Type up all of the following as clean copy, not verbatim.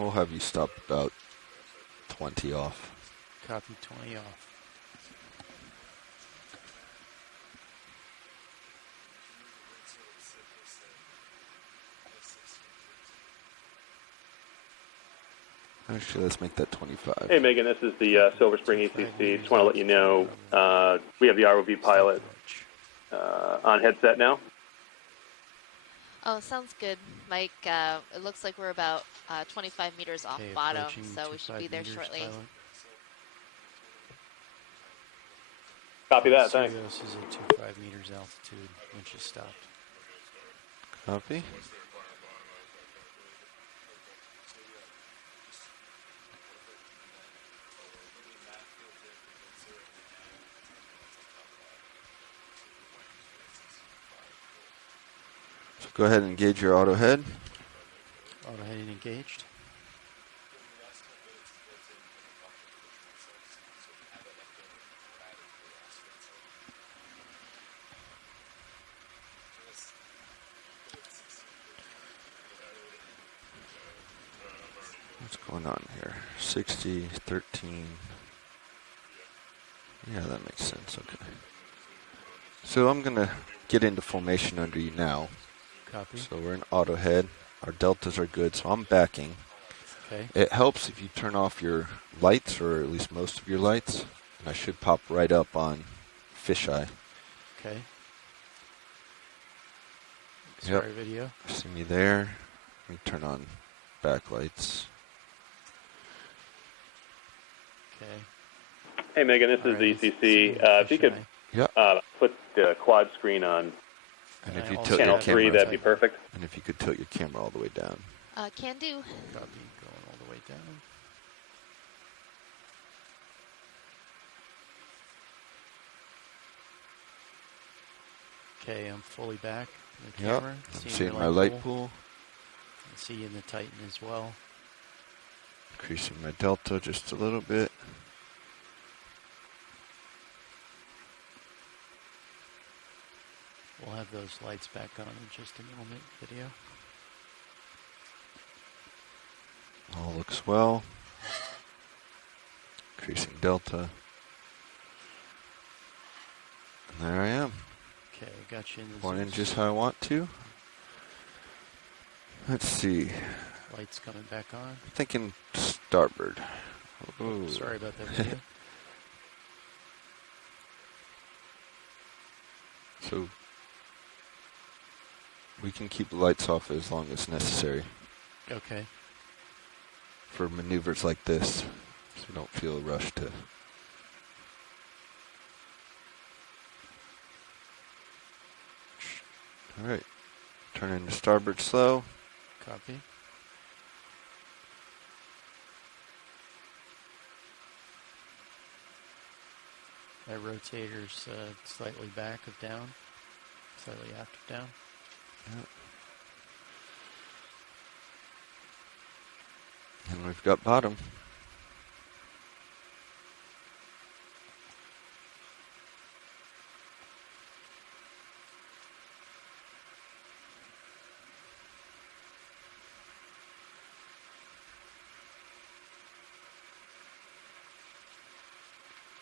We'll have you stop about 20 off. Copy, 20 off. Actually, let's make that 25. Hey, Megan, this is the Silver Spring ECC. Just want to let you know we have the ROV pilot on headset now. Oh, sounds good, Mike. It looks like we're about 25 meters off bottom, so we should be there shortly. Pilot. Copy that, thanks. Sirius is at 25 meters altitude, winch is stopped. Copy. So go ahead and engage your auto head. Auto heading engaged. What's going on here? 60, 13. Yeah, that makes sense. Okay. So I'm going to get into formation under you now. Copy. So we're in auto head. Our deltas are good, so I'm backing. Okay. It helps if you turn off your lights, or at least most of your lights. And I should pop right up on fisheye. Okay. Yep. Sorry, video. See me there. Let me turn on backlights. Okay. Hey, Megan, this is the ECC. If you could put the quad screen on And if you tilt your channel 3, camera, that'd be perfect. and if you could tilt your camera all the way down. Can do. Copy, going all the way down. Okay, I'm fully back in the camera. I'm seeing my light pool. I see you in the Titan as well. Increasing my delta just a little bit. We'll have those lights back on in just a moment, video. All looks well. Increasing delta. And there I am. Okay, got you in the Going in zooms. just how I want to. Let's see. Lights coming back on. Thinking starboard. Ooh. Sorry about that video. So we can keep the lights off as long as necessary Okay. for maneuvers like this, so you don't feel rushed to. All right, turn into starboard slow. Copy. That rotator's slightly back of down, slightly aft of down. Yep. And we've got bottom.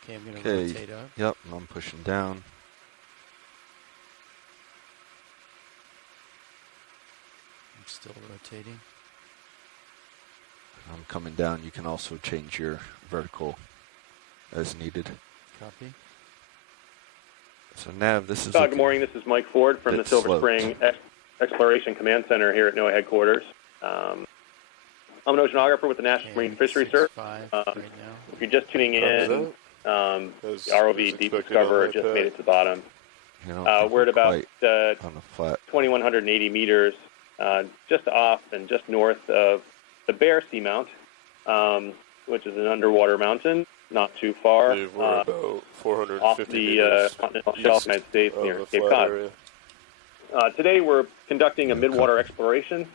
Okay, I'm going to rotate up. Yep, and I'm pushing down. I'm still rotating. I'm coming down. You can also change your vertical as needed. Copy. So Nav, this is Good morning. This is Mike Ford from the Silver Spring Exploration Command Center here at NOAA headquarters. I'm an oceanographer with the National Marine Fisheries Service. Right now. If you're just tuning in, the ROV Deep Discoverer just made it to the bottom. We're at about 2,180 meters, just off and just north of the Bear Seamount, which is an underwater mountain, not too far we're about 450 off the continental shelf of the United States near Cape Cod. Today we're conducting a midwater exploration.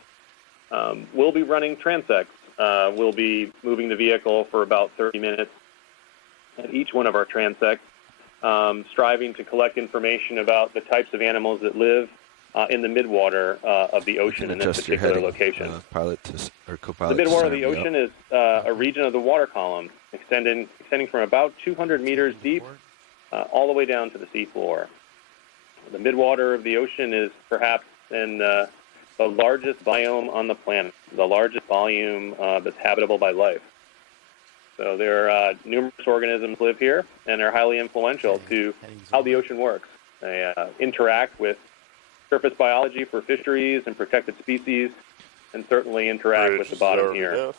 We'll be running transects. We'll be moving the vehicle for about 30 minutes at each one of our transects, striving to collect information about the types of animals that live in the midwater of the ocean in this adjust your particular heading, location. Pilot or The co-pilot. midwater of the ocean is a region of the water column extending from about 200 meters deep all the way down to the seafloor. The midwater of the ocean is perhaps in the largest biome on the planet, the largest volume that's habitable by life. So there are numerous organisms live here and are highly influential to how the ocean works. They interact with surface biology for fisheries and protected species, and certainly interact with the bottom here.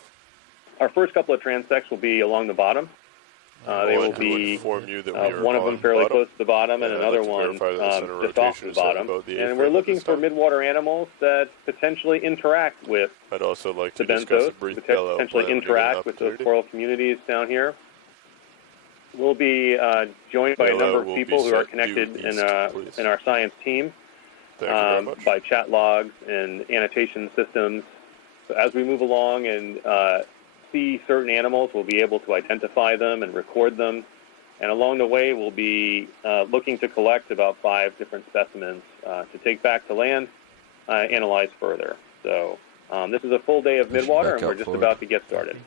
Our first couple of transects will be along the bottom. They will be one of them fairly close to the bottom and another one just off the bottom. And we're looking for midwater animals that potentially interact with I'd also like to the discuss a benzos, brief potentially interact with those coral communities down here. We'll be joined by a number of people who are connected in our science team by chat logs and annotation systems. So as we move along and see certain animals, we'll be able to identify them and record them. And along the way, we'll be looking to collect about 5 different specimens to take back to land, analyze further. So this is a full day of midwater, and we're just about to get started.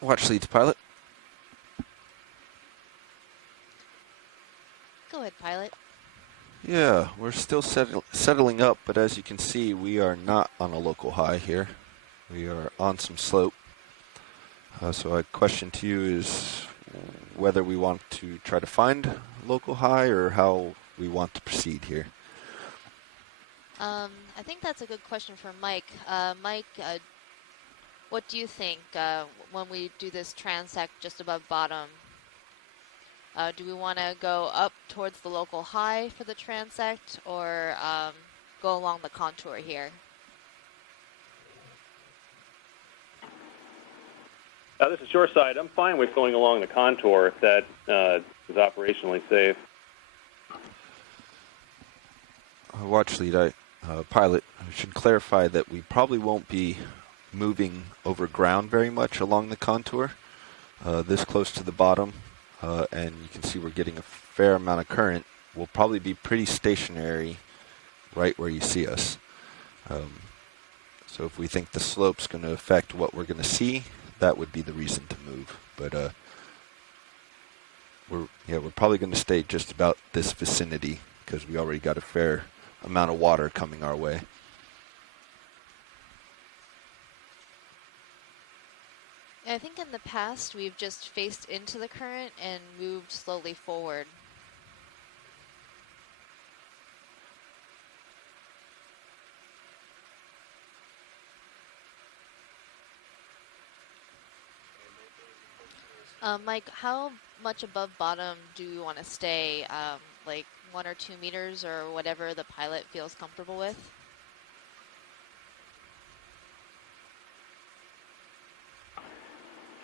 Watch leads, pilot. Go ahead, pilot. Yeah, we're still settling up, but as you can see, we are not on a local high here. We are on some slope. So a question to you is whether we want to try to find local high or how we want to proceed here. I think that's a good question for Mike. Mike, what do you think when we do this transect just above bottom? Do we want to go up towards the local high for the transect or go along the contour here? This is Shoreside. I'm fine with going along the contour if that is operationally safe. Watch lead, pilot. I should clarify that we probably won't be moving over ground very much along the contour, this close to the bottom. And you can see we're getting a fair amount of current. We'll probably be pretty stationary right where you see us. So if we think the slope's going to affect what we're going to see, that would be the reason to move. But we're probably going to stay just about this vicinity because we already got a fair amount of water coming our way. I think in the past we've just faced into the current and moved slowly forward. Mike, how much above bottom do you want to stay? Like 1 or 2 meters or whatever the pilot feels comfortable with?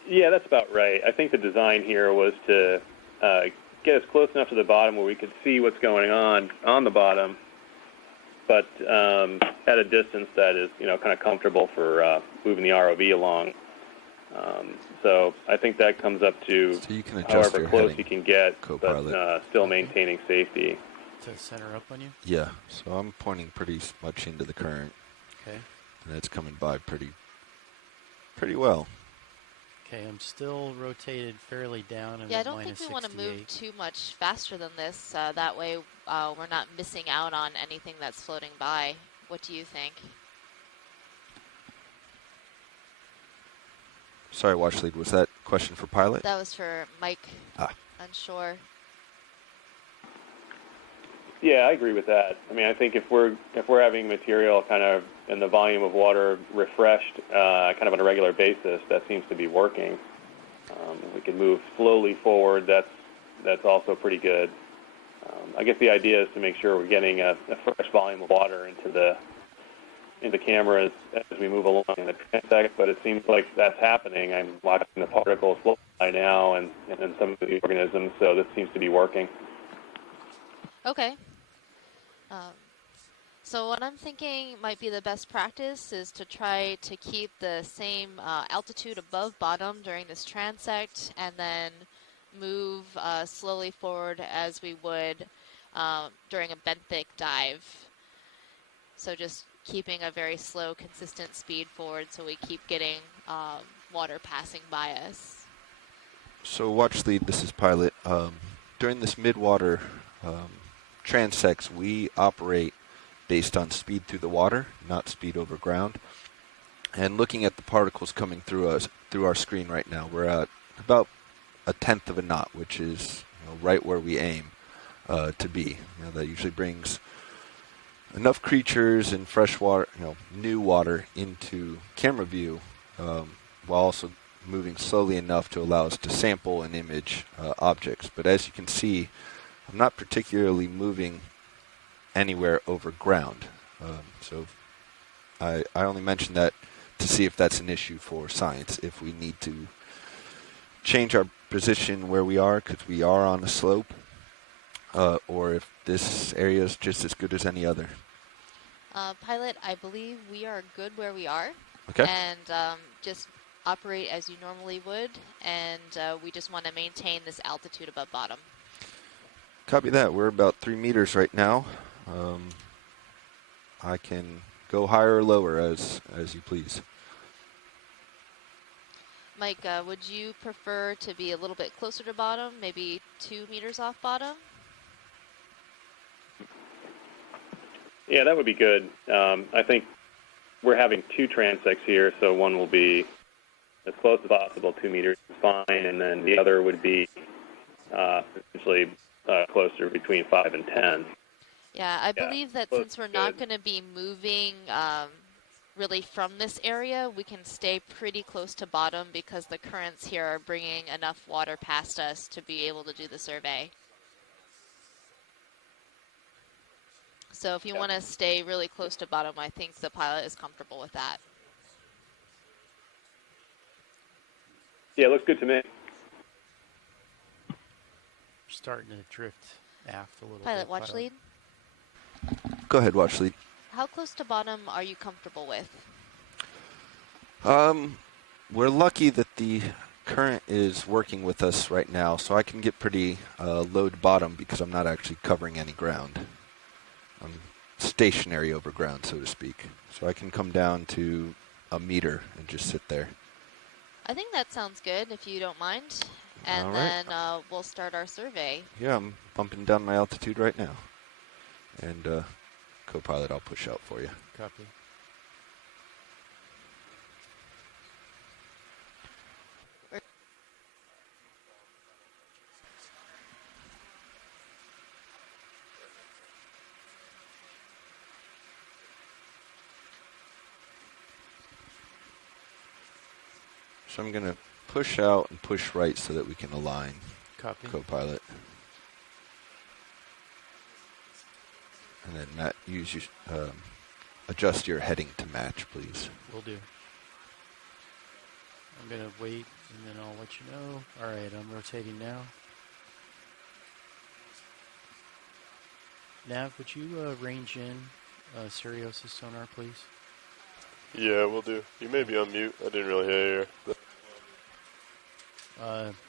Yeah, that's about right. I think the design here was to get us close enough to the bottom where we could see what's going on the bottom, but at a distance that is, kind of comfortable for moving the ROV along. So I think that comes up to you can adjust however your close heading, you can get, co-pilot. but still maintaining safety. To center up on you? Yeah, so I'm pointing pretty much into the current. Okay. And it's coming by pretty well. Okay, I'm still rotated fairly down. Yeah, I don't think we want to move too much faster than this. That way we're not missing out on anything that's floating by. What do you think? Sorry, watch lead. Was that question for pilot? That was for Mike. Unsure. Yeah, I agree with that. I mean, I think if we're having material kind of in the volume of water refreshed kind of on a regular basis, that seems to be working. We can move slowly forward. That's also pretty good. I guess the idea is to make sure we're getting a fresh volume of water into the cameras as we move along in the transect, but it seems like that's happening. I'm watching the particles fly now and some of the organisms, so this seems to be working. Okay. So what I'm thinking might be the best practice is to try to keep the same altitude above bottom during this transect, and then move slowly forward as we would during a benthic dive. So just keeping a very slow, consistent speed forward so we keep getting water passing by us. So watch lead, this is pilot. During this midwater transects, we operate based on speed through the water, not speed over ground. And looking at the particles coming through our screen right now, we're at about 1/10 of a knot, which is right where we aim to be. That usually brings enough creatures in fresh water, new water into camera view, while also moving slowly enough to allow us to sample and image objects. But as you can see, I'm not particularly moving anywhere over ground. So I only mention that to see if that's an issue for science, if we need to change our position where we are because we are on a slope, or if this area is just as good as any other. Pilot, I believe we are good where we are. Okay. And just operate as you normally would, and we just want to maintain this altitude above bottom. Copy that. We're about 3 meters right now. I can go higher or lower as you please. Mike, would you prefer to be a little bit closer to bottom, maybe 2 meters off bottom? Yeah, that would be good. I think we're having 2 transects here, so one will be as close as possible, 2 meters is fine, and then the other would be potentially closer between 5 and 10. Yeah, I believe that since we're not going to be moving really from this area, we can stay pretty close to bottom because the currents here are bringing enough water past us to be able to do the survey. So if you want to stay really close to bottom, I think the pilot is comfortable with that. Yeah, looks good to me. Starting to drift aft a little bit. Pilot, watch lead. Go ahead, watch lead. How close to bottom are you comfortable with? We're lucky that the current is working with us right now, so I can get pretty low to bottom because I'm not actually covering any ground. I'm stationary over ground, so to speak. So I can come down to 1 meter and just sit there. I think that sounds good, if you don't mind. And All then right. we'll start our survey. Yeah, I'm bumping down my altitude right now. And co-pilot, I'll push out for you. Copy. So I'm going to push out and push right so that we can align. Copy. Co-pilot. And then Matt, adjust your heading to match, please. Will do. I'm going to wait, and then I'll let you know. All right, I'm rotating now. Nav, would you range in Sirius's sonar, please? Yeah, we'll do. You may be on mute. I didn't really hear you. But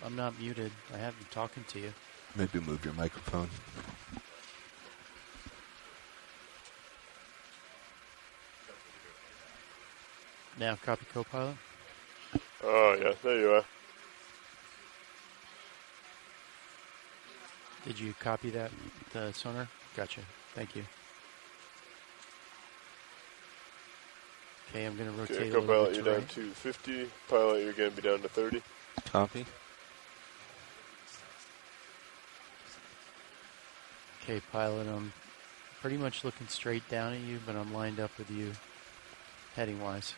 I'm not muted. I have been talking to you. Maybe move your microphone. Nav, copy co-pilot. oh, yeah, there you are. Did you copy that, the sonar? Gotcha. Thank you. Okay, I'm going to rotate Okay, a little co-pilot, bit you're to down right. to 50. Pilot, you're going to be down to 30. Copy. Okay, pilot, I'm pretty much looking straight down at you, but I'm lined up with you heading-wise.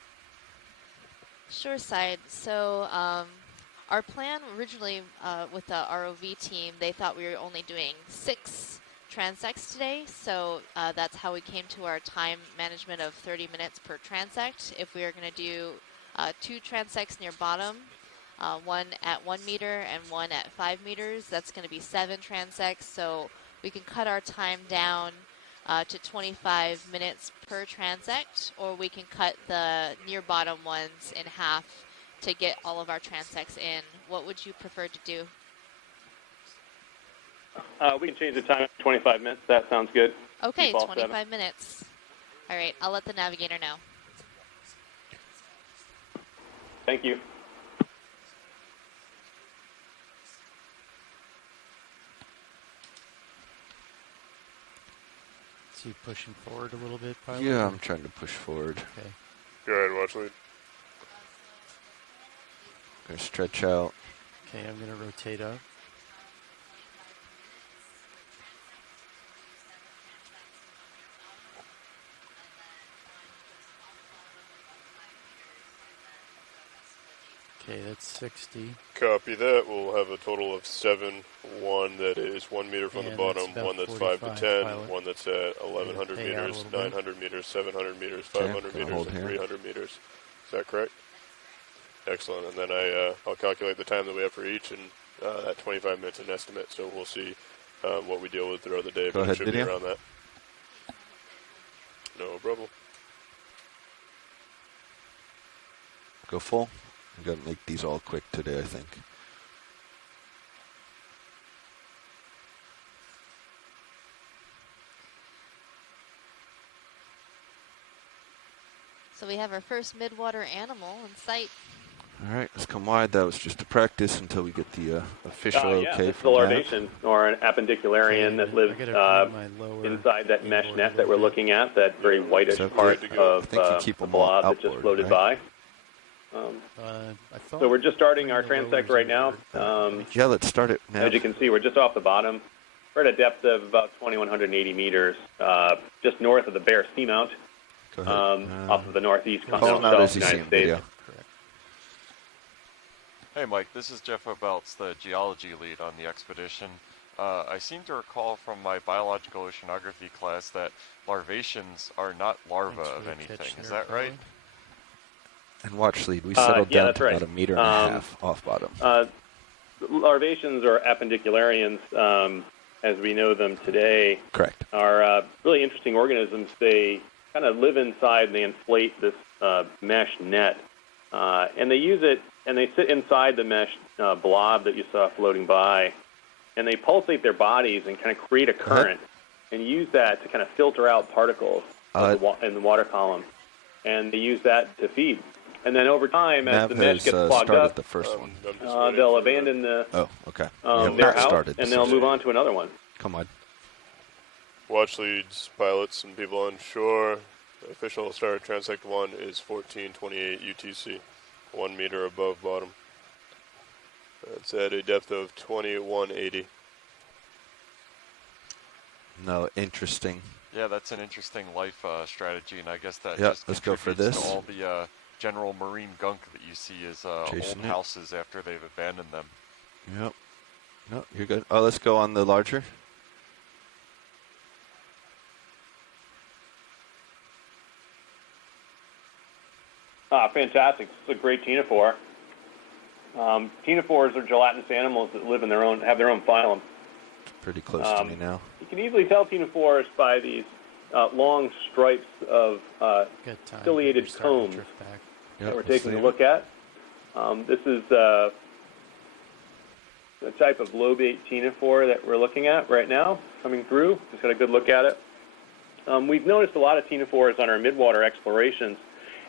Sure, side. So our plan originally with the ROV team, they thought we were only doing 6 transects today. So that's how we came to our time management of 30 minutes per transect. If we are going to do 2 transects near bottom, one at 1 meter and one at 5 meters, that's going to be 7 transects. So we can cut our time down to 25 minutes per transect, or we can cut the near bottom ones in half to get all of our transects in. What would you prefer to do? We can change the time to 25 minutes. That sounds good. Okay, Default 25 minutes. All right, I'll let the navigator know. Thank you. So you pushing forward a little bit, pilot? Yeah, I'm trying to push forward. Okay. Go ahead, watch lead. Gonna stretch out. Okay, I'm going to rotate up. Okay, that's 60. Copy that. We'll have a total of 7. One that is 1 meter from the And bottom, that's one that's 5 to 45, 10, pilot. one that's at 1100 Pay out a meters, little bit. 900 meters, 700 meters, Okay, 500 gonna meters, hold and here. 300 meters. Is that correct? Excellent. And then I'll calculate the time that we have for each, and that 25 minutes an estimate. So we'll see what we deal with throughout the day. Go but ahead, it should video. be around that. No problem. Go full. I'm gonna make these all quick today, I think. So we have our first midwater animal in sight. All right, let's come wide. That was just a practice until we get the official Yeah, okay it's the from Nav. larvation, or an appendicularian that lives I gotta bring my lower inside that mesh inboard net a that we're little bit. looking at, that very whitish So part good to go. of I think you keep the them all blob that just outboard, floated right? by. I thought So we're just starting our bring the transect lowers right now. inboard. Yeah, let's start it, Nav. As you can see, we're just off the bottom. We're at a depth of about 2,180 meters, just north of the Bear Seamount, Go ahead. off of the northeast Call continental him out shelf as of the you see United him, States. video. Correct. Hey Mike, this is Jeff Obelts, the geology lead on the expedition. I seem to recall from my biological oceanography class that larvaceans are not larvae Thanks for of the anything. catch Is there, that right? pilot. And watch lead. We settled Yeah, down that's to right. about 1.5 meters off bottom. Larvaceans, or appendicularians, as we know them today, Correct. are really interesting organisms. They kind of live inside and they inflate this mesh net. And they use it, and they sit inside the mesh blob that you saw floating by, and they pulsate their bodies and kind of create a current and use that to kind of filter out particles in the water column. And they use that to feed. And then over time, as Nav the mesh has gets clogged started up, the first one. I'm just waiting they'll for abandon the, Oh, okay. We have their not house, started. and the they'll session. move on to another one. Come on. watch leads, pilots, and people on shore. The official start transect 1 is 1428 UTC, 1 meter above bottom. That's at a depth of 2180. No, interesting. Yeah, that's an interesting life strategy, and I guess that Yeah, just let's go for contributes this. to all the general marine gunk that you see as old Chasing it. houses after they've abandoned them. Yep. No, you're good. Oh, let's go on the larger. Fantastic. This is a great ctenophore. Ctenophores are gelatinous animals that live in have their own phylum. Pretty close to me now. You can easily tell ctenophores by these long stripes of Good time. ciliated We're starting to combs drift back. Yep, that we're let's taking see a it. look at. This is a type of lobate ctenophore that we're looking at right now, coming through. Just got a good look at it. We've noticed a lot of ctenophores on our midwater explorations,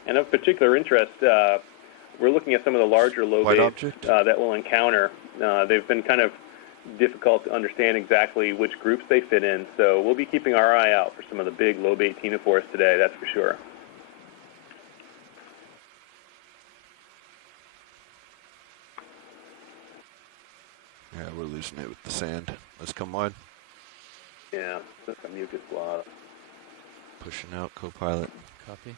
and of particular interest, we're looking at some of the larger White lobates object? that we'll encounter. They've been kind of difficult to understand exactly which groups they fit in, so we'll be keeping our eye out for some of the big lobate ctenophores today, that's for sure. Yeah, we're losing it with the sand. Let's come wide. Yeah, that's a mucus blob. Pushing out, co-pilot. Copy.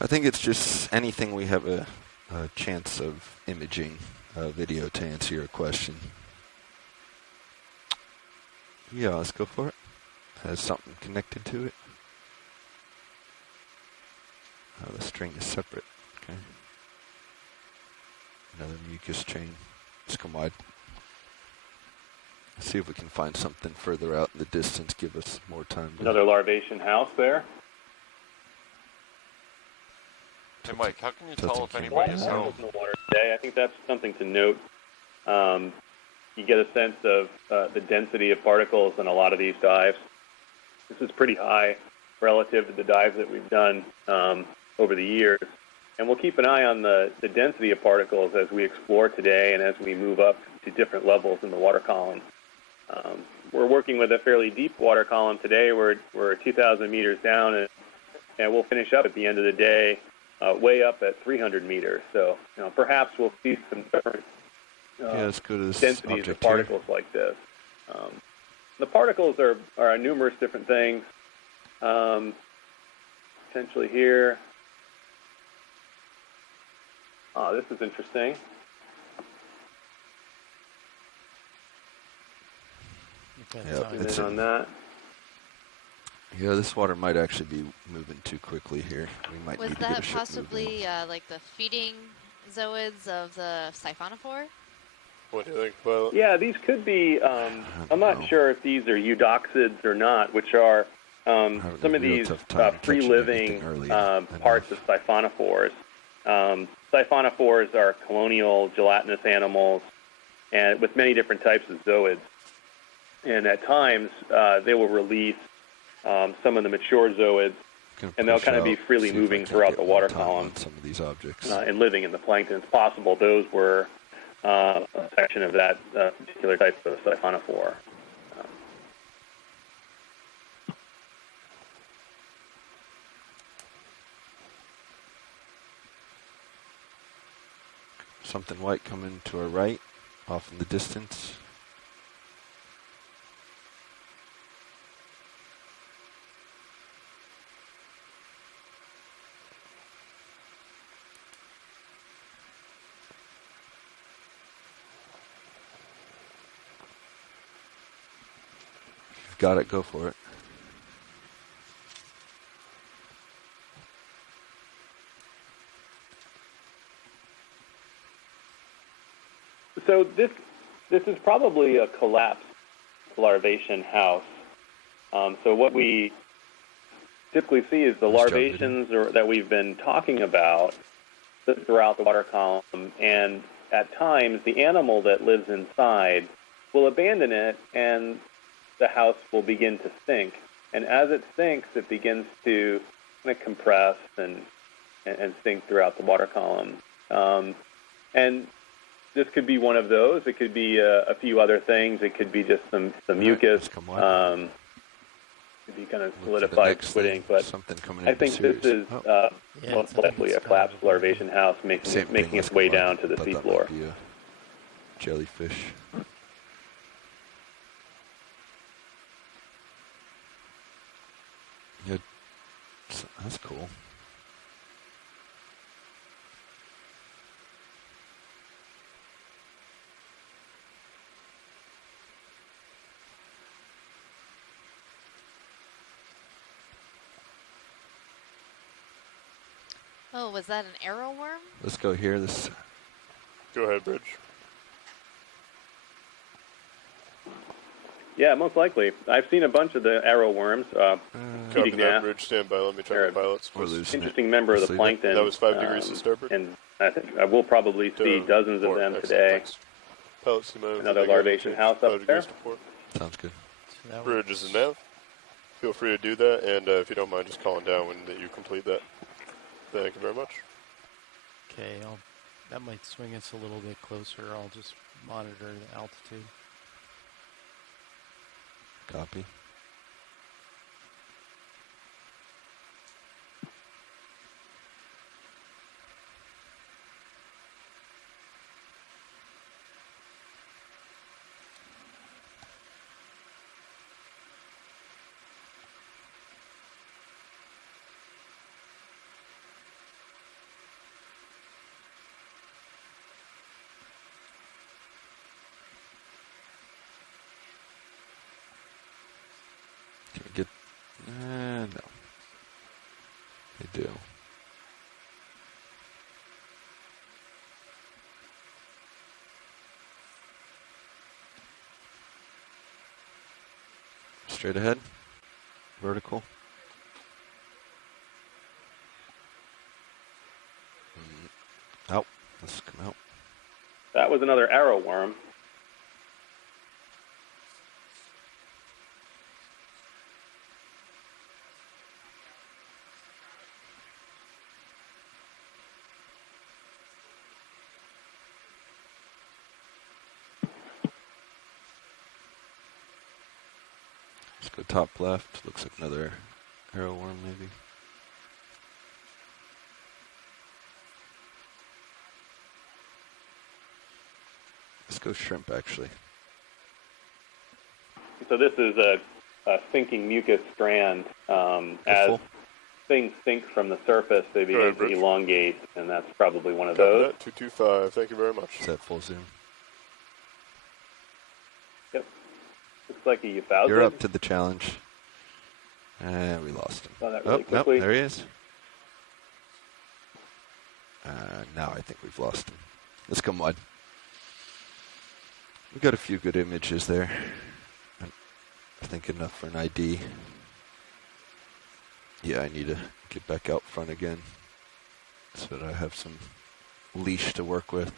I think it's just anything we have a chance of imaging video to answer your question. Yeah, let's go for it. Has something connected to it. Oh, the string is separate. Okay. Another mucus chain. Let's come wide. See if we can find something further out in the distance. Give us more time. Another larvation house there. Hey Mike, how can you Tilting tell if camera. anybody is More home? animals in the water today. I think that's something to note. you get a sense of the density of particles in a lot of these dives. This is pretty high relative to the dives that we've done over the years. And we'll keep an eye on the density of particles as we explore today and as we move up to different levels in the water column. We're working with a fairly deep water column today. We're 2,000 meters down, and we'll finish up at the end of the day way up at 300 meters. So perhaps we'll see some different let's go to this densities of object particles like this. The particles are numerous different things. Potentially here. This is interesting. It's on that. Yeah, this water might actually be moving too quickly here. We might Was need to get that a ship possibly like the feeding zooids of the siphonophore? What do you think, Pilot? Yeah, these could be. I'm not know. sure if these are eudoxids or not, which are some of these free-living parts of siphonophores. Siphonophores are colonial gelatinous animals, and with many different types of zooids. And at times, they will release some of the mature zooids, and they'll kind of be freely moving throughout the water column some of these objects. and living in the plankton. It's possible those were a section of that particular type of siphonophore. Something white coming to our right, off in the distance. If you've got it, go for it. So this is probably a collapsed larvation house. So what we typically see is the larvations that we've been talking about throughout the water column, and at times the animal that lives inside will abandon it, and the house will begin to sink. And as it sinks, it begins to kind of compress and sink throughout the water column. And this could be one of those. It could be a few other things. It could be just some mucus. It could be kind of solidified squidding. But I think this is most likely a collapsed larvation house making its way down to the seafloor. Jellyfish. Yeah, that's cool. Oh, was that an arrow worm? Let's go here. Go ahead, Bridge. Yeah, most likely. I've seen a bunch of the arrow worms. Copy that, Bridge. Stand by. Let me check the pilots. Interesting member of the plankton. That was 5 degrees to starboard. And I think I will probably see dozens of them today. Pilots, another larvation house up there. Sounds good. So Bridge is in nav. Feel free to do that, and if you don't mind, just calling down when you complete that. Thank you very much. Okay, that might swing us a little bit closer. I'll just monitor the altitude. Copy. Can we get... no. They do. Straight ahead. Vertical. Out. Let's come out. That was another arrow worm. Let's go top left. Looks like another arrow worm, maybe. Let's go shrimp, actually. So this is a sinking mucus strand. As Full? things sink from the surface, they begin Alright, to Rich. elongate, and that's probably one of Copy those. that. 225. Thank you very much. Is that full zoom? Yep. Looks like a euphausid. You're up to the challenge. And we lost him. Saw that Oh, really nope, quickly. there he is. Now I think we've lost him. Let's go mud. We got a few good images there. I think enough for an ID. Yeah, I need to get back out front again so that I have some leash to work with.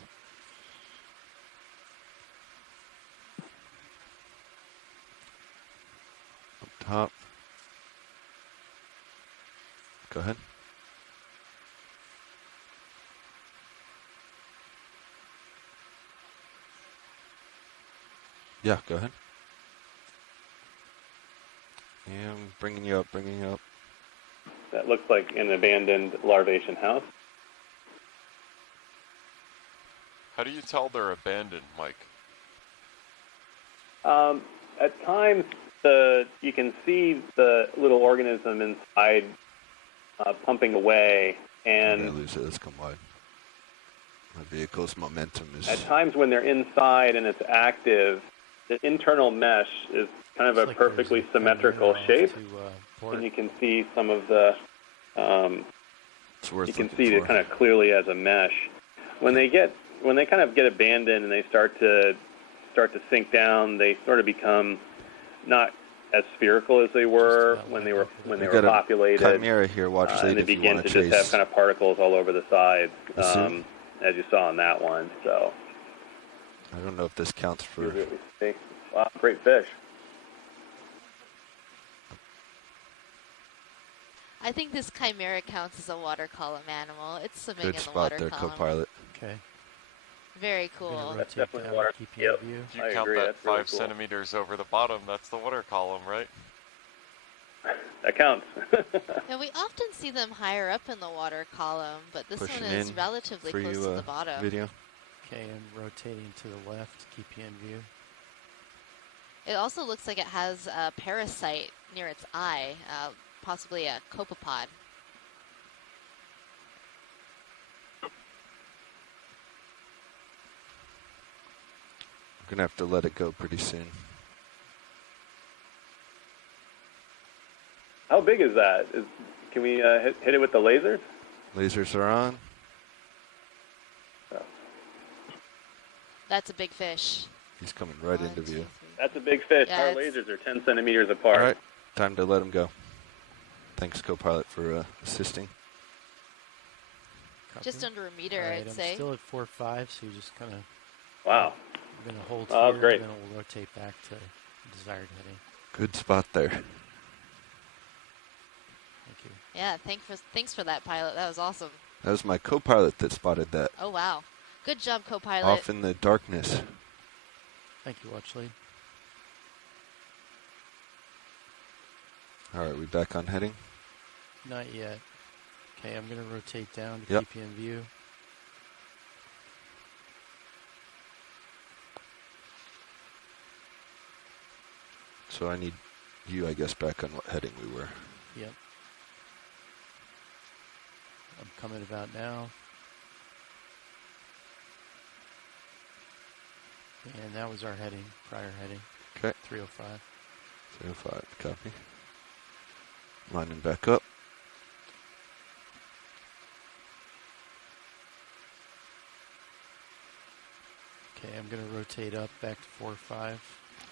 Up top. Go ahead. Yeah, go ahead. Yeah, I'm bringing you up, bringing you up. That looks like an abandoned larvation house. How do you tell they're abandoned, Mike? At times, you can see the little organism inside pumping away, I'm gonna and lose it. Let's come wide. My vehicle's momentum is. at times when they're inside and it's active, the internal mesh is kind of Looks a like there's perfectly a symmetrical camera off shape, to, port. and you can see some of the. It's worth You can looking see it for. kind of clearly as a mesh. When they kind of get abandoned and they start to sink down, they sort of become not as spherical as they were Just about when they lined were up with when the they We were got a populated. chimera here. Watch And lead they if you begin want to to just have chase. kind of particles all over the sides, Assume. as you saw on that one. So I don't know if this counts you for. really see. Wow, great fish. I think this chimera counts as a water column animal. It's swimming Good in the spot water there, column. co-pilot. Okay. Very I'm gonna cool. That's rotate definitely down water- to keep you yep. in view. If you I count agree, that that's really 5 cool. centimeters over the bottom, that's the water column, right? That counts. Yeah, we often see them higher up in the water column, but this Pushing one is in relatively for close you, to the bottom. video. Okay, I'm rotating to the left to keep you in view. It also looks like it has a parasite near its eye, possibly a copepod. I'm gonna have to let it go pretty soon. How big is that? Can we hit it with the lasers? Lasers are on. That's a big fish. He's coming right One, into two, view. three. That's a big fish. Yeah, Our it's- lasers are 10 centimeters apart. All right, time to let him go. Thanks, co-pilot, for assisting. Copy. Just under a meter, All right, I'd I'm say. still at 4.5, so you just kind of Wow. we're gonna hold Oh, here, great. and then we'll rotate back to desired heading. Good spot there. Thank you. Yeah, thanks for that, pilot. That was awesome. That was my co-pilot that spotted that. Oh, wow. Good job, co-pilot. Off in the darkness. Thank you, watch lead. All right, we back on heading? Not yet. Okay, I'm gonna rotate down to Yep. keep you in view. So I need you, I guess, back on what heading we were. Yep. I'm coming about now. And that was our heading, prior heading. Okay. 305. 305, copy. Lining back up. Okay, I'm gonna rotate up back to 4.5.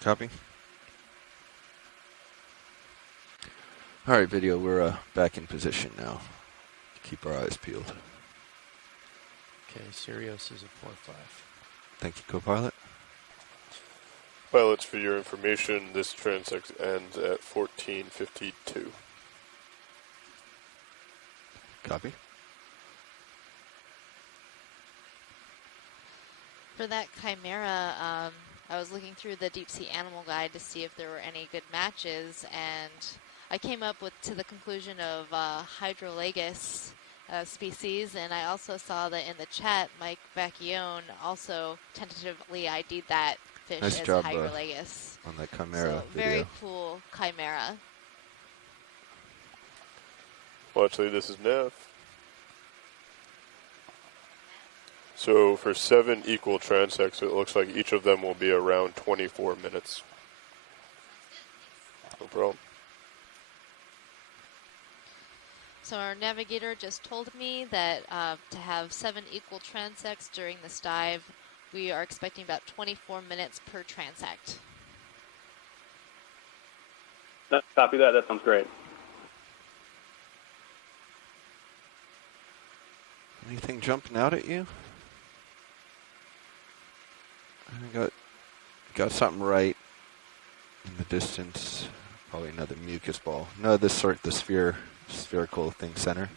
Copy. All right, video, we're back in position now. Keep our eyes peeled. Okay, Sirius is at 4.5. Thank you, co-pilot. Pilots, for your information, this transect ends at 14:52. Copy. For that Chimera, I was looking through the deep sea animal guide to see if there were any good matches, and I came up to the conclusion of Hydrolagus species, and I also saw that in the chat, Mike Vacchione also tentatively ID'd that fish Nice as job Hydrolagus. on that Chimera So video. very cool Chimera. Well, actually, this is Nev. So for 7 equal transects, it looks like each of them will be around 24 minutes. No problem. So our navigator just told me that to have 7 equal transects during this dive, we are expecting about 24 minutes per transect. Copy that. That sounds great. Anything jumping out at you? I got something right in the distance. Probably another mucus ball. No, the spherical thing center.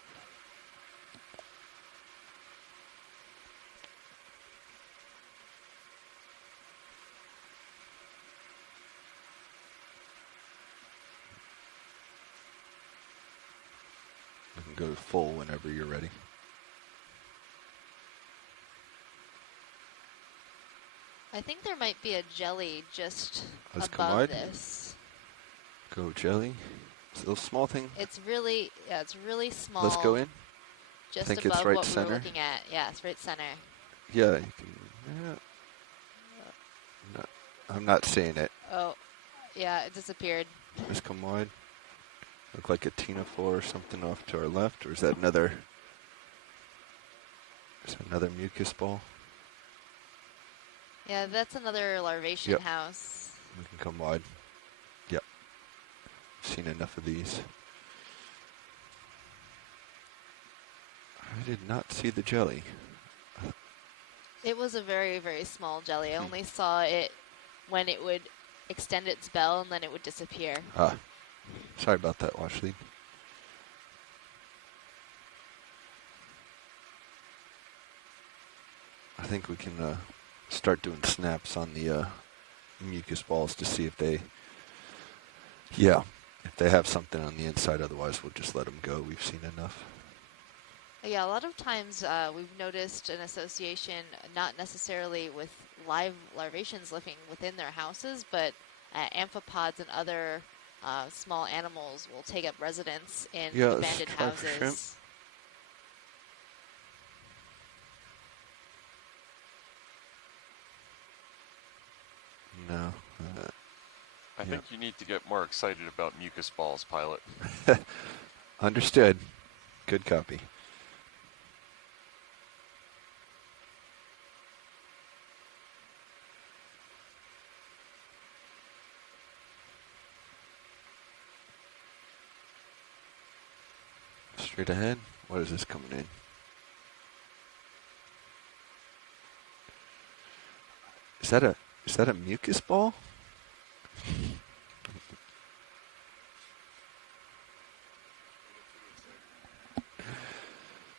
You can go full whenever you're ready. I think there might be a jelly just Let's come above wide. this. Go jelly. It's a little small thing. It's really small. Let's go in. Just think above it's right what we center. were looking at. Yeah, it's right center. Yeah, you can. Yeah. No, I'm not seeing it. Oh, yeah, it disappeared. Just come wide. Look like a Tina 4 or something off to our left, or is that another? Is that another mucus ball? Yeah, that's another larvation Yep. house. We can come wide. Yep. Seen enough of these. I did not see the jelly. It was a very, very small jelly. I only saw it when it would extend its bell and then it would disappear. Ah, sorry about that, watch lead. I think we can start doing snaps on the mucus balls to see if they, if they have something on the inside. Otherwise, we'll just let them go. We've seen enough. Yeah, a lot of times we've noticed an association, not necessarily with live larvations living within their houses, but amphipods and other small animals will take up residence in Yeah, let's abandoned try for shrimp. houses. No. I think you need to get more excited about mucus balls, pilot. Understood. Good copy. Straight ahead. What is this coming in? Is that a mucus ball?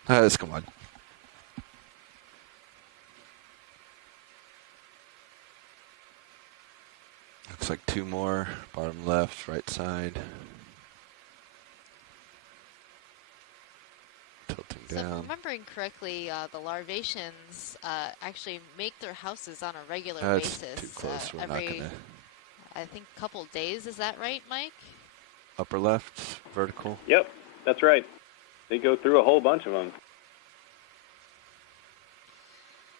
Let's come on. Looks like 2 more. Bottom left, right side. Tilting So if I'm down. remembering correctly, the larvations actually make their houses on a regular That's basis. too close. We're not Every, gonna. I think, couple days. Is that right, Mike? Upper left, vertical. Yep, that's right. They go through a whole bunch of them.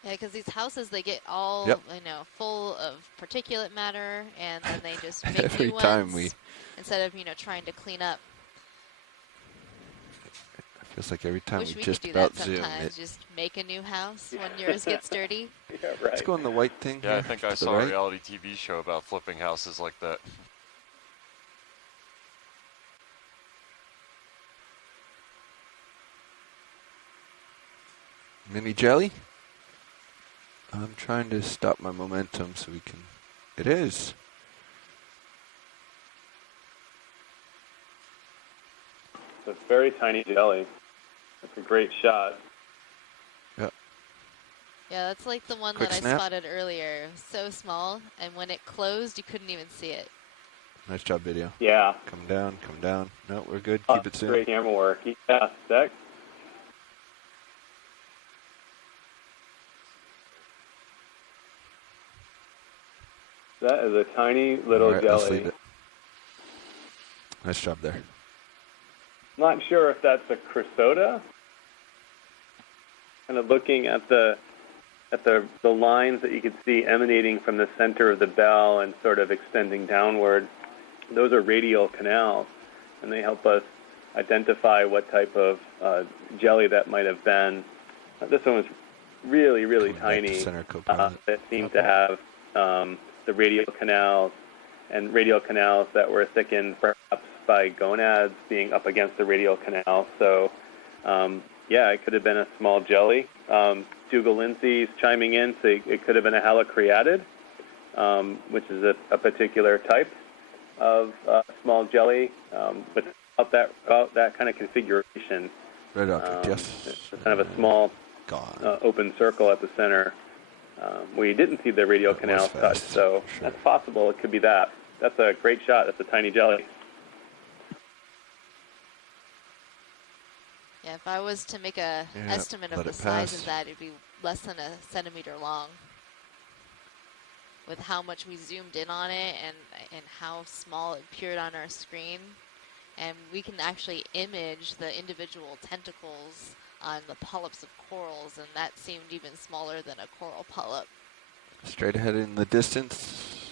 Yeah, because these houses, they get all, Yep. full of particulate matter, and then they just make Every new time ones instead of, trying to clean up. Feels like every time Wish we we just could do about that zoom sometimes, it. just make a new house when yours gets dirty. Yeah, right. Let's go on the white thing Yeah, here. I think to I the saw a right. reality TV show about flipping houses like that. Mini jelly. I'm trying to stop my momentum so we can. It is. It's a very tiny jelly. It's a great shot. Yep. Yeah, that's like the one Quick that snap. I spotted earlier. It was so small, and when it closed, you couldn't even see it. Nice job, video. Yeah. Come down, come down. No, we're good. Keep it soon. Great camera work. Yeah, Zach. That is a tiny little All right, let's jelly. leave it. Nice job there. Not sure if that's a chrysoda. Kind of looking at the lines that you could see emanating from the center of the bell and sort of extending downward. Those are radial canals, and they help us identify what type of jelly that might have been. This one was really, really Coming back to tiny. center, co-pilot. It seemed to have the radial canals, and radial canals that were thickened perhaps by gonads being up against the radial canal. So, yeah, it could have been a small jelly. Dougal Lindsay's chiming in, so it could have been a halocreatid, which is a particular type of small jelly, without that kind of configuration. Red object, yes. It's kind of a small Gone. open circle at the center where you didn't see the radial That was canals touch. fast, So for sure. that's possible. It could be that. That's a great shot. That's a tiny jelly. Yeah, if I was to make a Yeah, estimate of let the it size pass. of that, it'd be less than a centimeter long. With how much we zoomed in on it and how small it appeared on our screen. And we can actually image the individual tentacles on the polyps of corals, and that seemed even smaller than a coral polyp. Straight ahead in the distance.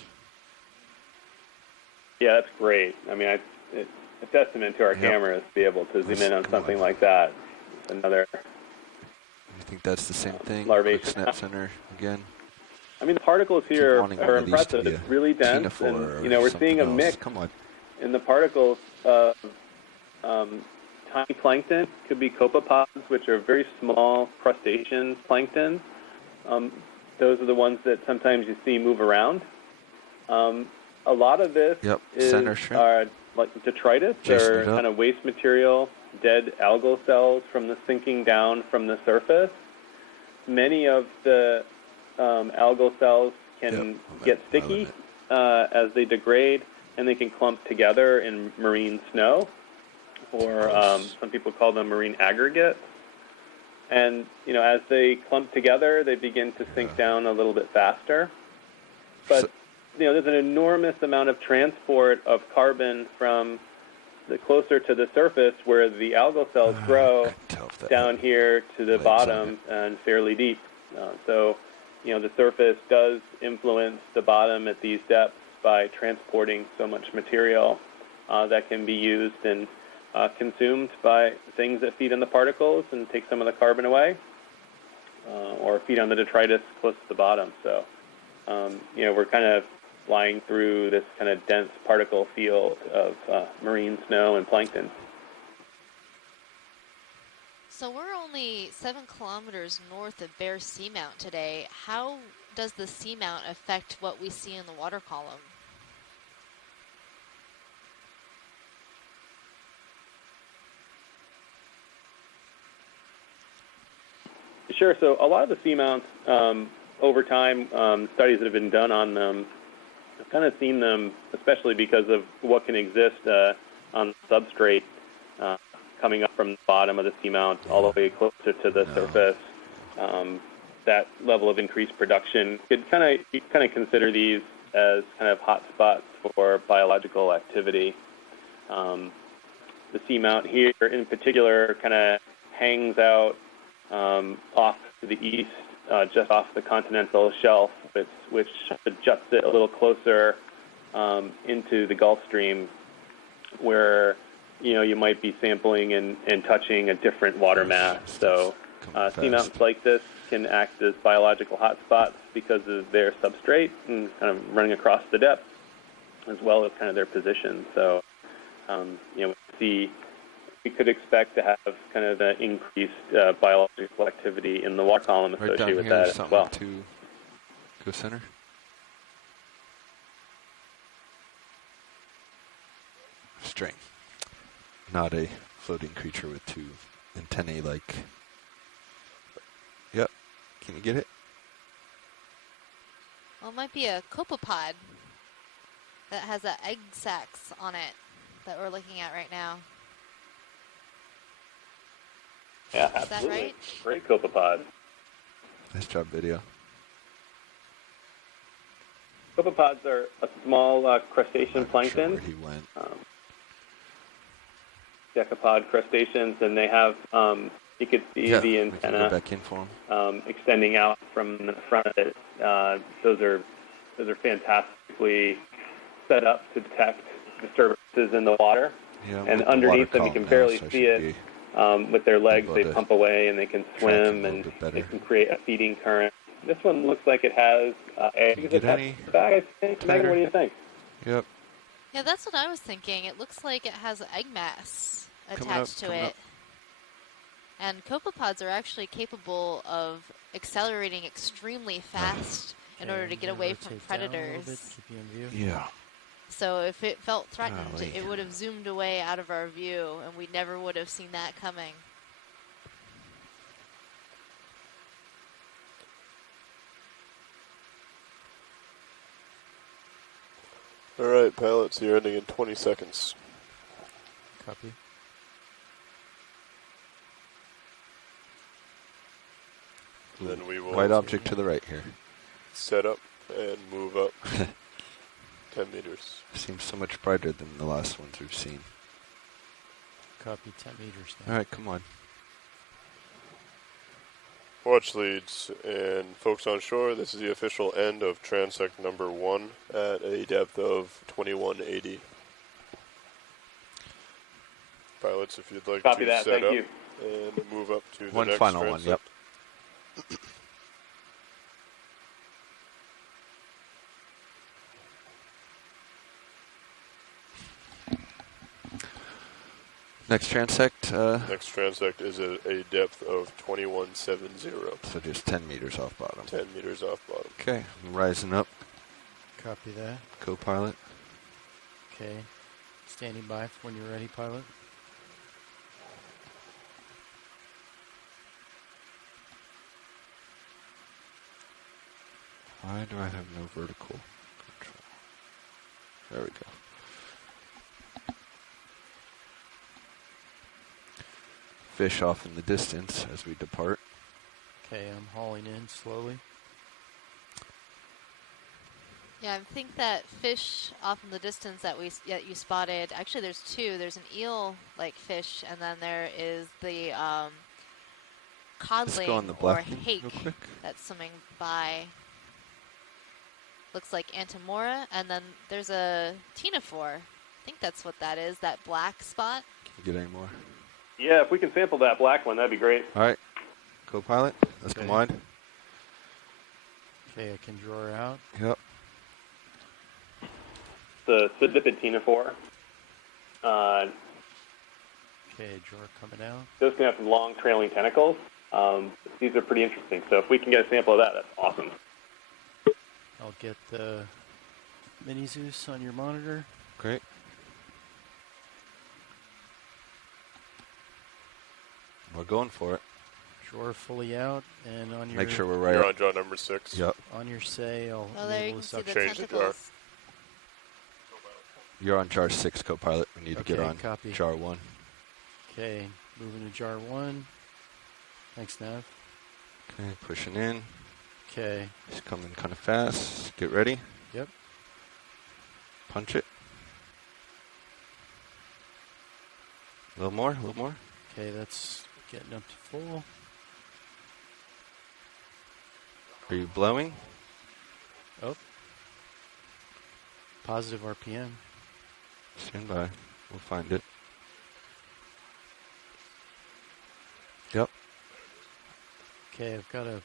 Yeah, that's great. I mean, it's a testament to our Yep. cameras to be able to zoom in on Come something on. like that. It's another. You think that's the same thing? Larvation. Quick snap center again. I mean, the particles Keep here wanting one are of these to impressive. be It's a really dense, ctenophore and or we're something seeing a else. mix Come on. in the particles of tiny plankton. Could be copepods, which are very small crustacean plankton. Those are the ones that sometimes you see move around. A lot of this Yep, is center shrimp. like detritus Jason or it up. kind of waste material, dead algal cells from the sinking down from the surface. Many of the algal cells can Yep, get my sticky limit. as they degrade, and they can clump together in marine snow, or Gross. some people call them marine aggregates. And, you know, as they clump together, they begin to sink down a little bit faster. But, you know, there's an enormous amount of transport of carbon from the closer to the surface where the algal cells grow Couldn't tell if that down had here to the legs on bottom and fairly deep. So, you know, the surface does influence the bottom at these depths by transporting so much material that can be used and consumed by things that feed on the particles and take some of the carbon away, or feed on the detritus close to the bottom. So, you know, we're kind of flying through this kind of dense particle field of marine snow and plankton. So we're only 7 kilometers north of Bear Seamount today. How does the seamount affect what we see in the water column? Sure. So a lot of the seamounts, over time, studies that have been done on them, I've kind of seen them, especially because of what can exist on the substrate coming up from the bottom of the seamount all the way closer to the surface. That level of increased production, you kind of consider these as kind of hot spots for biological activity. The seamount here, in particular, kind of hangs out off to the east, just off the continental shelf, which juts it a little closer into the Gulf Stream, where you might be sampling and touching a different water mass. So seamounts like this can act as biological hotspots because of their substrate and kind of running across the depth, as well as kind of their position. So we could expect to have kind of an increased biological activity in the water column Right associated down with here, that as something well. to Go center. String. Not a floating creature with two antennae like. Yep. Can you get it? Well, it might be a copepod that has egg sacs on it that we're looking at right now. Yeah, Is that absolutely. right? Great copepod. Nice job, video. Copepods are a small crustacean Not sure plankton. where he went. Decapod crustaceans, and they have, you could see Yeah, the we can go antenna back in for him. extending out from the front of it. Those are fantastically set up to detect disturbances in the water. Yeah, And with the underneath water them, you can column barely now, so I see should it. be With their legs, able they to pump away and they can track swim, him a and little bit better. it can create a feeding current. This one looks like it has eggs get attached any to the back, I think. Megan, tighter? what do you think? Yep. Yeah, that's what I was thinking. It looks like it has egg mass Coming up, attached to coming it. up. And copepods are actually capable of accelerating extremely fast in order to I'm get gonna away from rotate down a little bit, predators. keep you in view. Yeah. So if it felt threatened, Golly. it would have zoomed away out of our view, and we never would have seen that coming. All right, pilots, you're ending in 20 seconds. Copy. Then we will White object to the right here. set up and move up 10 meters. Seems so much brighter than the last ones we've seen. Copy 10 meters now. All right, come on. Watch leads and folks on shore, this is the official end of transect number 1 at a depth of 2180. Pilots, if you'd like Copy to that. set Thank up you. and move up to the One next final one, transect. yep. Next transect, Next transect is at a depth of 2170, so just 10 meters off bottom. 10 meters off bottom. Okay, rising up, Copy that. co-pilot. Okay. Standing by for when you're ready, pilot. Why do I have no vertical control? There we go. Fish off in the distance as we depart. Okay, I'm hauling in slowly. Yeah, I think that fish off in the distance that you spotted. Actually, there's two. There's an eel-like fish, and then there is the Let's go on codling the or black one hake real quick. that's swimming by. Looks like Antimora, and then there's a ctenophore. I think that's what that is. That black spot. Can you get any more? Yeah, if we can sample that black one, that'd be great. All right, co-pilot, let's Okay. come wide. Okay, I can draw her out. Yep. The sedipid ctenophore. Okay, draw her coming out. Those can have some long trailing tentacles. These are pretty interesting. So if we can get a sample of that, that's awesome. I'll get the mini Zeus on your monitor. Great. We're going for it. Draw her fully out, and on your Make sure we're right You're up. on draw number 6. Yep. on your say, I'll Oh, there you enable can the see the suction. Change the jar. tentacles. You're on jar 6, co-pilot. We need to get Okay, on copy. jar 1. Okay, moving to jar 1. Thanks, Nav. Okay, pushing in. Okay, He's coming kind of fast. Get ready. yep. Punch it. A little more, a little more. Okay, that's getting up to full. Are you blowing? Oh. Positive RPM. Stand by. We'll find it. Yep. Okay, I've got to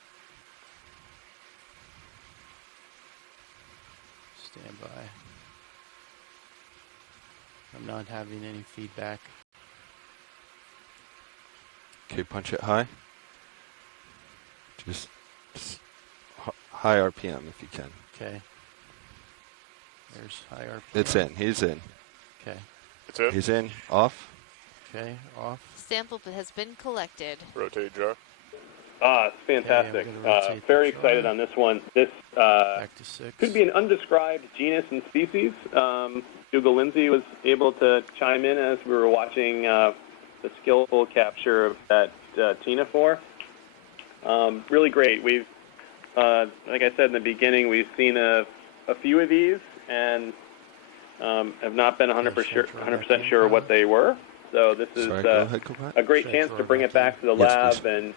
stand by. I'm not having any feedback. Okay, punch it high. Just high high RPM if you can. Okay. There's high RPM. It's in. He's in. Okay. It's in. He's in. Off. Okay. Off. Sample has been collected. Rotate jar. It's fantastic. Okay, I'm gonna rotate the Very jar. excited on this one. This Back to 6. could be an undescribed genus and species. Dougal Lindsay was able to chime in as we were watching the skillful capture of that ctenophore. Really great. We've, like I said in the beginning, we've seen a few of these and have not been 100% sure what they were. So this is a great chance to bring it back to the lab and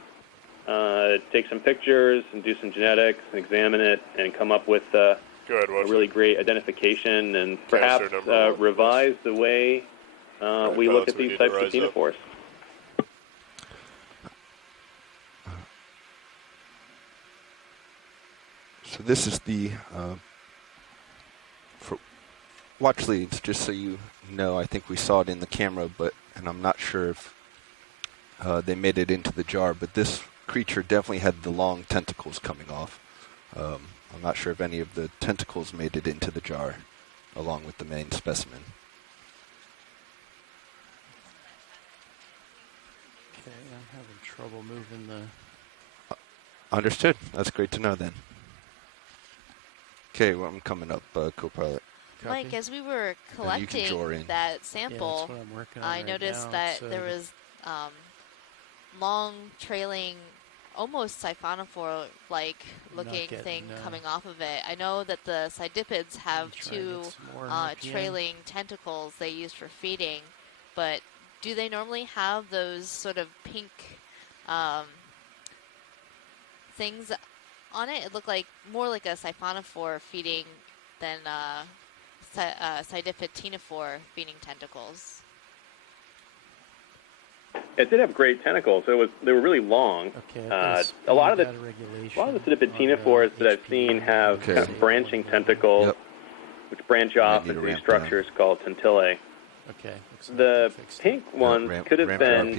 take some pictures and do some genetics and examine it and come up with a really great identification and perhaps revise the way we look at these types of ctenophores. So this is the for watch leads, just so you know. I think we saw it in the camera, and I'm not sure if they made it into the jar, but this creature definitely had the long tentacles coming off. I'm not sure if any of the tentacles made it into the jar along with the main specimen. Okay, I'm having trouble moving the... Understood. That's great to know then. Okay, well, I'm coming up, co-pilot. Copy. Mike, as we were And you can draw collecting in. that sample, that's what I'm working on I right noticed now. that So there was long trailing, almost siphonophore-like looking getting, thing no. coming off of it. I know that the cydipids have try and two get some more RPM. trailing tentacles they use for feeding, but do they normally have those sort of pink things on it? It looked like more like a siphonophore feeding than cydipid ctenophore feeding tentacles. It did have great tentacles. They were really long. Okay, A lot of the cydipid ctenophores that I've seen have kind of branching tentacles, which branch off into these structures called tentillae. Okay. The pink ones could have been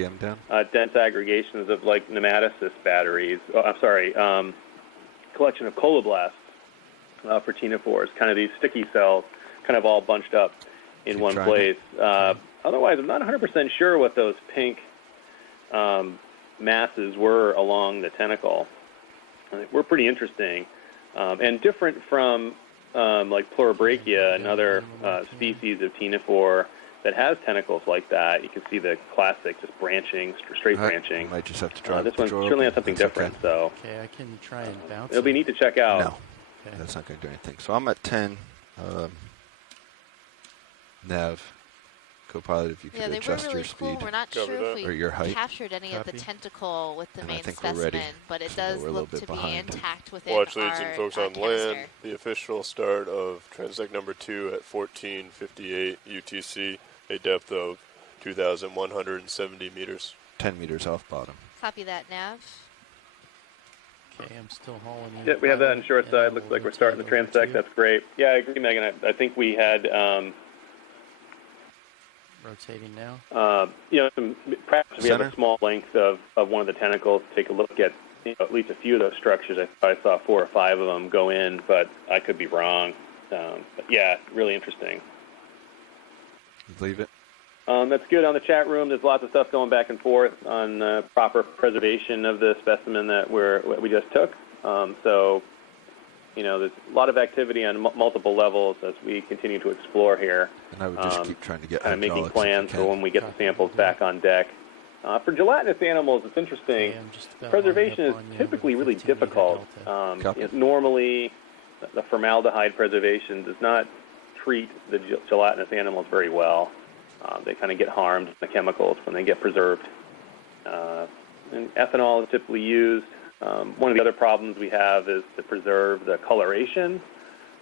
dense aggregations of like nematocyst batteries. Collection of coloblasts for ctenophores, kind of these sticky cells, kind of all bunched up in one place. Otherwise, I'm not 100% sure what those pink masses were along the tentacle. Were pretty interesting and different from like Pleurobrachia, another species of ctenophore that has tentacles like that. You can see the classic just branching, straight branching. You might just have to draw this one certainly has something different. Okay. So okay, I can try and bounce it'll be neat to check out. No, that's not going to do anything. So I'm at 10. Nav, co-pilot, if you could Yeah, they were adjust really your cool. speed. We're not sure if or your height. we captured any of the tentacle with the And I main think we're ready. specimen, but it So does we're a little look bit to be behind. intact within Watch our leads and folks on canister. land. The official start of transect number 2 at 1458 UTC, a depth of 2,170 meters. 10 meters off bottom. Copy that, Nav. Okay, I'm still hauling in. Yeah, we have that on short side. Looks like we're starting the transect. That's great. Yeah, I agree, Megan. I think we had, rotating now. Perhaps we have a small length of one of the tentacles to take a look at at least a few of those structures. I saw 4 or 5 of them go in, but I could be wrong. But yeah, really interesting. Leave it. That's good. On the chat room, there's lots of stuff going back and forth on proper preservation of the specimen that we just took. So, there's a lot of activity on multiple levels as we continue to explore here. And I would just keep trying to get kind of making hydraulics plans for when we get the samples back on deck. For gelatinous animals, it's interesting. Preservation is typically really difficult. Normally, the formaldehyde preservation does not treat the gelatinous animals very well. They kind of get harmed in the chemicals when they get preserved. And ethanol is typically used. One of the other problems we have is to preserve the coloration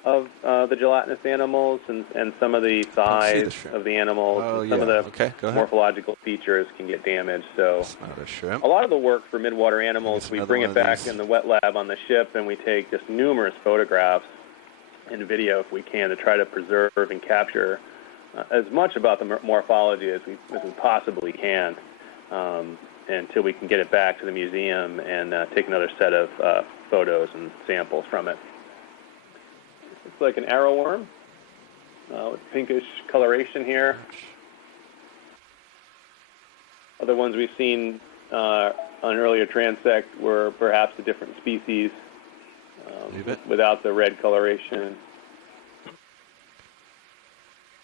of the gelatinous animals and some of the size of the animals. Some of the morphological features can get damaged. So a lot of the work for midwater animals, we bring it back in the wet lab on the ship, and we take just numerous photographs and video if we can to try to preserve and capture as much about the morphology as we possibly can until we can get it back to the museum and take another set of photos and samples from it. Looks like an arrow worm with pinkish coloration here. Other ones we've seen on earlier transect were perhaps a different species without the red coloration.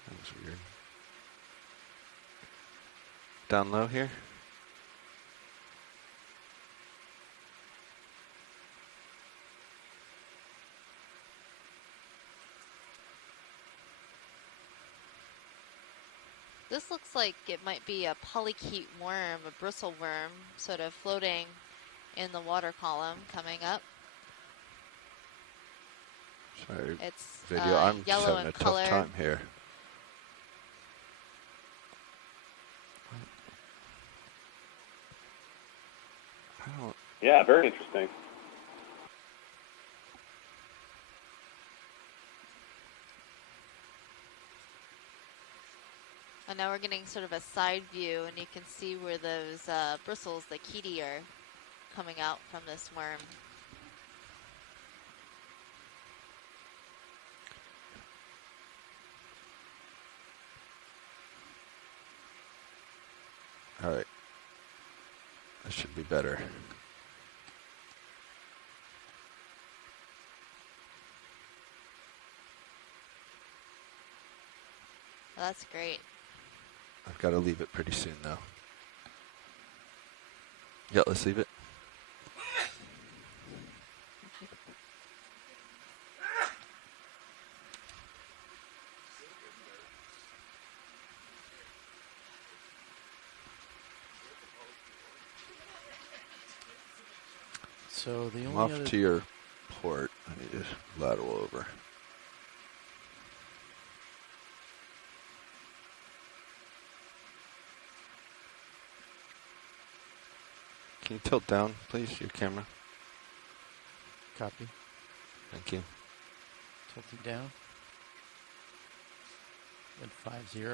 That's weird. Down low here. This looks like it might be a polychaete worm, a bristle worm, sort of floating in the water column coming up. Sorry, It's video. I'm just yellow having in a color. tough time here. I don't. Yeah, very interesting. And now we're getting sort of a side view, and you can see where those bristles, the chaetae, are coming out from this worm. All right. That should be better. Well, that's great. I've got to leave it pretty soon, though. Yeah, let's leave it. So the I'm only off other to your port. I need to lateral over. Can you tilt down, please, your camera? copy, Thank you. tilt it down, and 50.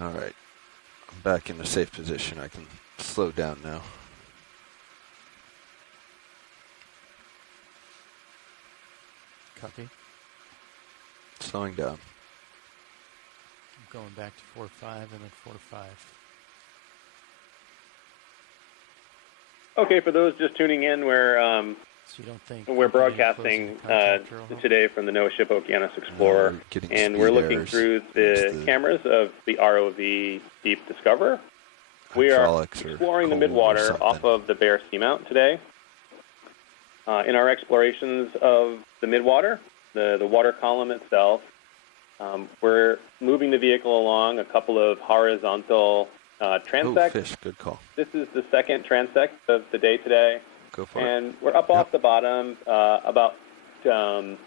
All right. I'm back in a safe position. I can slow down now. Copy. Slowing down. I'm going back to 4.5 and then 4.5. Okay, for those just tuning in, So you don't think we're opening and broadcasting closing the contactor will help? today from the NOAA ship Okeanos Explorer, we're getting and speed we're looking errors. through It's the cameras of the ROV Deep Discoverer. We are hydraulics or exploring the cold or Midwater something. off of the Bear Seamount today. In our explorations of the Midwater, the water column itself, we're moving the vehicle along a couple of horizontal Oh, transects. fish. Good call. This is the second transect of the day today. Go for it. And we're up off the bottom about 5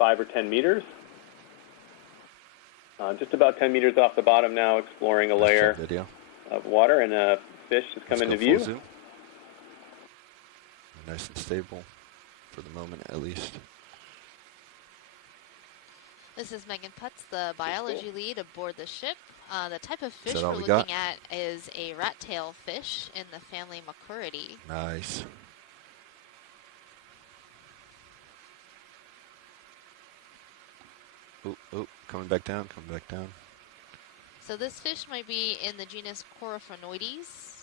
or 10 meters. Just about 10 meters off the bottom now, exploring a Nice layer job, video. of water, and a fish has come Let's into go view. full zoom. Nice and stable, for the moment at least. This is Megan Putz, the biology lead aboard the ship. The type of fish that all we're we got? looking at is a rat tail fish in the family Macuridae. Nice. Oh, coming back down, coming back down. So this fish might be in the genus Coryphonoides.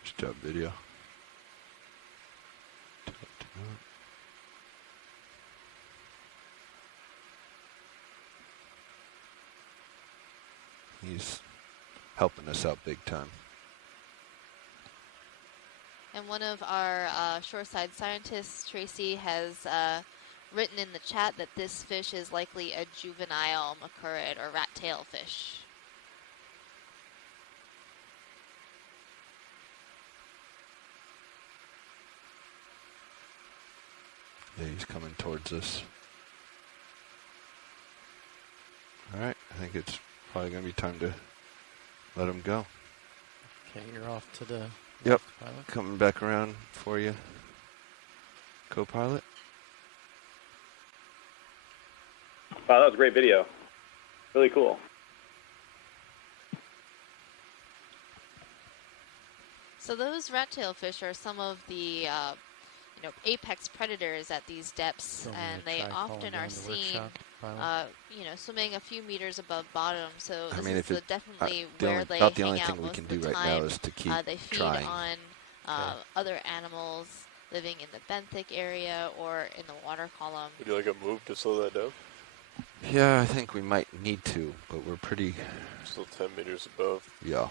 Nice job, video. He's helping us out big time. And one of our shoreside scientists, Tracy, has written in the chat that this fish is likely a juvenile macurid or rat tail fish. Yeah, he's coming towards us. All right, I think it's probably going to be time to let him go. Okay, you're off to the Yep. left, pilot. Coming back around for you, co-pilot. Wow, that was a great video. Really cool. So those rat-tailed fish are some of the apex predators at these depths, Told me and to they try calling often down are the seen, workshop pilot. swimming a few meters above bottom. So I this mean, is if it definitely the where only they about the hang only out thing we most can of the do right now time. is to keep They feed trying. on Okay. other animals living in the benthic area or in the water column. Would you like a move to slow that down? Yeah, I think we might need to, but we're pretty. Still 10 meters above. Yeah.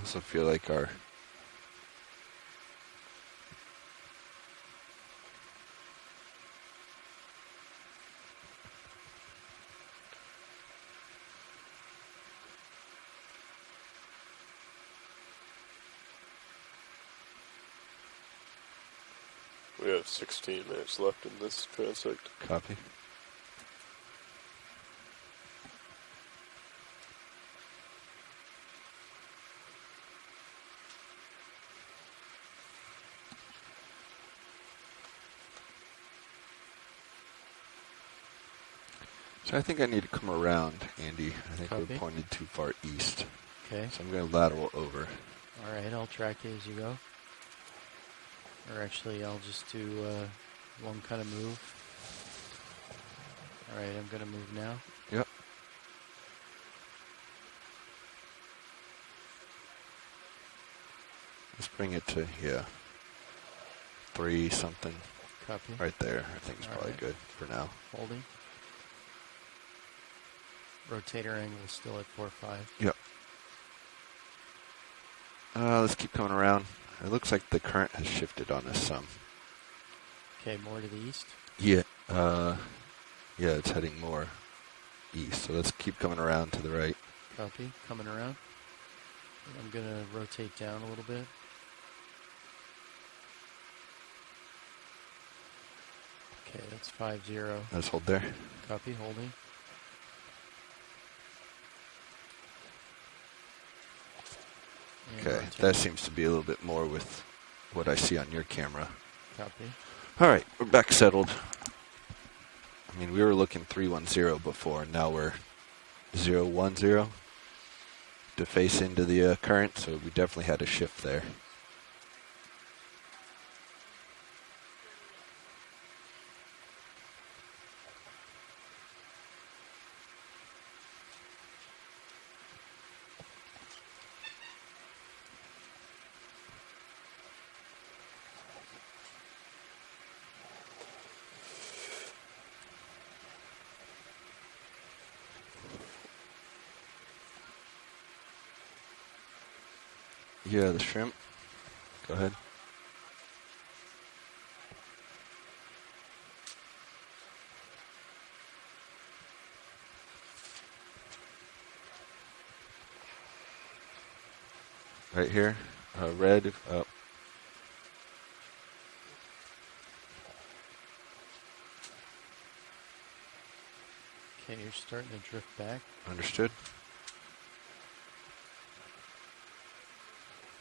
I also feel like our We have 16 minutes left in this transect. copy. So I think I need to come around, Andy. I think Copy. we're pointed too far east. Okay. So I'm going to lateral over. All right, I'll track you as you go. Or actually, I'll just do one kind of move. All right, I'm going to move now. Yep. Let's bring it to, 3 something. Copy. Right there. I think it's All probably right. good for now. Holding. Rotator angle is still at 4.5. Yep. Let's keep coming around. It looks like the current has shifted on us some. Okay, more to the east. Yeah. Yeah, it's heading more east. So let's keep coming around to the right. Copy. Coming around. And I'm going to rotate down a little bit. Okay, that's 5-0. Let's hold there. Copy. Holding. And Okay, rotate. that seems to be a little bit more with what I see on your camera. Copy. All right, we're back settled. I mean, we were looking 310 before, and now we're 010 to face into the current, so we definitely had a shift there. Yeah, the shrimp. Go ahead. Right here. Red. Up. Okay, you're starting to drift back. Understood.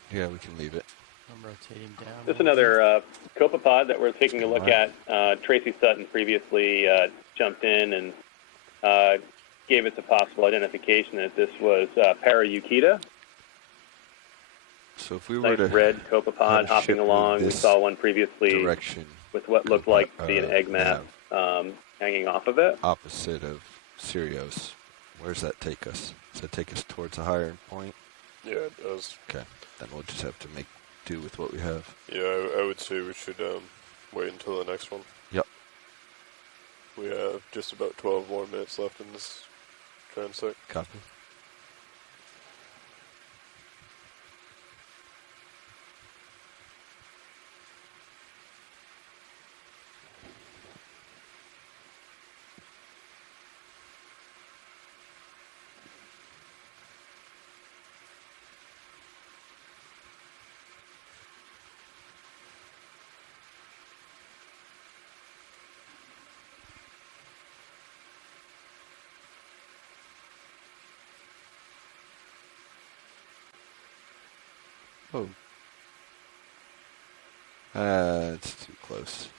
Yeah, we can leave it. I'm rotating down. This is another copepod that we're taking a look at. Tracy Sutton previously jumped in and gave us a possible identification that this was Paraeukita. So if we were Nice to red copepod have hopping ship move along. We this saw one previously direction with what looked like to be an egg mass hanging off of it. opposite of Sirius, where's that take us? Does that take us towards a higher point? Yeah, it does. Okay, then we'll just have to make do with what we have. Yeah, I would say we should wait until the next one. Yep. We have just about 12 more minutes left in this transect. Copy. Oh. It's too close.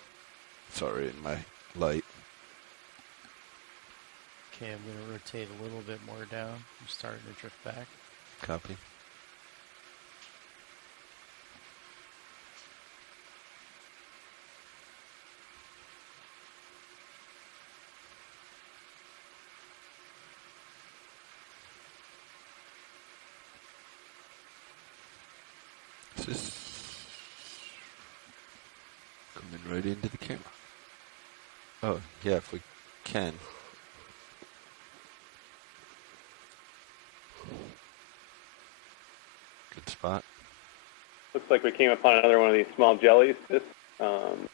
Sorry, in my light. Okay, I'm going to rotate a little bit more down. I'm starting to drift back. Copy. Just coming right into the camera. Oh, yeah, if we can. Good spot. Looks like we came upon another one of these small jellies. This looks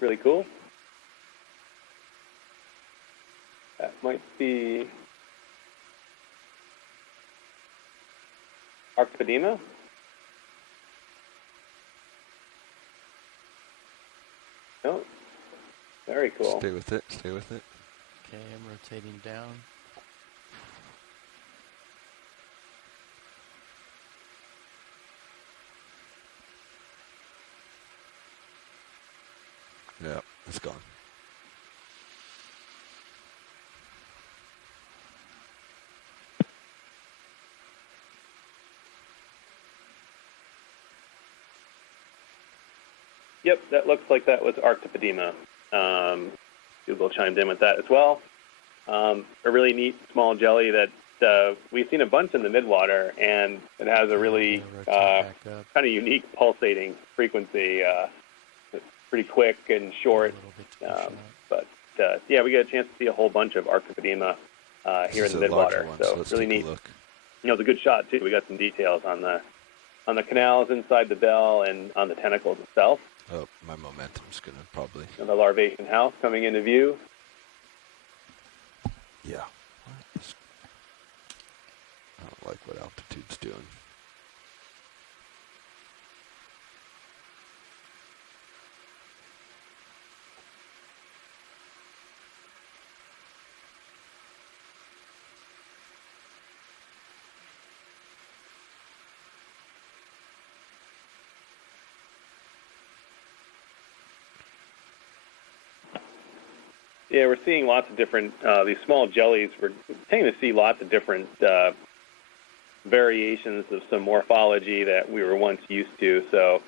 really cool. That might be Arctipedema. No, very cool. Stay with it, stay with it. Okay, I'm rotating down. Yeah, it's gone. Yep, that looks like that was Arctipedema. Google chimed in with that as well. A really neat small jelly that we've seen a bunch in the midwater, and it has a really kind of unique pulsating frequency. It's pretty quick and short. But yeah, we got a chance to see a whole bunch of Arctipedema here in the midwater. One, so let's really take neat. a look. It's a good shot too. We got some details on the canals inside the bell and on the tentacles itself. Oh, my momentum's gonna probably. And the larvation house coming into view. Yeah. I don't like what altitude's doing. Yeah, we're seeing lots of different, these small jellies, we're tending to see lots of different variations of some morphology that we were once used to. So,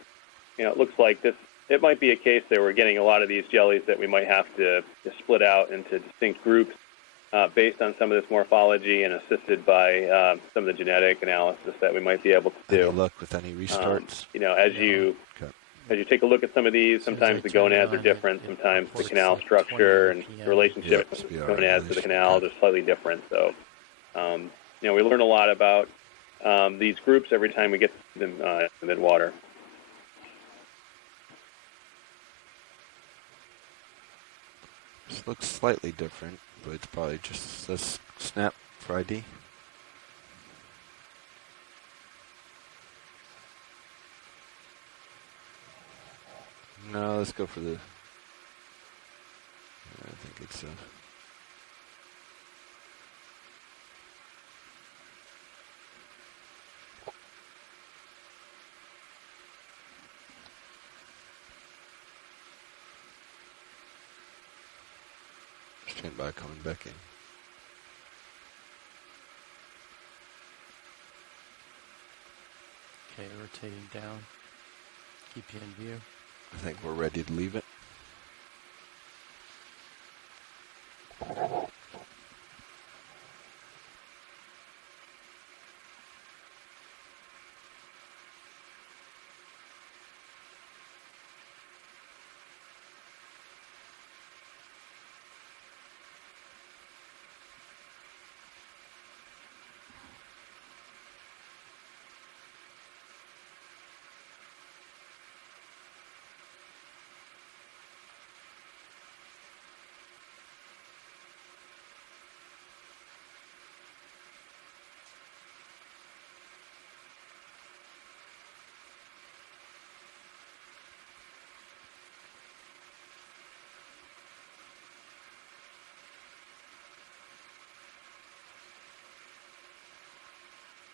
it looks like it might be a case that we're getting a lot of these jellies that we might have to split out into distinct groups based on some of this morphology and assisted by some of the genetic analysis that we might be able to do. Any luck with any restarts? As you take a look at some of these, sometimes the gonads are different, sometimes the canal structure and the relationship of the gonads to the canals are slightly different. So, we learn a lot about these groups every time we get them in the midwater. This looks slightly different, but it's probably just a snap for ID. No, let's go for the. I think it's stand by, coming back in. Okay, rotating down. Keep you in view. I think we're ready to leave it.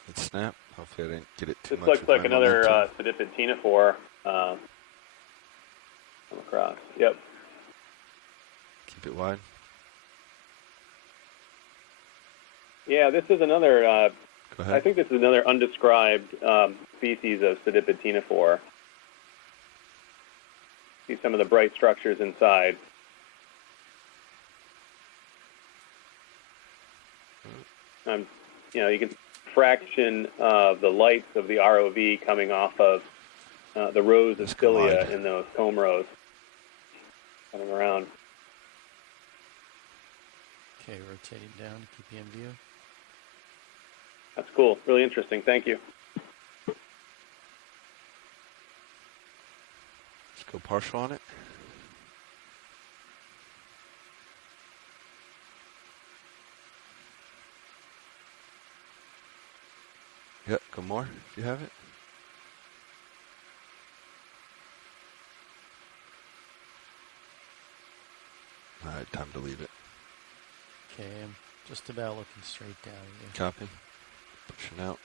Good snap. Hopefully I didn't get it too This much. looks like another Sedipentinophore come across. Yep. Keep it wide. Yeah, this is another. Go ahead. I think this is another undescribed species of Sedipitenophore. See some of the bright structures inside. You can fraction the lights of the ROV coming off of the rows of cilia in those comb rows coming around. Okay, rotating down to keep you in view. That's cool. Really interesting. Thank you. Let's go partial on it. Yep, go more if you have it. All right, time to leave it. Okay, I'm just about looking straight down at you. Copy. Pushing out.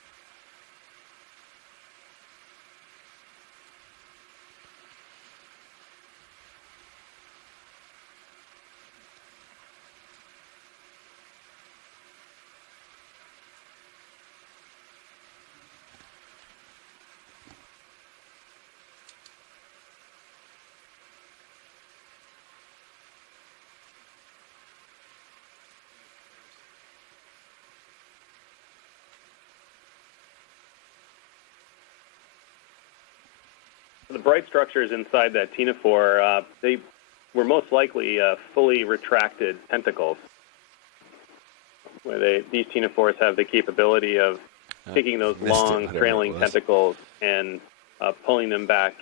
The bright structures inside that ctenophore, they were most likely fully retracted tentacles, where these ctenophores have the capability of taking those long trailing tentacles and pulling them back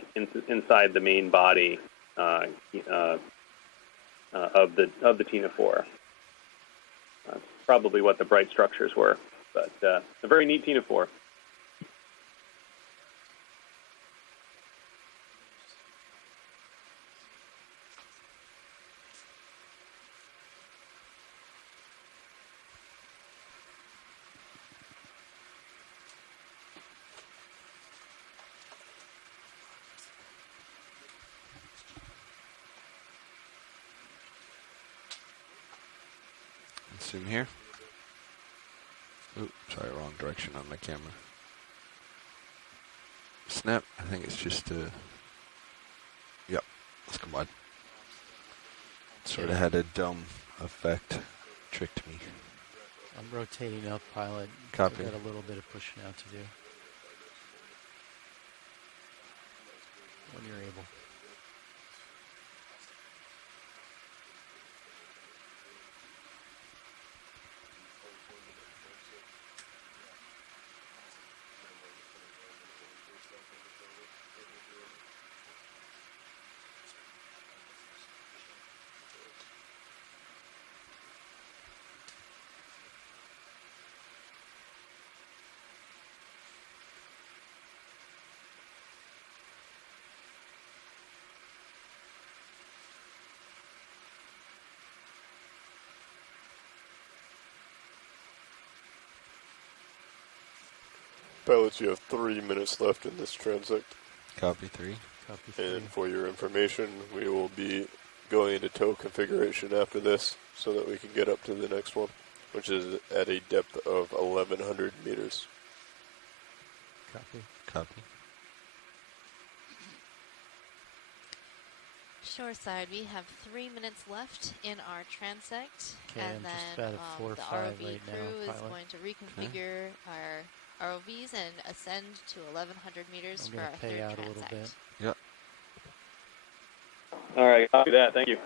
inside the main body of the ctenophore. That's probably what the bright structures were, but a very neat ctenophore. Zoom here. Oops, sorry, wrong direction on my camera. Snap, I think it's just yep, let's come on. Sort of had a dome effect, tricked me. I'm rotating up, pilot. Copy. I've got a little bit of pushing out to do. When you're able. Pilots, you have 3 minutes left in this transect. Copy 3. Copy 3. And for your information, we will be going into tow configuration after this so that we can get up to the next one, which is at a depth of 1,100 meters. Copy. Copy. Shore side, we have 3 minutes left in our transect, Okay, and I'm then just about at 4 or the 5 ROV right now, crew is pilot. going to reconfigure our ROVs and ascend to 1,100 meters I'm for going our to pay third out a little transect. bit. Yep. All right, copy that. Thank you.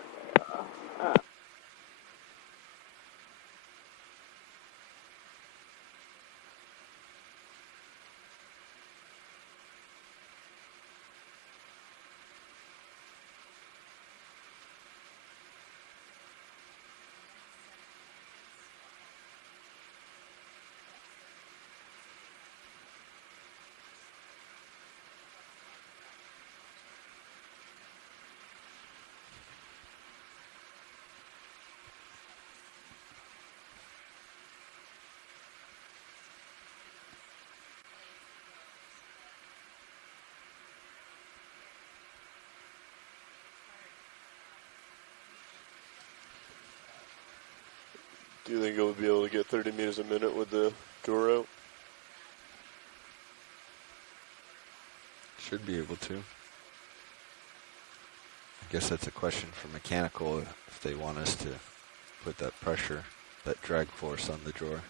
Do you think you'll be able to get 30 meters a minute with the drawer out? Should be able to. I guess that's a question for mechanical if they want us to put that pressure, that drag force on the drawer.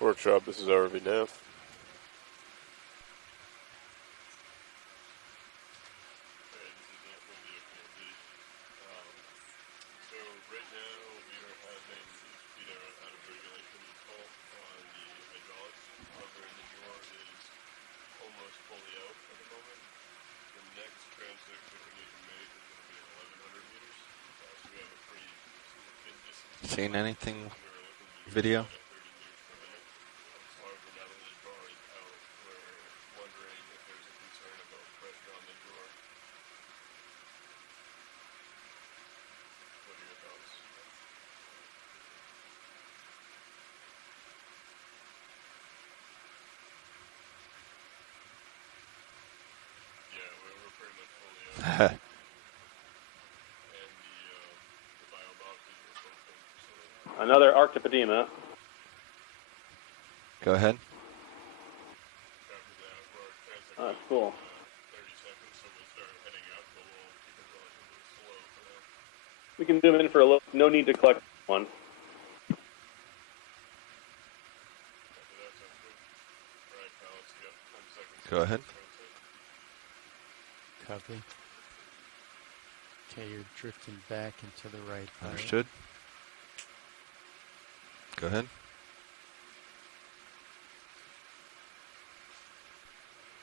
Workshop, this is RV Nav. Seen anything video? Another Arctopedema. Go ahead. Oh, that's cool. We can zoom in for a little. No need to collect one. Go ahead. Copy. Okay, you're drifting back and to the right. Understood. Go ahead.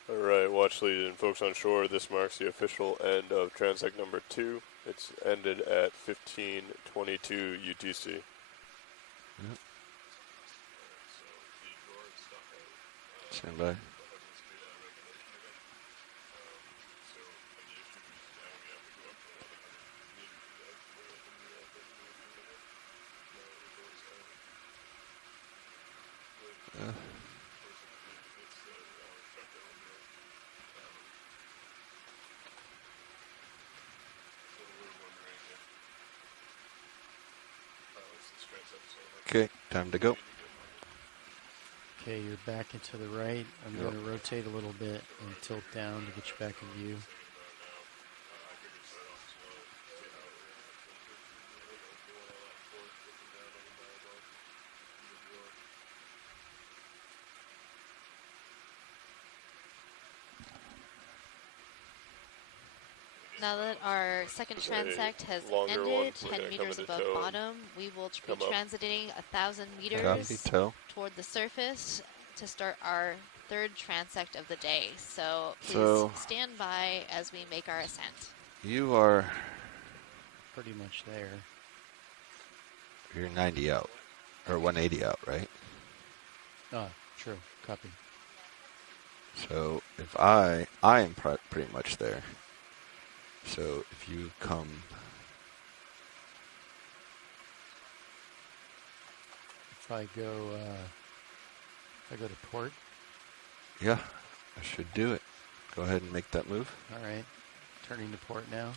Alright, watch lead and folks on shore. This marks the official end of transect number 2. It's ended at 15:22 UTC. Yep. Stand by. Okay, time to go. Okay, you're back and to the right. I'm going to rotate a little bit and tilt down to get you back in view. Now that our second transect has longer one. ended, We're 10 gonna come meters into above tow bottom, we will be come up. transiting 1,000 Copy, meters tow. toward the surface to start our third transect of the day. So please So- stand by as we make our ascent. You are, Pretty much there. you're 90 out, or 180 out, right? Ah, true. Copy. So if I am pretty much there. So if you come, If I go to port. yeah, I should do it. Go ahead and make that move. All right. Turning to port now.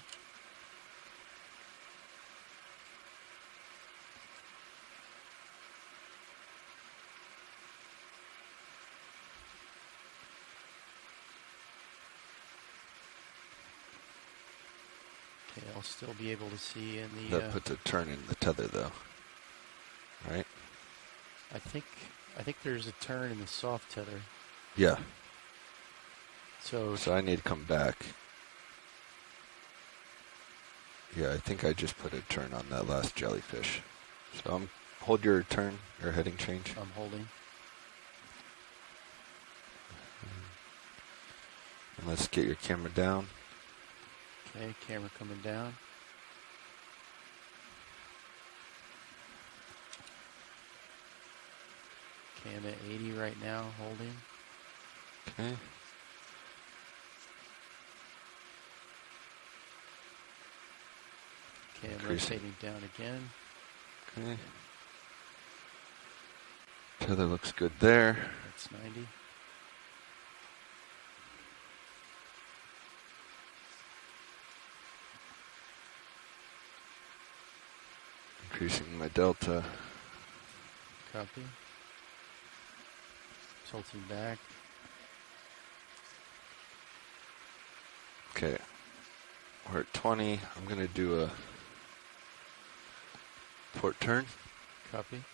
Okay, I'll still be able to see in the. That puts a turn in the tether, though. Right? I think there's a turn in the soft tether. Yeah. So So I need to come back. Yeah, I think I just put a turn on that last jellyfish. So hold your turn or heading change. I'm holding. And let's get your camera down. Okay, camera coming down. Cam at 80 right now, holding. Okay. Okay, I'm Increasing. rotating down again. Okay. Tether looks good there. That's 90. Increasing my delta. Copy. Tilting back. Okay. We're at 20. I'm going to do a port turn. Copy.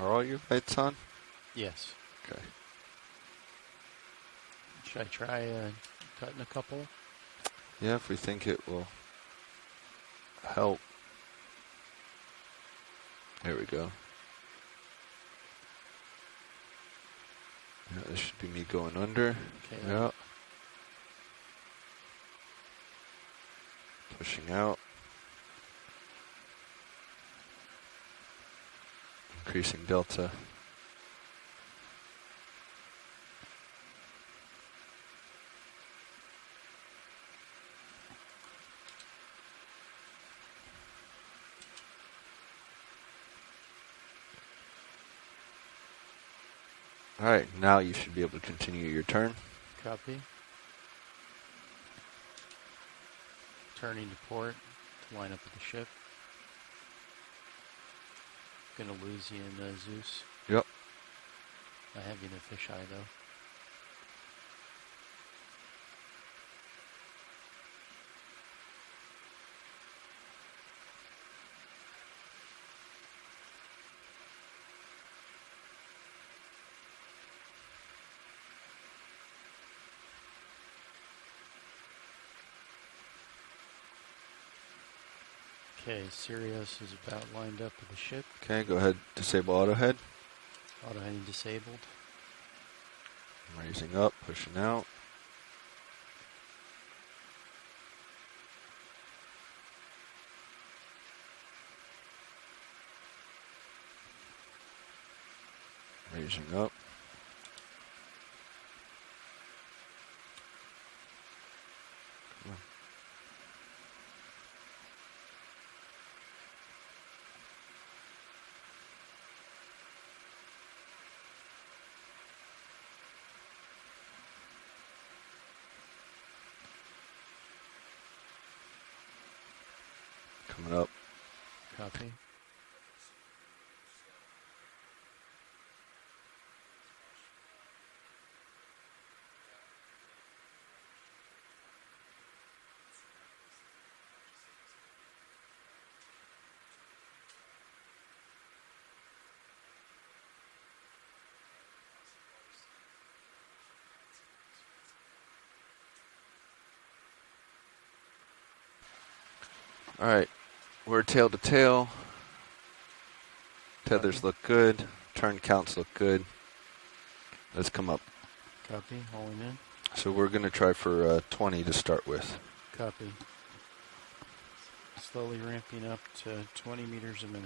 Are all your lights on? Yes. Okay. Should I try cutting a couple? Yeah, if we think it will help. There we go. Yeah, this should be me going under. Okay. Yeah. Pushing out. Increasing delta. Alright, now you should be able to continue your turn. Copy. Turning to port to line up with the ship. Gonna lose you in Zeus. Yep. I have you in a fisheye though. Okay, Sirius is about lined up with the ship. Okay, go ahead. Disable auto head. Auto heading disabled. Raising up, pushing out. Raising up. Come on. Coming up. Copy. Alright, we're tail to tail. Tethers look good. Turn counts look good. Let's come up. Copy. Hauling in. So we're going to try for 20 to start with. Copy. Slowly ramping up to 20 meters a minute.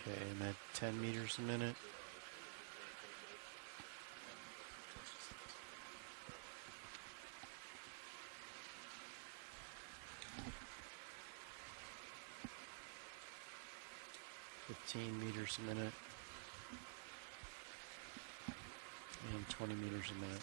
Okay, I'm at 10 meters a minute. Meters a minute and 20 meters a minute.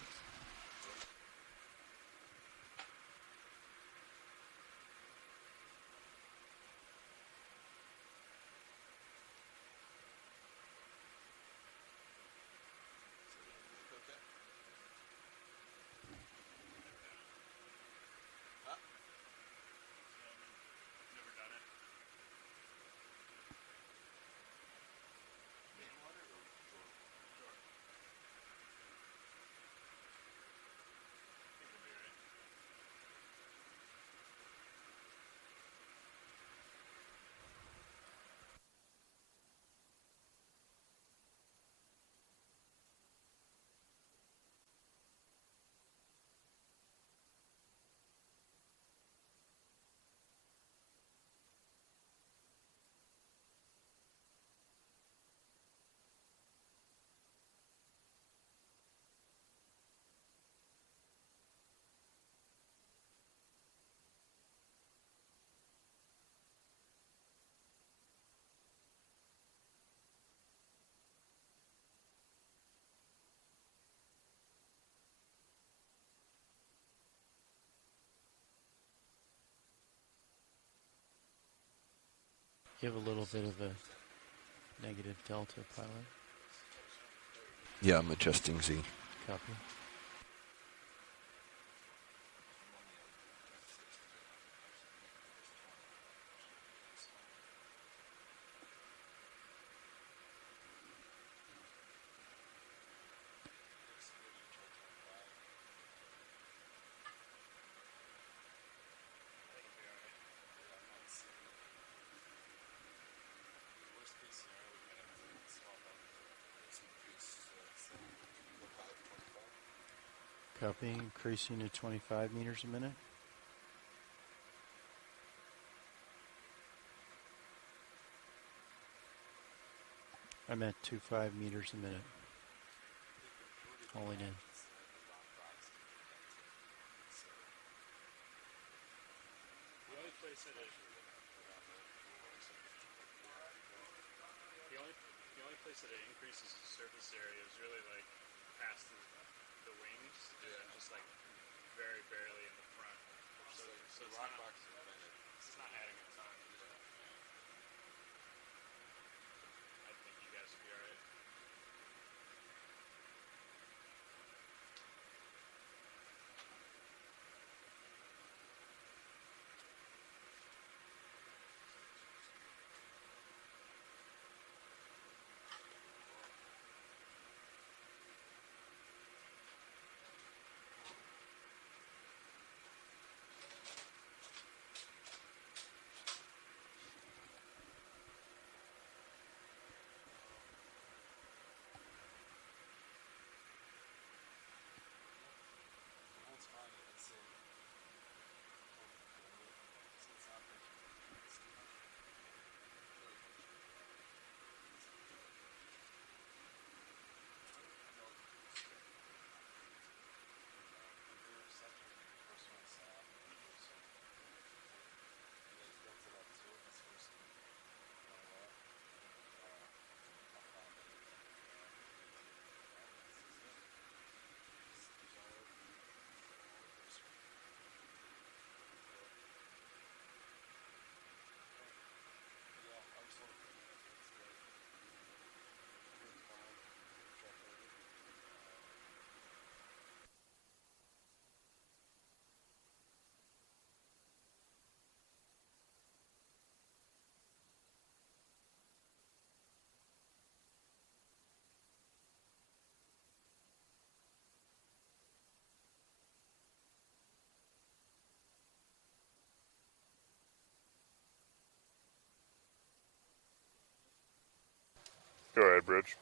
You have a little bit of a negative delta, pilot. Yeah, I'm adjusting Z. Copy. Copy, increasing to 25 meters a minute. I'm at 25 meters a minute. Holding in. The only place that it increases the surface area is really like past the wings, and then just like very barely in the front. So it's not adding a ton. I think you guys will be alright. Go ahead, Bridge.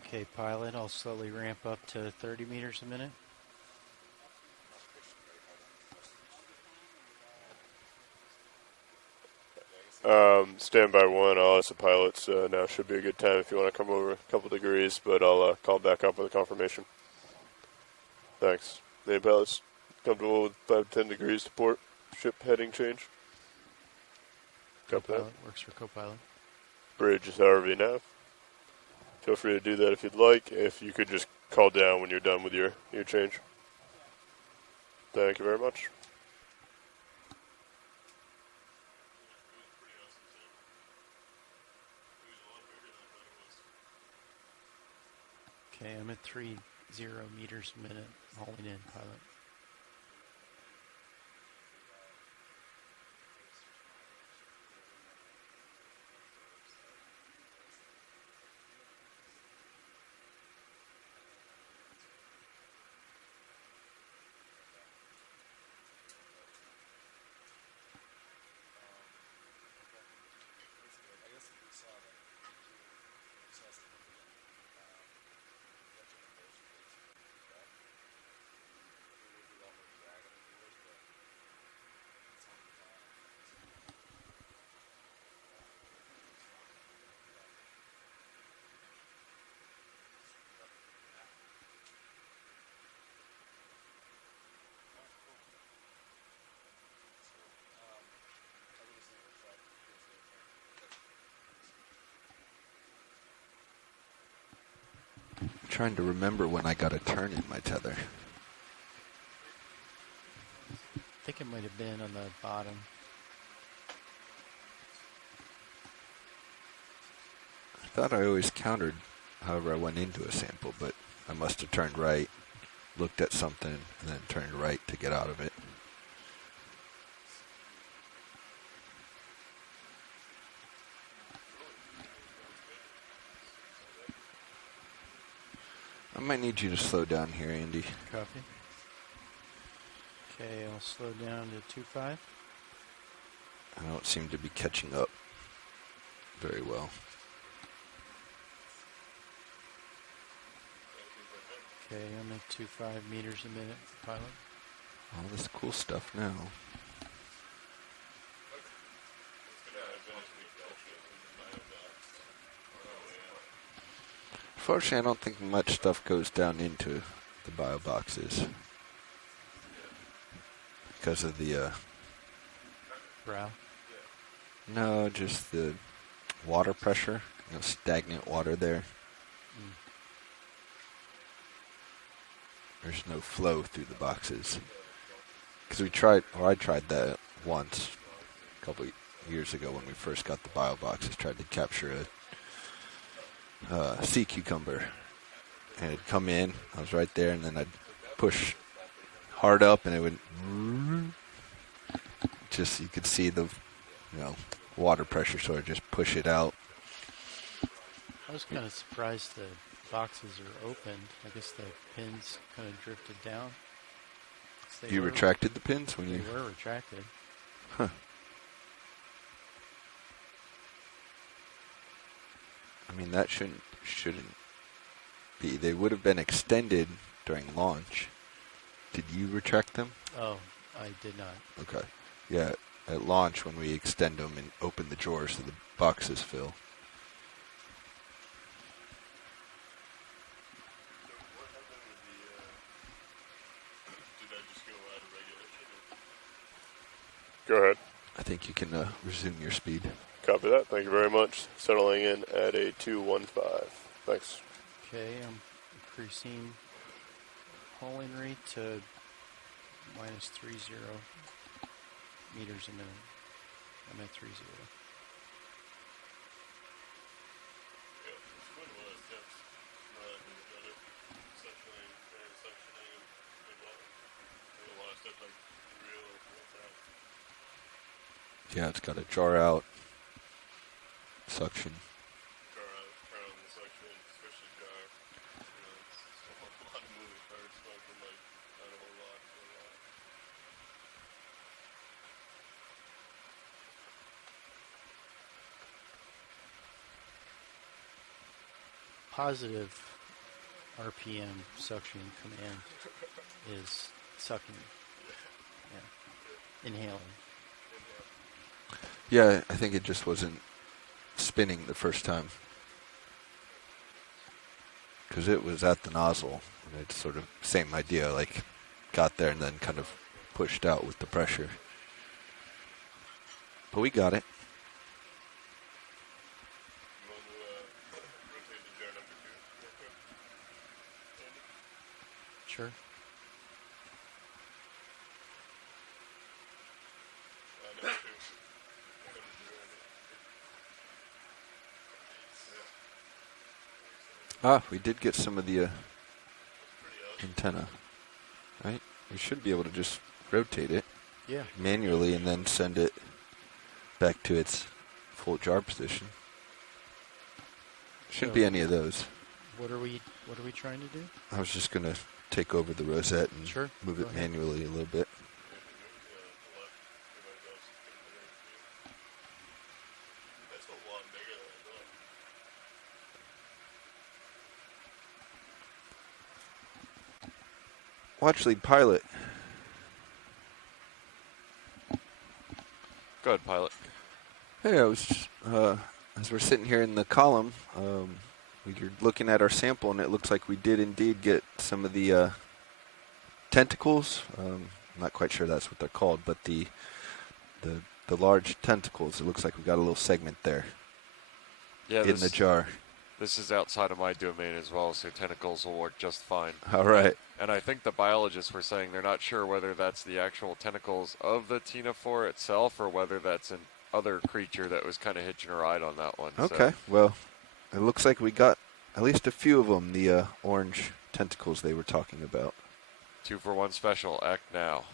Okay, pilot, I'll slowly ramp up to 30 meters a minute. Standby one. I'll ask the pilots. Now should be a good time if you want to come over a couple degrees, but I'll call back up with a confirmation. Thanks. Any pilots comfortable with 5 to 10 degrees to port? Ship heading change? Copy that. Co-pilot works for co-pilot. Bridge is however you nav. Feel free to do that if you'd like. If you could just call down when you're done with your change. Thank you very much. Okay, I'm at 30 meters a minute, holding in, pilot. I'm trying to remember when I got a turn in my tether. I think it might have been on the bottom. thought I always countered however I went into a sample, but I must have turned right, looked at something, and then turned right to get out of it. I might need you to slow down here, Andy. Copy. Okay, I'll slow down to 2.5. I don't seem to be catching up very well. Okay, I'm at 2.5 meters a minute, pilot. All this cool stuff now. Fortunately, I don't think much stuff goes down into the bio boxes because of the Brow. no, just the water pressure. Stagnant water there. Mm. There's no flow through the boxes. Because I tried that once a couple years ago when we first got the bio boxes. Tried to capture a sea cucumber, and it'd come in. I was right there, and then I'd push hard up, and it would just, you could see the, water pressure sort of just push it out. I was kind of surprised the boxes are opened. I guess the pins kind of drifted down. You retracted the pins when you? They were retracted. Huh. I mean, that shouldn't be. They would have been extended during launch. Did you retract them? Oh, I did not. Okay. Yeah, at launch when we extend them and open the drawers so the boxes fill. Go ahead. I think you can resume your speed. Copy that. Thank you very much. Settling in at a 215. Thanks. Okay, I'm increasing hauling rate to minus 30 meters a minute. I'm at 30. Yeah, it's got a jar out, suction. Positive RPM suction command is sucking. Yeah. Inhaling. Yeah, I think it just wasn't spinning the first time. Because it was at the nozzle. And it's sort of same idea, like got there and then kind of pushed out with the pressure. But we got it. Sure. We did get some of the antenna, right? We should be able to just rotate it manually and then send it back to its full jar position. Shouldn't be any of those. What are we trying to do? I was just gonna take over the rosette and move it manually a little bit. Watch lead pilot. Go ahead, pilot. Hey, I was just, as we're sitting here in the column, you're looking at our sample, and it looks like we did indeed get some of the tentacles. I'm not quite sure that's what they're called, but the large tentacles. It looks like we got a little segment there in the jar. This is outside of my domain as well, so tentacles will work just fine. All right. And I think the biologists were saying they're not sure whether that's the actual tentacles of the ctenophore itself or whether that's an other creature that was kind of hitching a ride on that one. Okay, So. well, It looks like we got at least a few of them, the orange tentacles they were talking about. 2-for-1 special. Act now.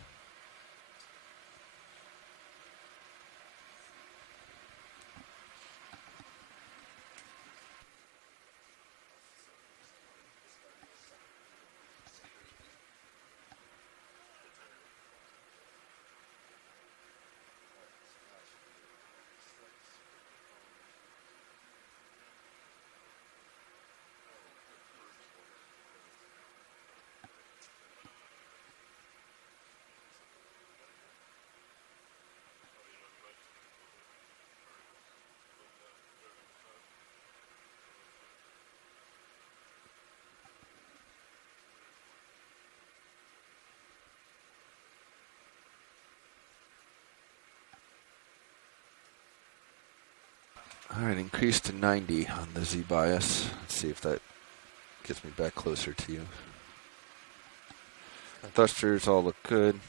All right, increase to 90 on the Z bias. Let's see if that gets me back closer to you. Thrusters all look good.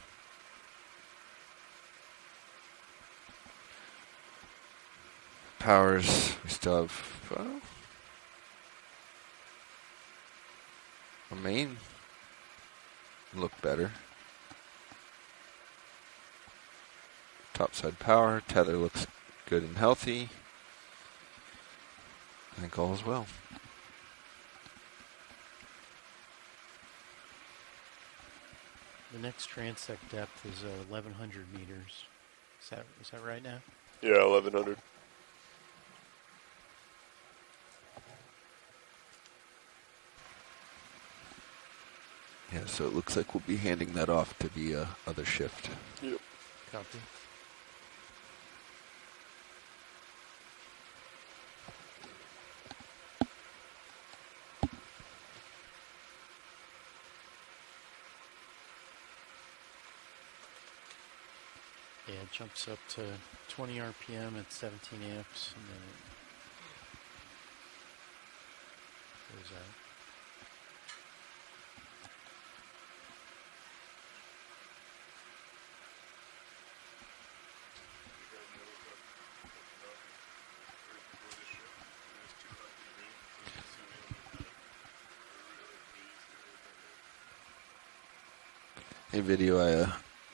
Powers, we still have our main look better. Topside power, tether looks good and healthy. I think all is well. The next transect depth is 1,100 meters. Is that right now? Yeah, 1100. Yeah, so it looks like we'll be handing that off to the other shift. Yep. Copy. Yeah, it jumps up to 20 RPM at 17 amps, and then it goes out. Hey, video, I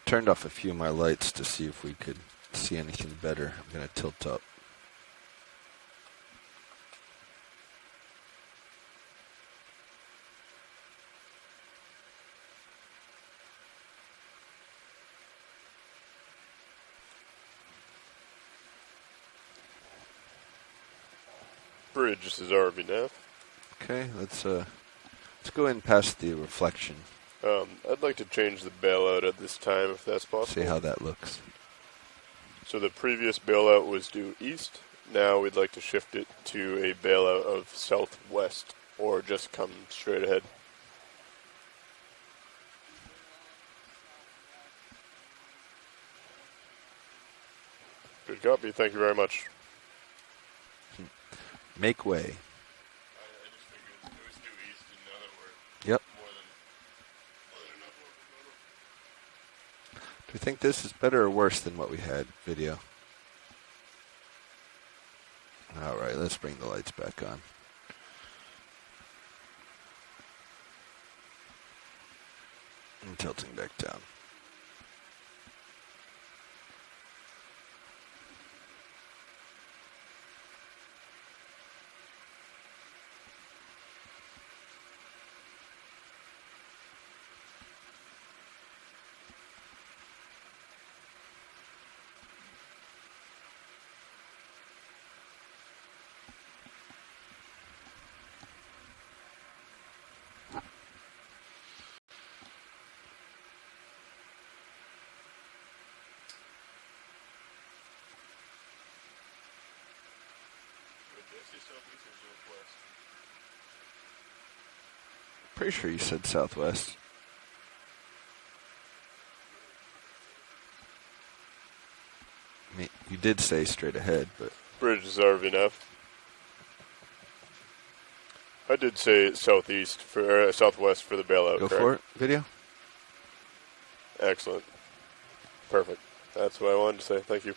turned off a few of my lights to see if we could see anything better. I'm going to tilt up. Bridge, this is RV Nav. Okay, let's go in past the reflection. I'd like to change the bailout at this time, if that's possible. See how that looks. So the previous bailout was due east. Now we'd like to shift it to a bailout of southwest, or just come straight ahead. Good copy. Thank you very much. Make way. I just figured it was due east, and now that we're Yep. more than enough. Do you think this is better or worse than what we had, video? All right, let's bring the lights back on. And tilting back down. Pretty sure you said southwest. I mean, you did say straight ahead, but Bridge is RV Nav. I did say southeast for southwest for the bailout. go correct? for it, video. Excellent. Perfect. That's what I wanted to say. Thank you.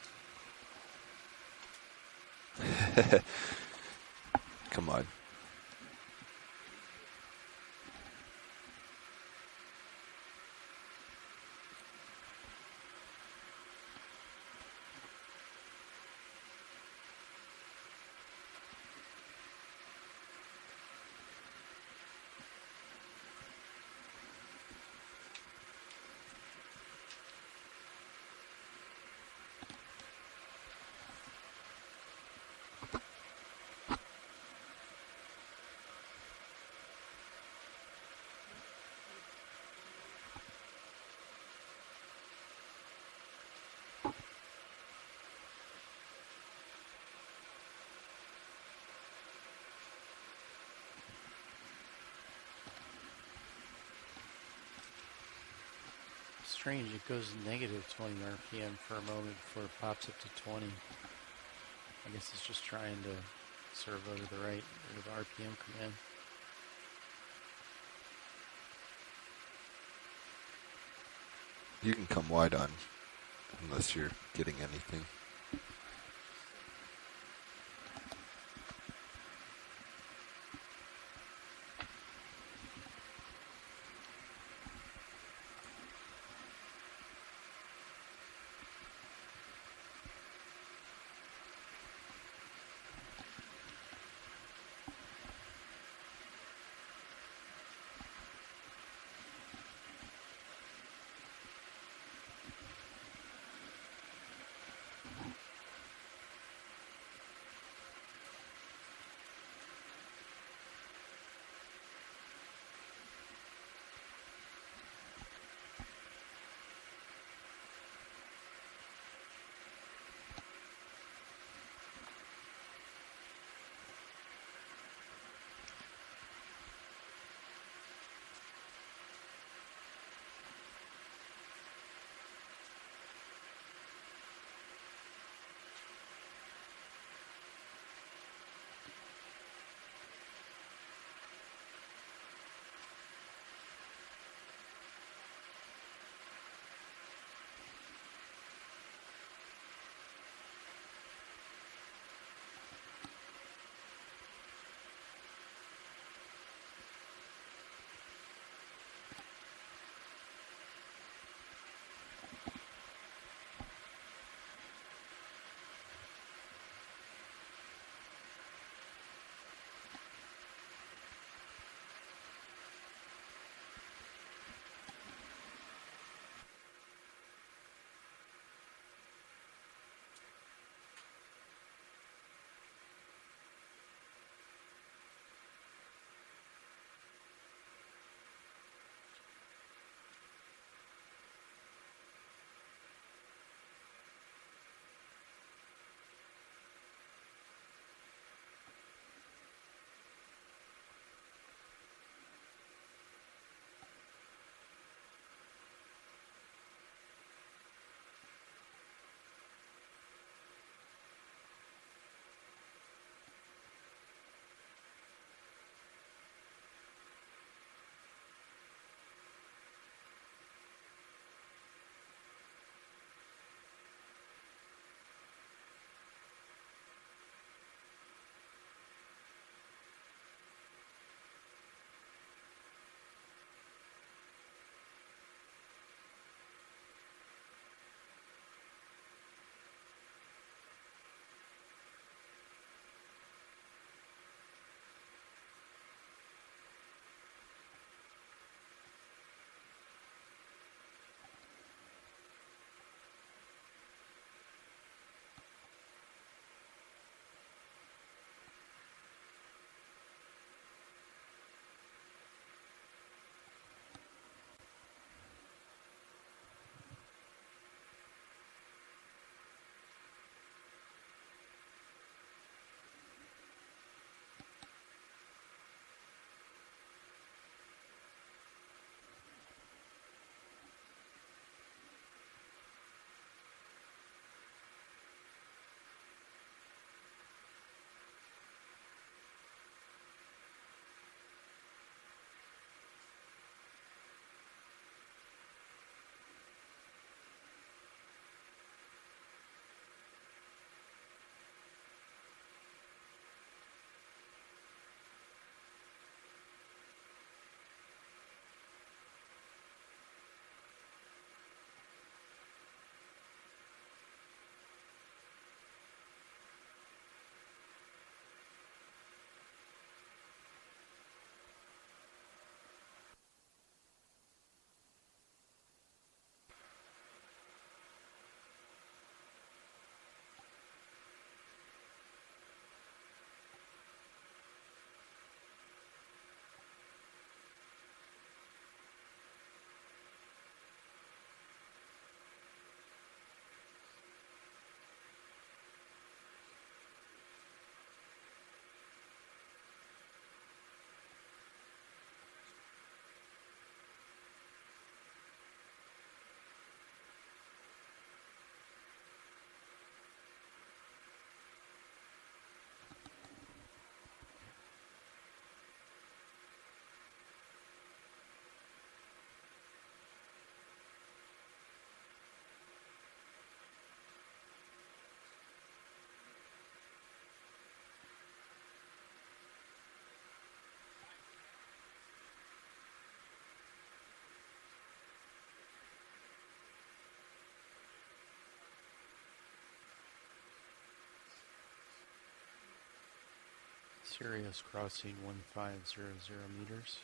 come wide. Strange, it goes negative 20 RPM for a moment before it pops up to 20. I guess it's just trying to serve over the right bit of RPM command. You can come wide on unless you're getting anything. Sirius crossing 1500 meters.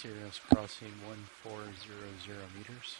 Sirius crossing 1400 meters.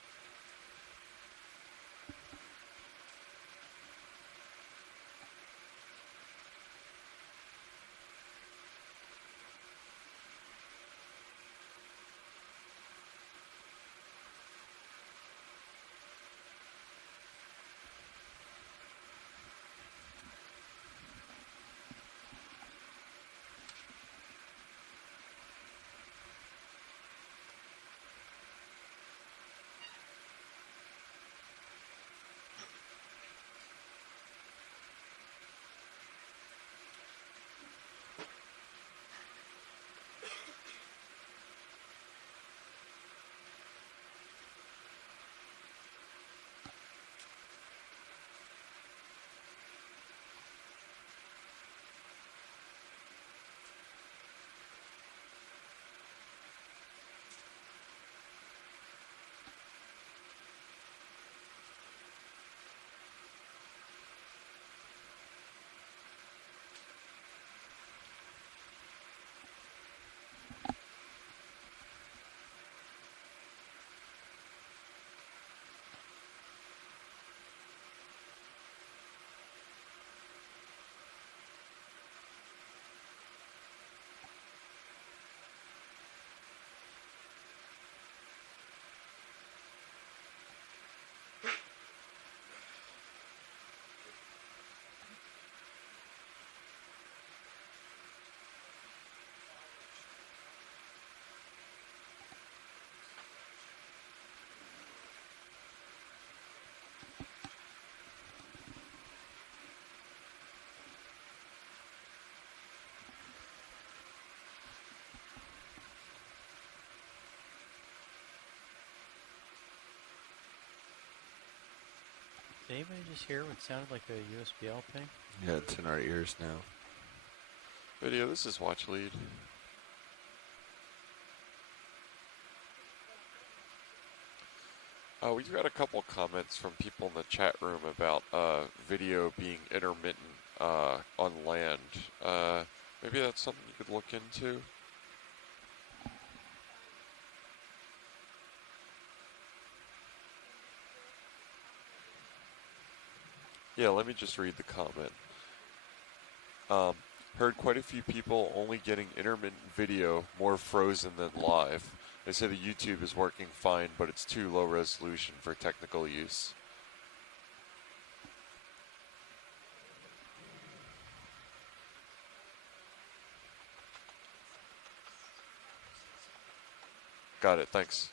anybody just hear what sounded like a USBL ping? Yeah, it's in our ears now. Video, this is Watch Lead. We do got a couple comments from people in the chat room about video being intermittent on land. Maybe that's something you could look into. Yeah, let me just read the comment. Heard quite a few people only getting intermittent video, more frozen than live. They say the YouTube is working fine, but it's too low resolution for technical use. Got it, thanks.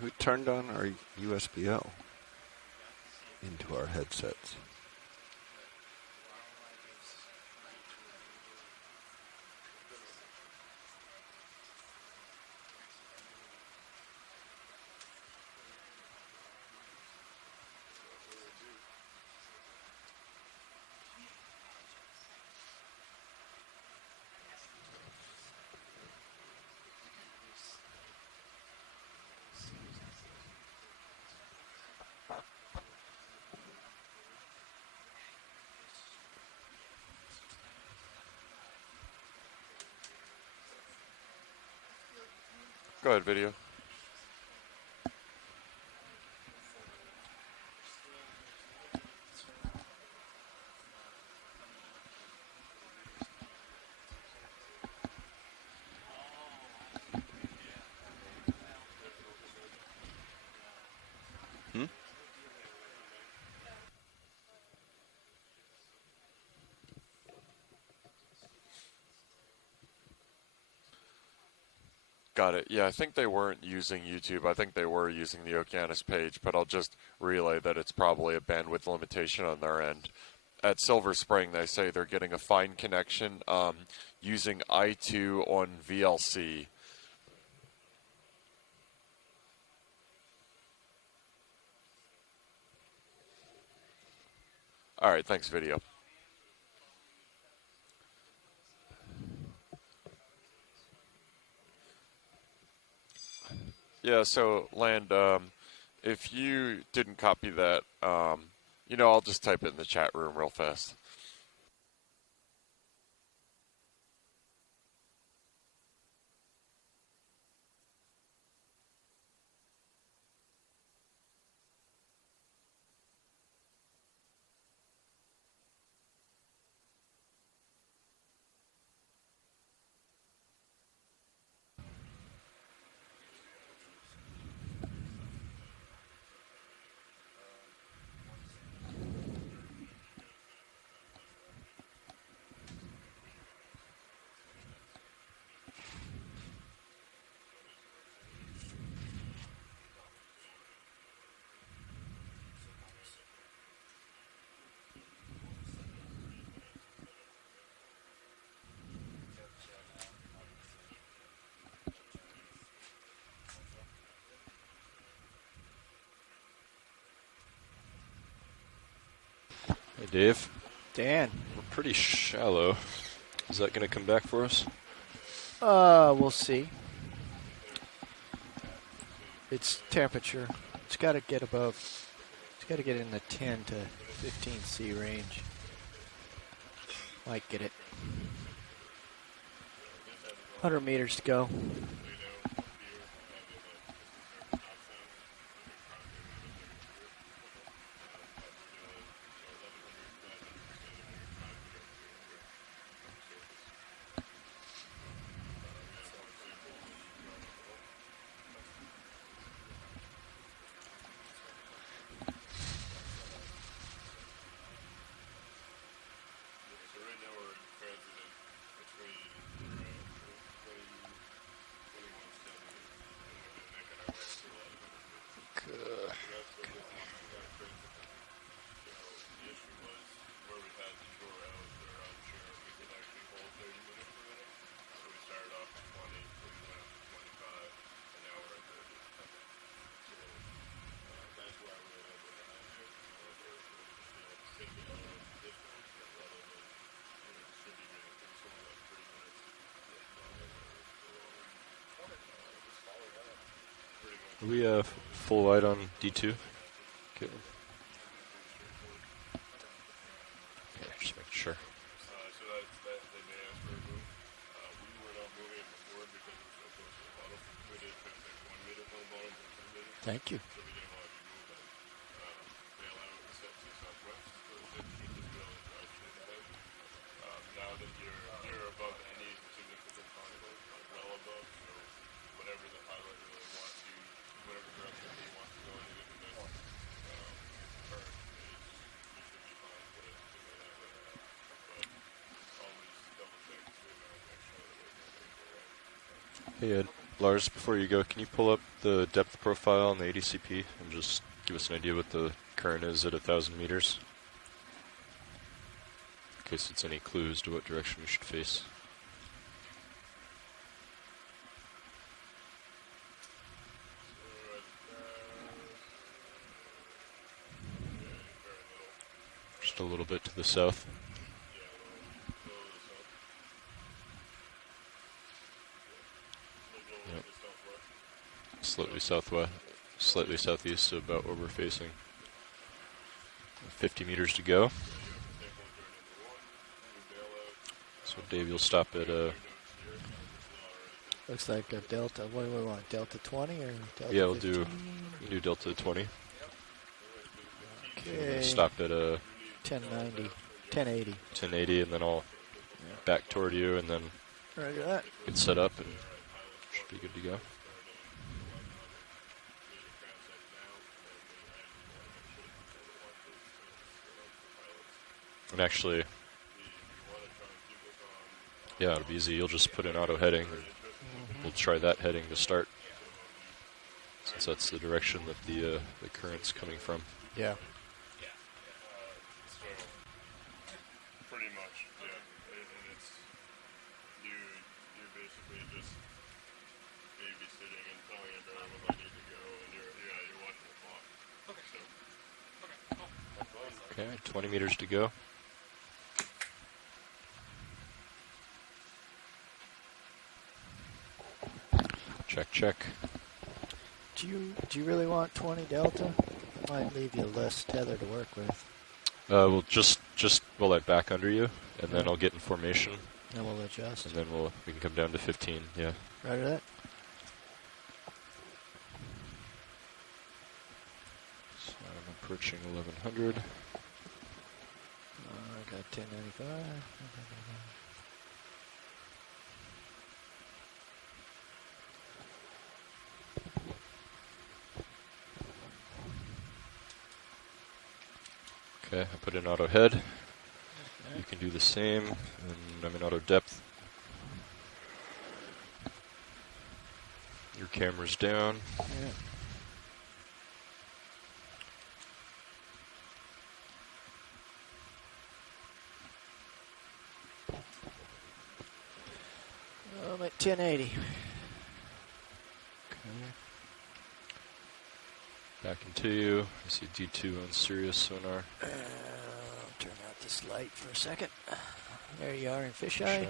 Who turned on our USBL into our headsets? Go ahead, video. Hmm? Got it. Yeah, I think they weren't using YouTube. I think they were using the Okeanos page, but I'll just relay that it's probably a bandwidth limitation on their end. At Silver Spring, they say they're getting a fine connection using I2 on VLC. All right, thanks, video. Yeah, so Land, if you didn't copy that, I'll just type it in the chat room real fast. Hey, Dave. Dan. We're pretty shallow. Is that going to come back for us? We'll see. It's temperature. It's got to get above. It's got to get in the 10 to 15 C range. Might get it. 100 meters to go. Are we full wide on D2? Okay. Just making sure. So that they may ask for a move. We were not moving it before because it was so close to the bottom. We did transect 1 meter from the bottom to 2 meters. Thank you. So we didn't want to be moving. They allow it to set to southwest, so the ship should just be able to drive straight ahead. Now that you're above any significant conical, like well above, so whatever the pilot really wants you, whatever direction he wants to go in to get the best turn, you should be fine to go that way. But always double check to make sure that we're Hey Ed, Lars, before you go, can you pull up the depth profile on the ADCP and just give us an idea what the current is at 1,000 meters? In case it's any clues to what direction we should face. Just a little bit to the south. Yep. Slightly southwest, slightly southeast, so about where we're facing. 50 meters to go. So Dave, you'll stop at Looks like a delta. What do we want? Delta 20 or delta yeah, we'll 15? do delta 20. Okay. Stop at 1090, 1080. 1080, and then I'll back toward you, and then Roger that. get set up, and should be good to go. And actually, yeah, it'll be easy. You'll just put in auto heading, and we'll try that heading to start, since that's the direction that the current's coming from. Yeah. pretty much, yeah. And it's you're basically just babysitting and telling everyone when they need to go, and you're watching the clock. Okay. So, have fun. Okay, 20 meters to go. Check, check. Do you really want 20 delta? I might leave you less tether to work with. We'll just we'll let back under you, and then I'll get in formation, Then we'll adjust. and then we can come down to 15. Yeah. Roger that. So I'm approaching 1100. I got 1095. Okay, I put in auto head. You can do the same, and I'm in auto depth. Your camera's down. Yeah. I'm at 1080. Okay. Back into you. I see D2 on Sirius sonar. I'll turn out this light for a second. There you are in fisheye. Fisheye.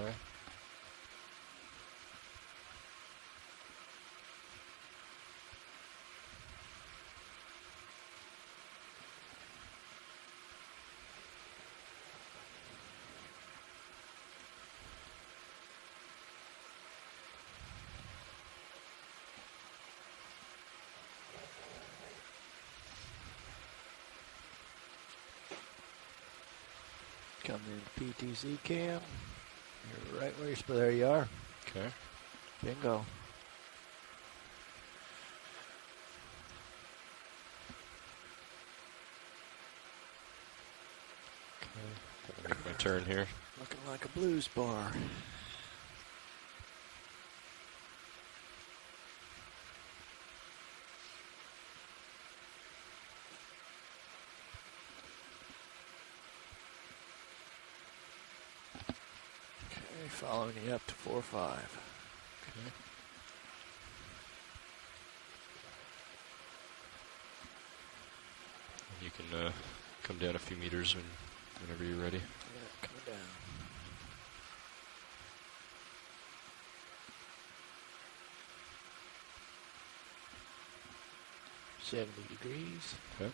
Come in PTZ cam. You're right where you're supposed. There you are. Okay. Bingo. I'll make my turn here. Looking like a blues bar. Okay, following you up to 4-5. Okay. You can come down a few meters whenever you're ready. Yeah, coming down. 70 degrees. Okay.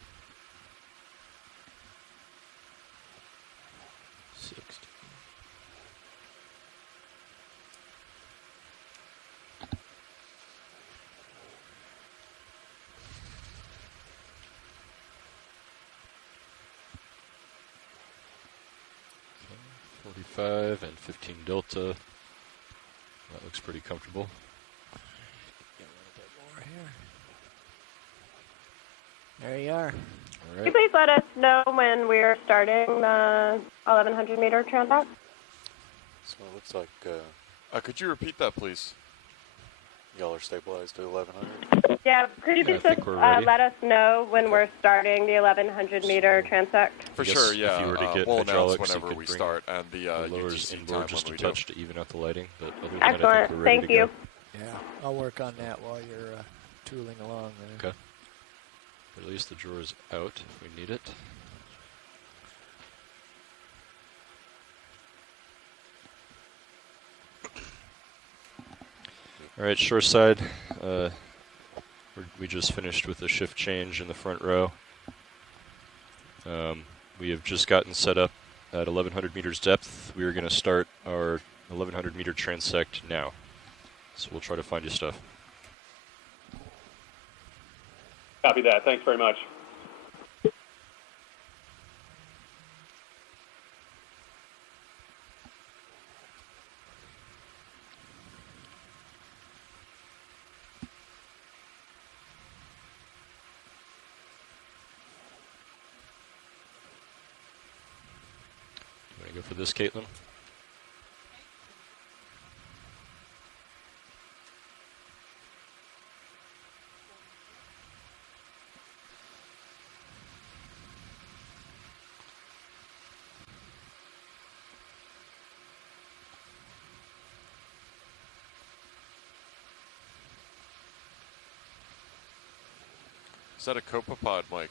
60. Okay. 45 and 15 delta. That looks pretty comfortable. Get a little bit more here. There you are. All Could you right. please let us know when we're starting the 1100 meter transect? So it looks like Could you repeat that, please? y'all are stabilized to 1100. Yeah, could you Yeah, I please think just we're ready. let us know when we're starting the 1100 meter transect? For I guess sure, if yeah. you were to get We'll announce hydraulics, you whenever could we bring start, and the the lowers UTC inboard time just when a we do. touch to even out the lighting, but other than that, I Excellent. think we're ready Thank to you. go. Yeah, I'll work on that while you're tooling along there. Okay. Release the drawers out if we need it. All right, shore side. We just finished with a shift change in the front row. We have just gotten set up at 1100 meters depth. We are going to start our 1100 meter transect now. So we'll try to find you stuff. Copy that. Thanks very much. You want to go for this, Caitlin? Is that a copepod, Mike?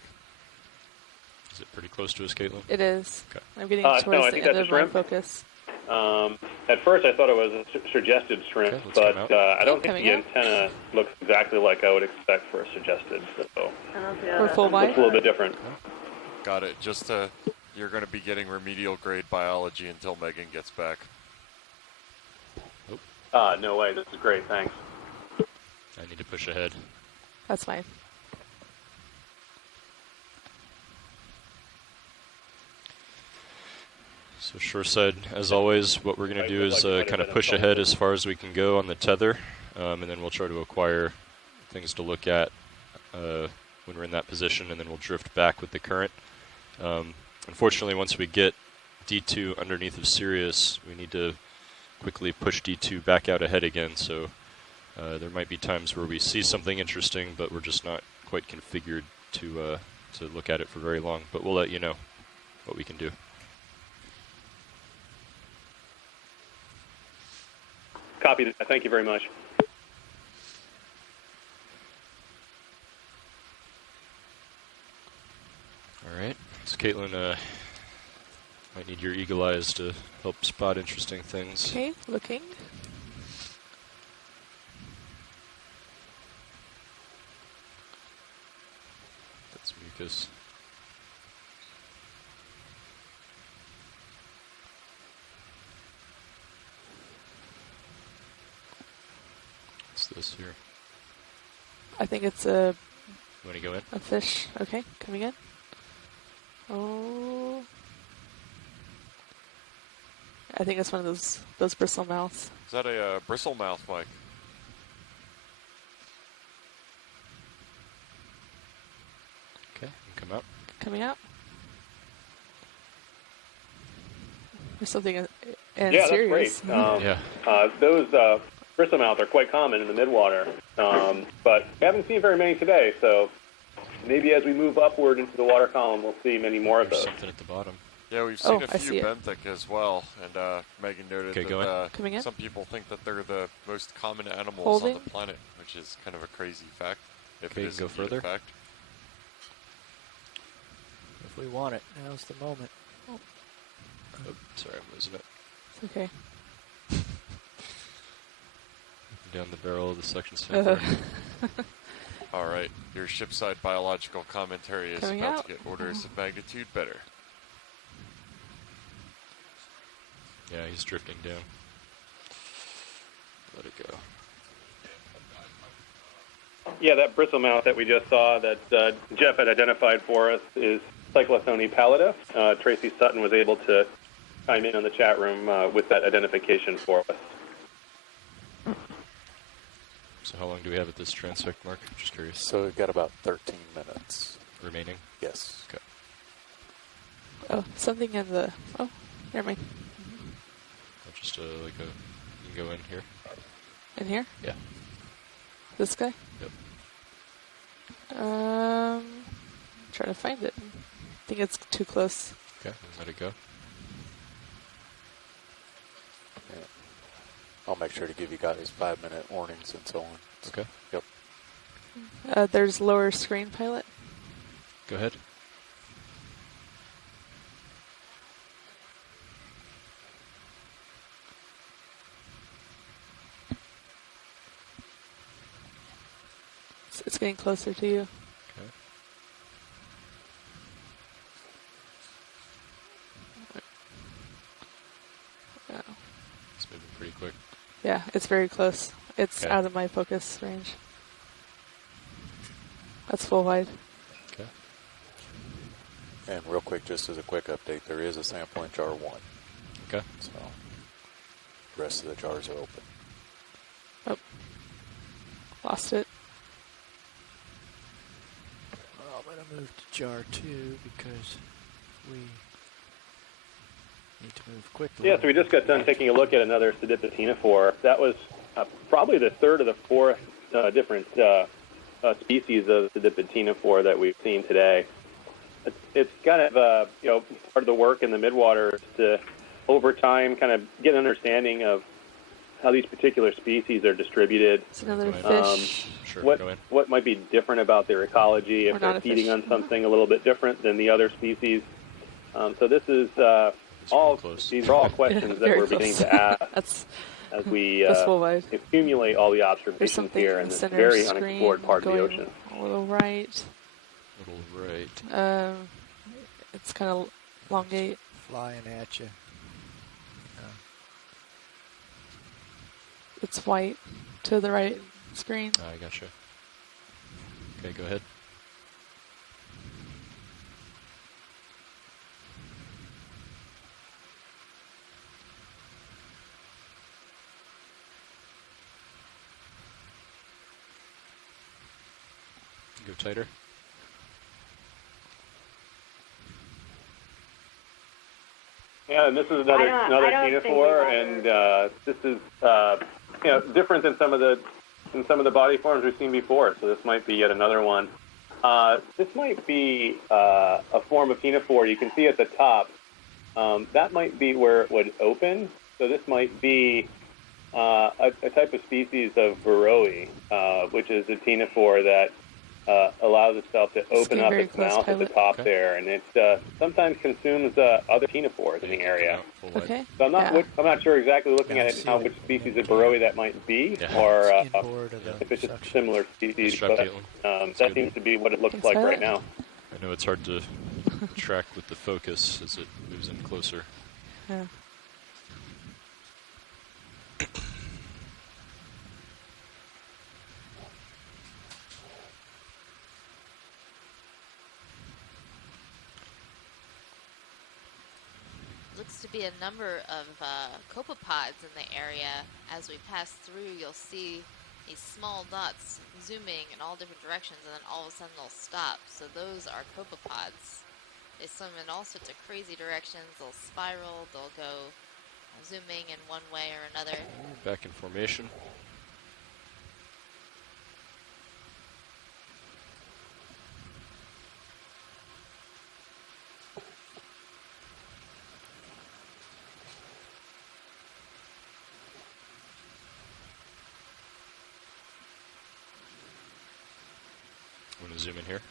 Is it pretty close to us, Caitlin? It is. Okay. I'm getting No, towards I the think end that's a of my shrimp. focus. At first, I thought it was a suggested shrimp, Okay, let's come but out. I don't think Coming the out. antenna looks exactly like I would expect for a suggested. So We're full it's wide. a little bit different. Got it. Just you're going to be getting remedial grade biology until Megan gets back. No way. This is great. Thanks. I need to push ahead. That's fine. So shore side, as always, what we're going to do is kind of push ahead as far as we can go on the tether, and then we'll try to acquire things to look at when we're in that position, and then we'll drift back with the current. Unfortunately, once we get D2 underneath of Sirius, we need to quickly push D2 back out ahead again, so there might be times where we see something interesting, but we're just not quite configured to look at it for very long, but we'll let you know what we can do. Copy that. Thank you very much. All right. So Caitlin, might need your eagle eyes to help spot interesting things. Okay, looking. That's mucus. What's this here? I think it's a You want to go in? fish. Okay, coming in. Oh. I think it's one of those bristle mouths. Is that a bristle mouth, Mike? Okay, come out. Coming out. There's something in Yeah, that's serious. great. Yeah. Those bristlemouth are quite common in the midwater, but we haven't seen very many today. So maybe as we move upward into the water column, we'll see many more of There's those. something at the bottom. Yeah, we've seen a I few see it. benthic as well, and Megan noted Okay, go in. that Coming in. some people think that they're the most common animals Holding. on the planet, which is kind of a crazy fact. If Okay, it is go indeed a further. fact. If we want it, now's the moment. Oh, sorry, I'm losing it. It's okay. Down the barrel of the suction sampler. All right, your shipside biological commentary is Coming about out. to get orders of magnitude better. Yeah, he's drifting down. Let it go. Yeah, that bristlemouth that we just saw that Jeff had identified for us is Cyclosone pallida. Tracy Sutton was able to chime in on the chat room with that identification for us. So how long do we have at this transect, Mark? Just curious. So we've got about 13 minutes. Remaining? Yes. Okay. Oh, something in the. Oh, never mind. I'll just like a. You can go in here. In here? Yeah. This guy? Yep. Trying to find it. I think it's too close. Okay, let it go. Yeah. I'll make sure to give you guys 5-minute warnings and so on. Okay. Yep. There's lower screen pilot. Go ahead. It's getting closer to you. Okay. Yeah. It's moving pretty quick. Yeah, it's very close. It's Okay. out of my focus range. That's full wide. Okay. And real quick, just as a quick update, there is a sample in jar 1. Okay. So the rest of the jars are open. Oh. Lost it. Well, I'm going to move to jar 2 because we need to move quickly. Yeah, so we just got done taking a look at another Sedipitenophore. That was probably the third of the fourth different species of Sedipitenophore that we've seen today. It's kind of, part of the work in the Midwater is to, over time, kind of get an understanding of how these particular species are distributed. It's another Go fish. Sure, what go in. what might be different about their ecology Or if not they're a feeding fish. on something a little bit different than the other species. So this is all close. these are all questions that very we're beginning close. to ask That's as we that's full wide. accumulate all the There's observations something here in in the this center very screen unexplored part of the going ocean. a little right. Little right. It's kind of elongate. Flying at you. It's white to the right screen. I gotcha. Okay, go ahead. Go tighter. Yeah, and this is I another don't think we ctenophore, got and this is different than some of the body forms we've seen before. So this might be yet another one. This might be a form of ctenophore. You can see at the top that might be where it would open. So this might be a type of species of Varroa, which is a ctenophore that allows itself to open getting up very its close, mouth at the pilot. top Okay. there, and it sometimes consumes other ctenophores in the area. Full wide. Okay. So I'm not Yeah. I'm not sure exactly looking Yeah, at I it see now it. which species of Yeah. Varroa that might be, Yeah. or Inboard of the if it's a suction. similar Nice species. job, But Caitlin. that good. seems to be what it looks Thanks, like pilot. right now. I know it's hard to track with the focus as it moves in closer. Yeah. Looks to be a number of copepods in the area. As we pass through, you'll see these small dots zooming in all different directions, and then all of a sudden they'll stop. So those are copepods. They swim in all sorts of crazy directions. They'll spiral. They'll go zooming in one way or another. Back in formation. I'm going to zoom in here.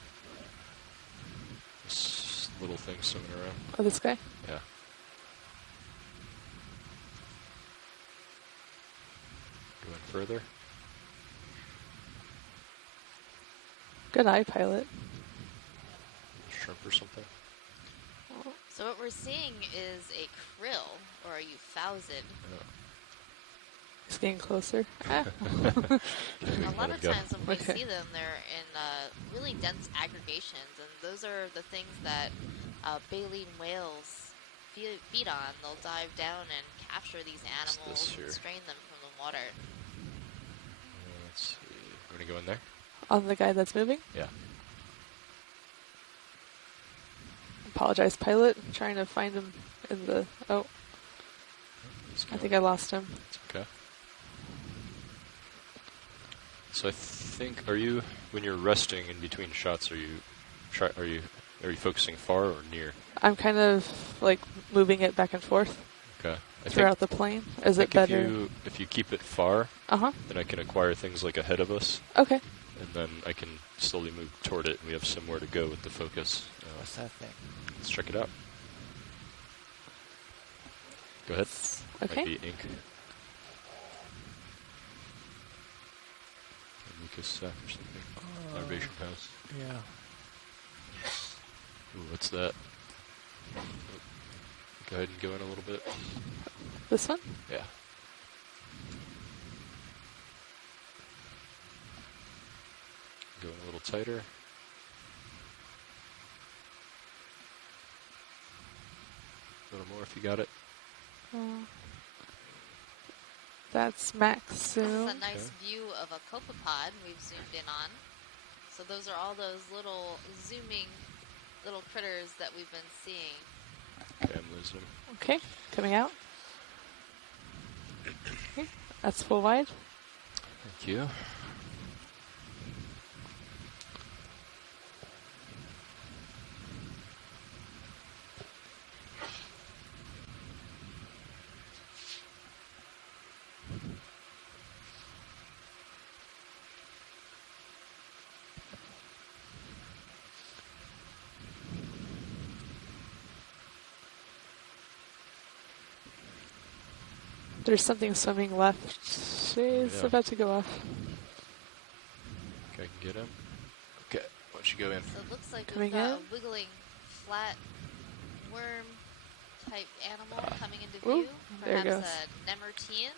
This little thing swimming around. Oh, this guy? Yeah. Going further. Good eye, pilot. Shrimp or something. So what we're seeing is a krill or a euphausid. Oh. He's getting closer. Ah. A lot of times when we Okay. see them, they're in really dense aggregations, and those are the things that baleen whales feed on. They'll dive down and capture these animals and strain them from the water. Let's see. You want to go in there? On the guy that's moving? Yeah. Apologize, pilot. I'm trying to find him in the... Oh. I think I lost him. It's okay. So I think, are you, when you're resting in between shots, are you focusing far or near? I'm kind of like moving it back and forth. Okay. Throughout the plane. Is it better? If you keep it far, then I can acquire things like ahead of us. Okay. And then I can slowly move toward it, and we have somewhere to go with the focus. What's that thing? Let's check it out. Go ahead. Okay. Might be ink. Lucas or something. Larvation house. Yeah. Ooh, what's that? Oh. Go ahead and go in a little bit. This one? Yeah. Go in a little tighter. A little more if you got it. That's max This zoom. is a nice view of a copepod we've zoomed in on. So those are all those little zooming little critters that we've been seeing. Okay, I'm losing them. Okay, coming out. Okay, that's full wide. Thank you. There's something swimming left. She's about to go off. Okay, I can get him. Okay, why don't you go in? So it looks like Coming we've got in. a wiggling flat worm type animal coming into Ooh, view. there it Perhaps goes. a nemertean.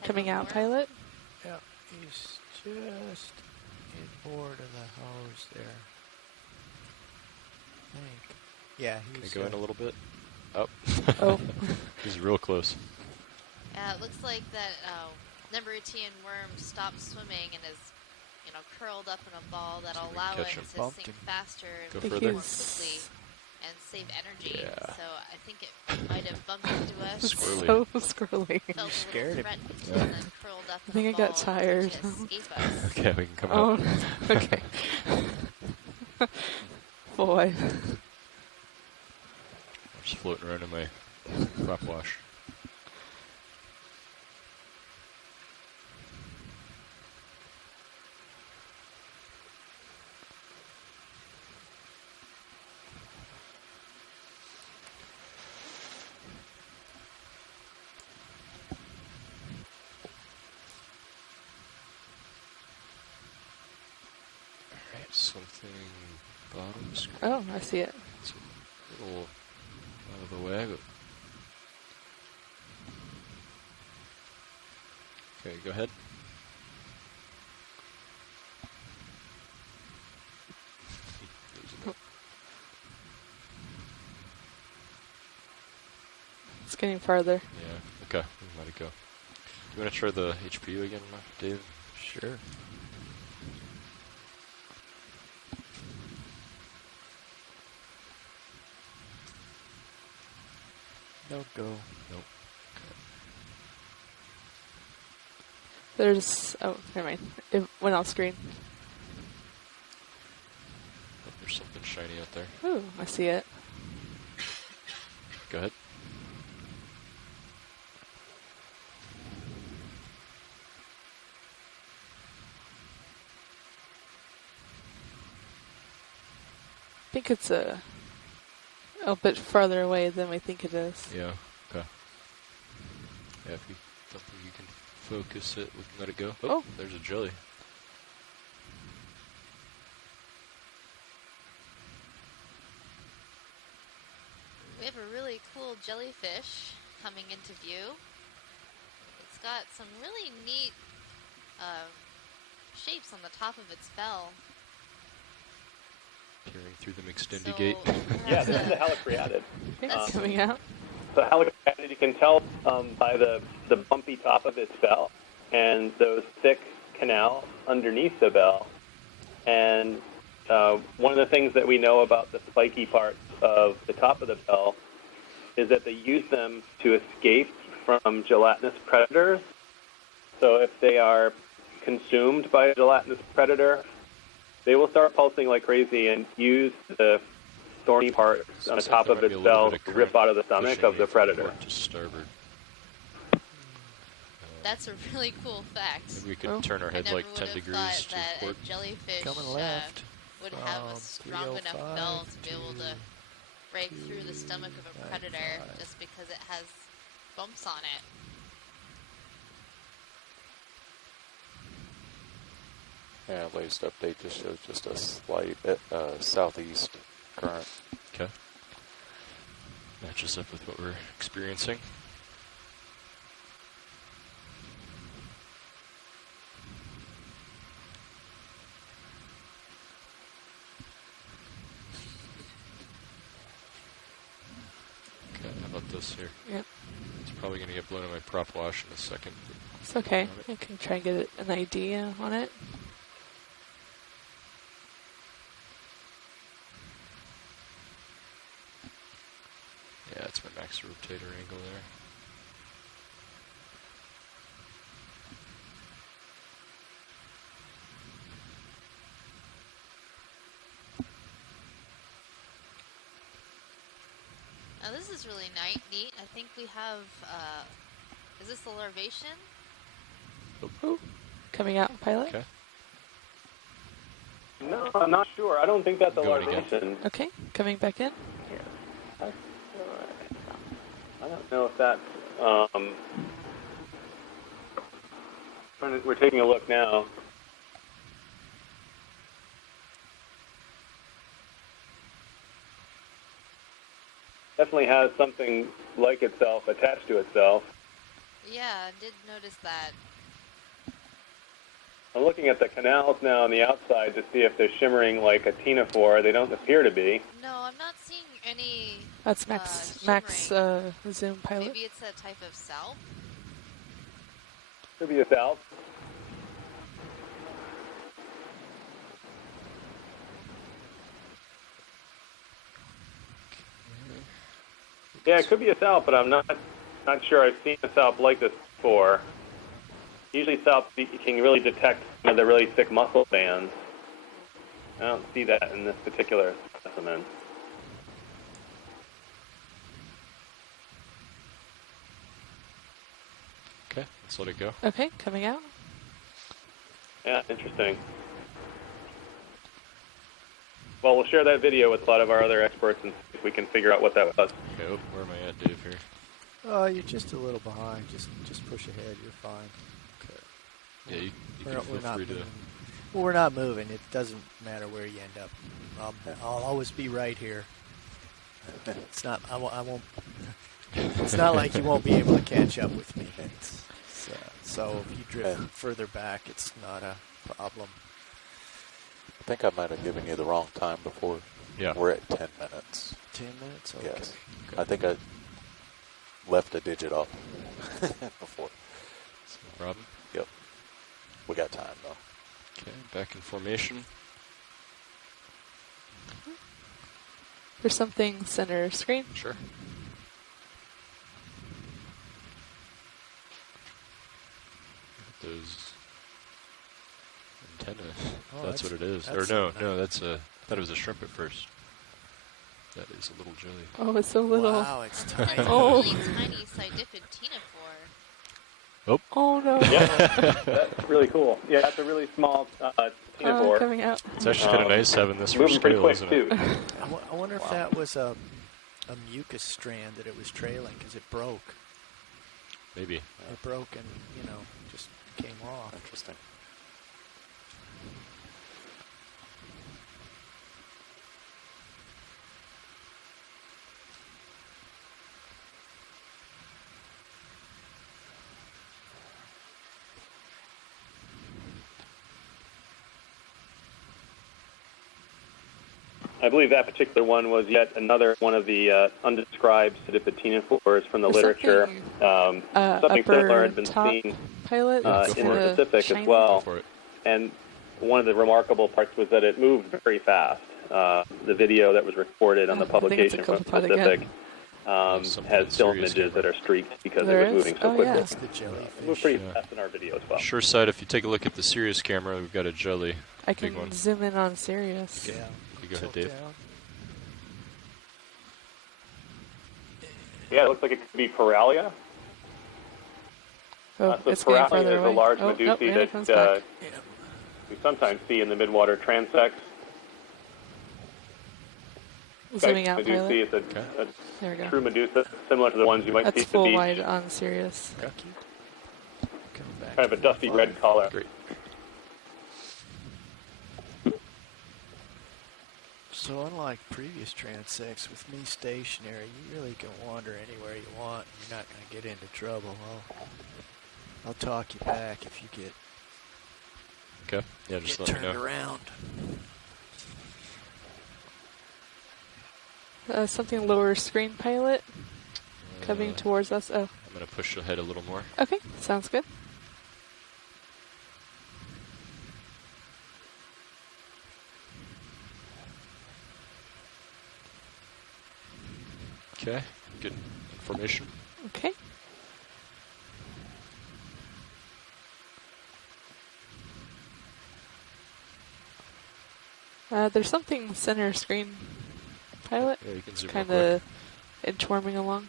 type Coming of out, worm. pilot. Yeah, he's just inboard of the hose there. I think. Yeah, Can he's I go in a little bit? Oh. Oh. He's real close. Yeah, it looks like that nemertean worm stopped swimming and is, curled up in a ball that'll we allow it catch him. to Bumped sink him. faster Go and further. more quickly and save energy. Yeah. So I think it might have bumped into us. Squirrely. So squirrely. Felt a scared little him. threatened and then curled up I in think a I ball got tired. to escape us. Okay, we can come Oh, out. okay. Full wide. I'm just floating around in my prop wash. Alright, something bottom screen. Oh, I see it. It's a little out of the way, but... Okay, go ahead. It's getting farther. Yeah, okay, we can let it go. Do you want to try the HPU again, Dave? Sure. No go. Nope. There's... Oh, never mind. It went off screen. Oh, there's something shiny out there. Ooh, I see it. Go ahead. I think it's a bit farther away than we think it is. Yeah, okay. Yeah, if you don't think you can focus it, we can let it go. Oh, there's a jelly. We have a really cool jellyfish coming into view. It's got some really neat shapes on the top of its bell. Peering through the McStindy gate. Yeah, this is a Helicreatid. It's coming out. So Helicreatid, you can tell by the bumpy top of its bell and those thick canals underneath the bell. And one of the things that we know about the spiky parts of the top of the bell is that they use them to escape from gelatinous predators. So if they are consumed by a gelatinous predator, they will start pulsing like crazy and use the thorny parts on the top of its bell to rip out of the stomach of the predator. To starboard. That's a really cool fact. Maybe we could turn our head like 10 degrees thought to that port. a jellyfish Coming left. Would have a strong enough bell to be able to break through the stomach of a predator just because it has bumps on it. Yeah, latest update just shows just a slight southeast current. Okay. Matches up with what we're experiencing. Okay, how about this here? Yep. It's probably going to get blown in my prop wash in a second. It's okay. I can try and get an idea on it. Yeah, that's my max rotator angle there. Now this is really neat. I think we have, is this the larvation? Oh, coming out, pilot. Okay. No, I'm not sure. I don't think that's a Going again. larvation. Okay, coming back in. I don't know if that's... we're taking a look now. Definitely has something like itself attached to itself. Yeah, I did notice that. I'm looking at the canals now on the outside to see if they're shimmering like a ctenophore. They don't appear to be. No, I'm not seeing any. That's Max. Zoom pilot. Maybe it's a type of salp. Could be a salp. Yeah, it could be a salp, but I'm not sure I've seen a salp like this before. Usually salps you can really detect the really thick muscle bands. I don't see that in this particular specimen. Okay, let's let it go. Okay, coming out. Yeah, interesting. Well, we'll share that video with a lot of our other experts and see if we can figure out what that was. Okay, oh, where am I at, Dave, here? You're just a little behind. Just push ahead. You're fine. Okay. Yeah, you can feel free to... Well, we're not moving. It doesn't matter where you end up. I'll always be right here. It's not. I won't. It's not like you won't be able to catch up with me. So if you drift further back, it's not a problem. I think I might have given you the wrong time before. Yeah. We're at 10 minutes. 10 minutes? Okay. Yes. Okay. I think I left a digit off before. No problem. Yep. We got time, though. Okay, back in formation. There's something center screen. Sure. Those antenna. Oh, that's what it is. Or that's no, nice. no, that's a. I thought it was a shrimp at first. That is a little jelly. Oh, it's so little. Wow, it's tiny. That's Oh. a really tiny Sidipid ctenophore. Oh no. Yeah, that's really cool. Yeah, that's a really small ctenophore. Coming out. It's actually kind of nice having this for Moving pretty scale, quick, isn't too. it? I wonder if that was a mucus strand that it was trailing because it broke. Maybe. It broke and, just came off. Interesting. I believe that particular one was yet another one of the undescribed pseudopatinifores from the literature. Something similar had been seen pilot in the Pacific as well. And one of the remarkable parts was that it moved very fast. The video that was recorded on the publication from the Pacific has still images that are streaked because it was moving so quickly. That's the jellyfish. It moved pretty fast in our video as well. Sure side, if you take a look at the Sirius camera, we've got a jelly. I big can one. zoom in on Sirius. Yeah. You go ahead, Dave. Yeah, it looks like it could be Paralia. Oh, So it's going Paralia farther is away. a large oh, medusa and it comes that back. we sometimes see in the midwater transects. Zooming out, Medusa, pilot. it's There we a go. true medusa, similar to the ones you might see That's at the full beach. wide on Sirius. Okay. Kind of a dusty red color. Great. So unlike previous transects, with me stationary, you really can wander anywhere you want. And you're not going to get into trouble. I'll talk you back if you get Okay. Yeah, just let me turned know. around. Something lower screen, pilot. Coming towards us. Oh. I'm going to push ahead a little more. Okay, sounds good. Okay. Good information. Okay. There's something center screen, pilot. Yeah, you can zoom kind real of inchworming along.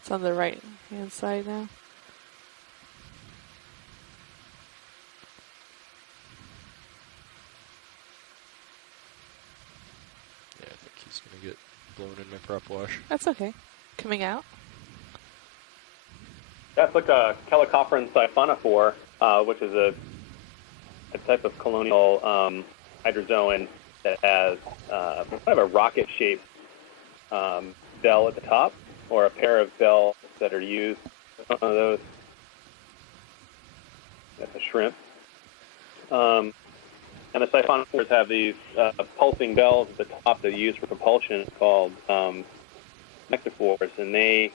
It's on the right hand side now. Yeah, I think he's going to get blown in my prop wash. That's okay. Coming out. That's like a Chelicophron siphonophore, which is a type of colonial hydrozoan that has kind of a rocket-shaped bell at the top, or a pair of bells that are used. One of those. That's a shrimp. And the siphonophores have these pulsing bells at the top that are used for propulsion called nectophores, and they,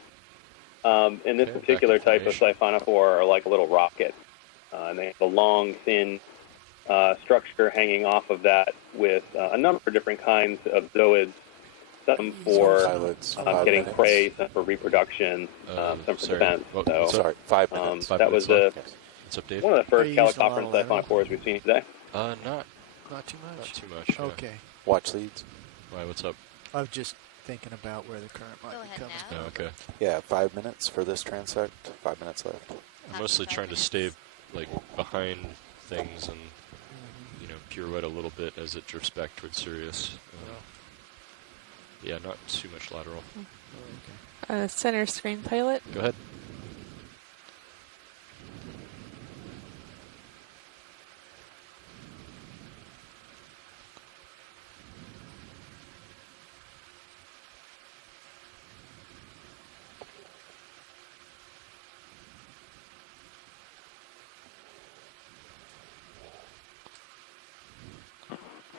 in this particular type of siphonophore, are like a little rocket. And they have a long, thin structure hanging off of that with a number of different kinds of zooids, some for getting prey, some for reproduction, some for defense. Well, sorry, 5 minutes. That was What's up, Dave? one of the first Chelicophron siphonophores we've seen today. Not too much. Not too much. yeah. Okay. Watch leads. Why, what's up? I was just thinking about where the current might be coming from. Oh, okay. Yeah, 5 minutes for this transect. 5 minutes left. I'm mostly trying to stay like behind things and you know pirouette a little bit as it drifts back towards Sirius. Yeah, not too much lateral. Center screen, pilot. Go ahead.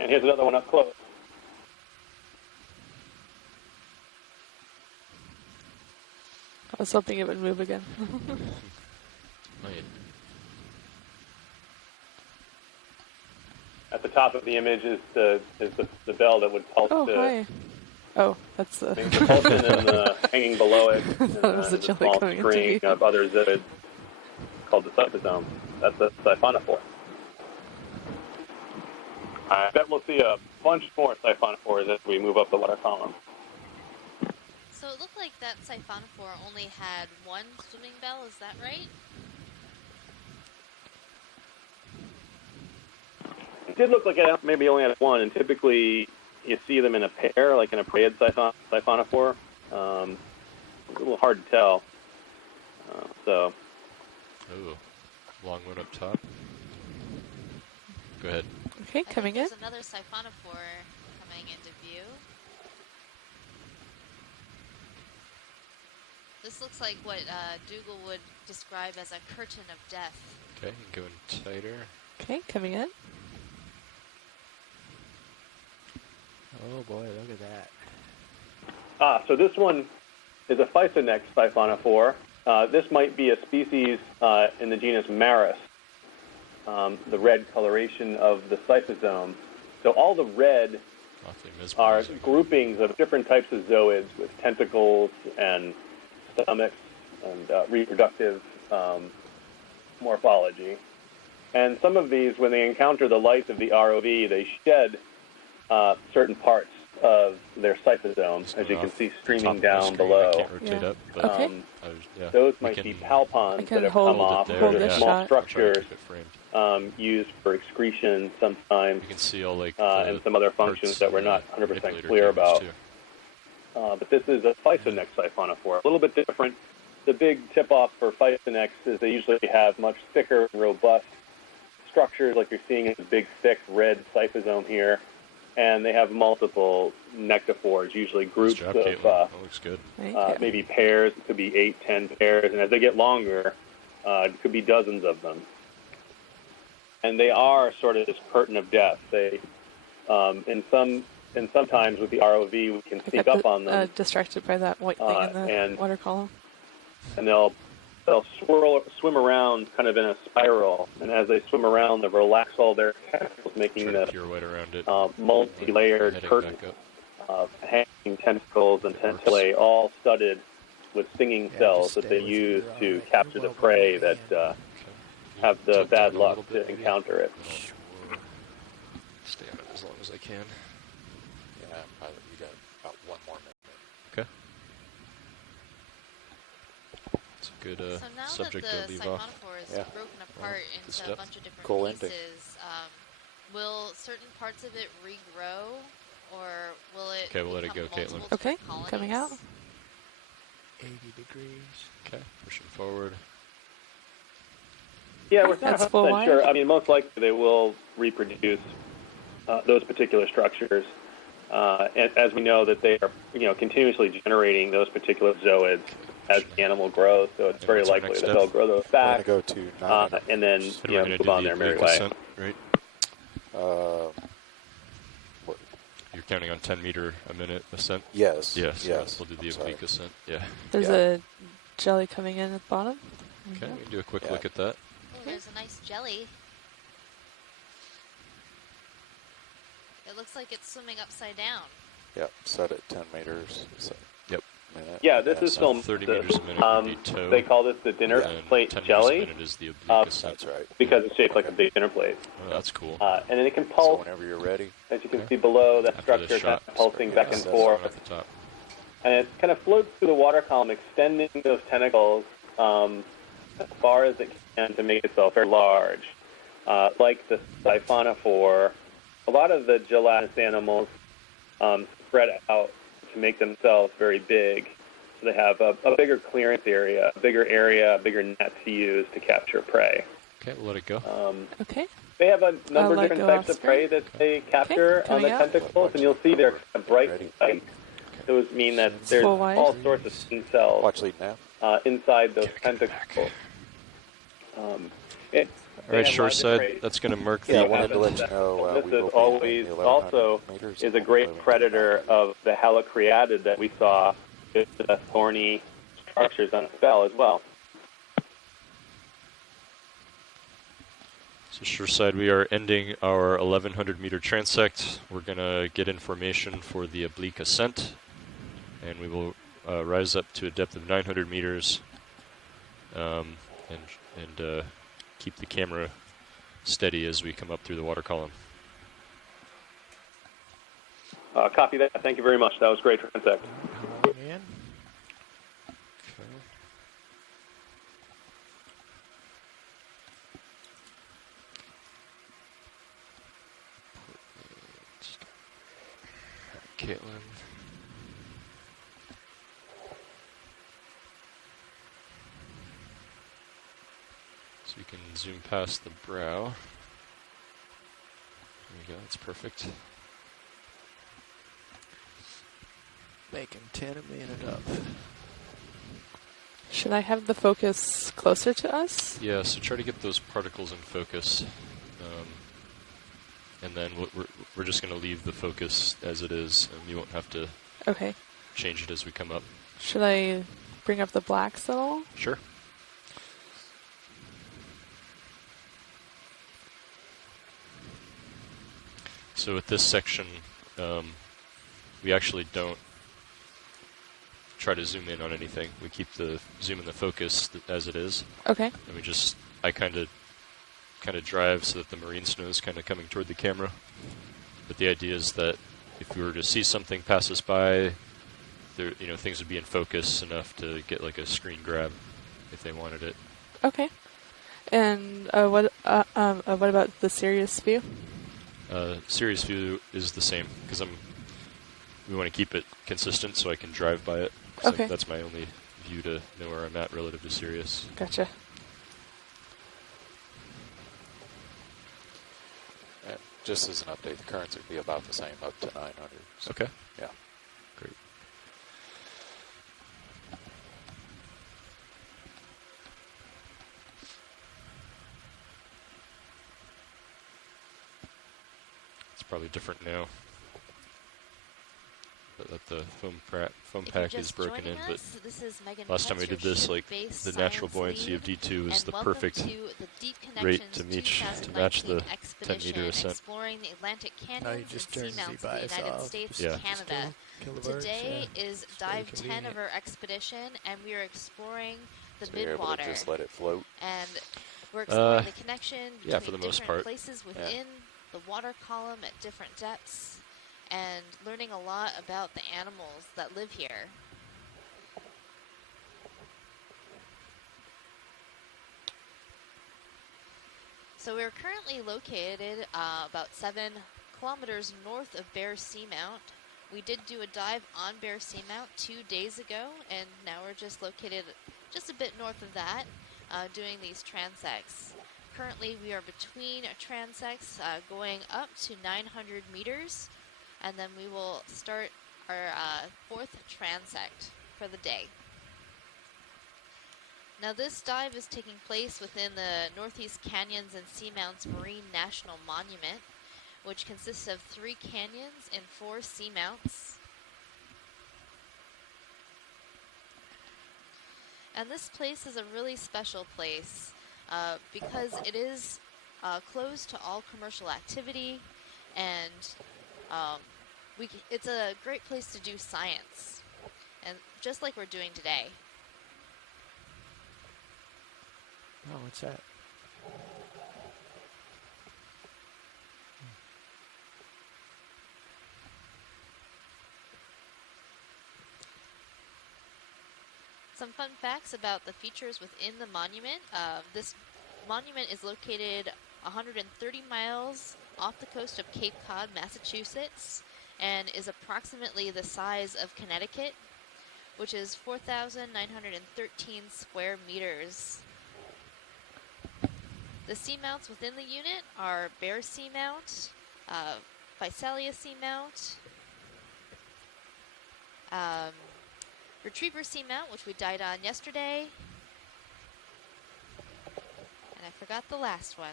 And here's another one up close. I was hoping it would move again. At the top of the image is the bell that would pulse Oh, the hi. Oh, that's the... propulsion, and hanging below it That was the is a jelly small coming into string view. of other zooids called the cytosome. That's a siphonophore. I bet we'll see a bunch more siphonophores as we move up the water column. So it looked like that siphonophore only had one swimming bell, is that right? It did look like it maybe only had one, and typically you see them in a pair, like in a parieid siphonophore. A little hard to tell. Oh, long one up top. Go ahead. Okay, coming in. There's another siphonophore coming into view. This looks like what Dougal would describe as a curtain of death. Okay, going tighter. Okay, coming in. Oh boy, look at that. So this one is a Physonex siphonophore. This might be a species in the genus Maris, the red coloration of the cyphosome. So all the red are groupings of different types of zooids with tentacles and stomachs and reproductive morphology. And some of these, when they encounter the light of the ROV, they shed certain parts of their cyphosome, as you can see streaming down below. Those might be palpons that have come off. Those are small structures used for excretion sometimes, you can see all and some other functions that we're not 100% clear about. But this is a Physonex siphonophore, a little bit different. The big tip-off for Physonex is they usually have much thicker and robust structures, like you're seeing in the big, thick red cyphosome here. And they have multiple nectophores, usually groups of looks good. Maybe pairs. It could be 8, 10 pairs. And as they get longer, it could be dozens of them. And they are sort of this curtain of death. They, sometimes with the ROV, we can sneak up on them. Distracted by that white thing in the water column. And they'll swim around kind of in a spiral, and as they swim around, they'll relax all their tentacles, making this multi-layered curtain of hanging tentacles and tentaceae, all studded with stinging cells that they use to capture the prey that have the bad luck to encounter it. Stay on it as long as I can. Yeah, pilot, you got about 1 more minute. Okay. It's a good subject to leave off. So now that the siphonophore is broken apart into a bunch of different pieces, will certain parts of it regrow, or will it we'll let it go, Caitlin. Okay, coming out. 80 degrees. Okay, pushing forward. Yeah, we're not 100% sure. I mean, most likely they will reproduce those particular structures. And as we know that they are, continuously generating those particular zooids as the animal grows, so it's very likely that they'll grow those back, and then move on their merry way. Right. You're counting on 10 meter a minute ascent? Yes. Yes. We'll do the oblique ascent. Yeah. There's a jelly coming in at the bottom. Okay, we can do a quick look at that. Oh, there's a nice jelly. It looks like it's swimming upside down. Yep, set at 10 meters. Yep. Yeah, this is filmed. 30 meters a minute they call this the dinner plate jelly. Is the oblique that's right. Because it's shaped like a big dinner plate. Oh, that's cool. And then it can pulse. So whenever you're ready. As you can see below, that structure kind of pulsing back and forth. And it kind of floats through the water column, extending those tentacles as far as it can to make itself very large. Like the siphonophore, a lot of the gelatinous animals spread out to make themselves very big. So they have a bigger clearance area, a bigger net to use to capture prey. Okay, we'll let it go. Okay. They have a number of different types of prey that they capture on the tentacles, and you'll see they're kind of bright white. Those mean that there's all sorts of skin cells inside those tentacles. All right, shoreside, that's going to mark the... I wanted to let you know this is always also is a great predator of the halocreatid that we saw with the thorny structures on its bell as well. So shoreside, we are ending our 1,100 meter transect. We're going to get information for the oblique ascent, and we will rise up to a depth of 900 meters and keep the camera steady as we come up through the water column. Copy that. Thank you very much. That was great transect. Man. Caitlin. So you can zoom past the brow. There we go, that's perfect. Making 10 a minute up. Should I have the focus closer to us? Yeah, so try to get those particles in focus. and then we're just going to leave the focus as it is, and you won't have to Okay. change it as we come up. Should I bring up the blacks at all? Sure. So with this section, we actually don't try to zoom in on anything. We keep the zoom in the focus as it is. Okay. And we just, I kind of drive so that the marine snow is kind of coming toward the camera. But the idea is that if we were to see something pass us by, there, things would be in focus enough to get like a screen grab if they wanted it. Okay. And what about the serious view? Serious view is the same because we want to keep it consistent so I can drive by it. So Okay. that's my only view to know where I'm at relative to Sirius. Gotcha. Just as an update, the currents would be about the same up to 900. So Okay. yeah. Great. It's probably different now. That the foam pack is broken in, but this is Megan last time we did this, like the natural buoyancy of D2 is the perfect rate to match the 10-meter ascent. Exploring the Atlantic Now you canyons just and turn seamounts the of the bias United off. States Yeah. and Canada. Kill the birds, Today yeah. is It's very dive 10 of convenient. our expedition, and we are exploring the So you're able Midwater. to just let it float. And we're exploring the connection yeah, between for the most different part. places within the water column at different depths, and learning a lot about the animals that live here. So we're currently located about 7 kilometers north of Bear Seamount. We did do a dive on Bear Seamount 2 days ago, and now we're just located just a bit north of that, doing these transects. Currently we are between transects going up to 900 meters, and then we will start our 4th transect for the day. Now this dive is taking place within the Northeast Canyons and Seamounts Marine National Monument, which consists of 3 canyons and 4 seamounts. And this place is a really special place because it is closed to all commercial activity, and it's a great place to do science, and just like we're doing today. Oh, what's that? Some fun facts about the features within the monument. This monument is located 130 miles off the coast of Cape Cod, Massachusetts, and is approximately the size of Connecticut, which is 4,913 square meters. The seamounts within the unit are Bear Seamount, Physalia Seamount, Retriever Seamount, which we died on yesterday, and I forgot the last one.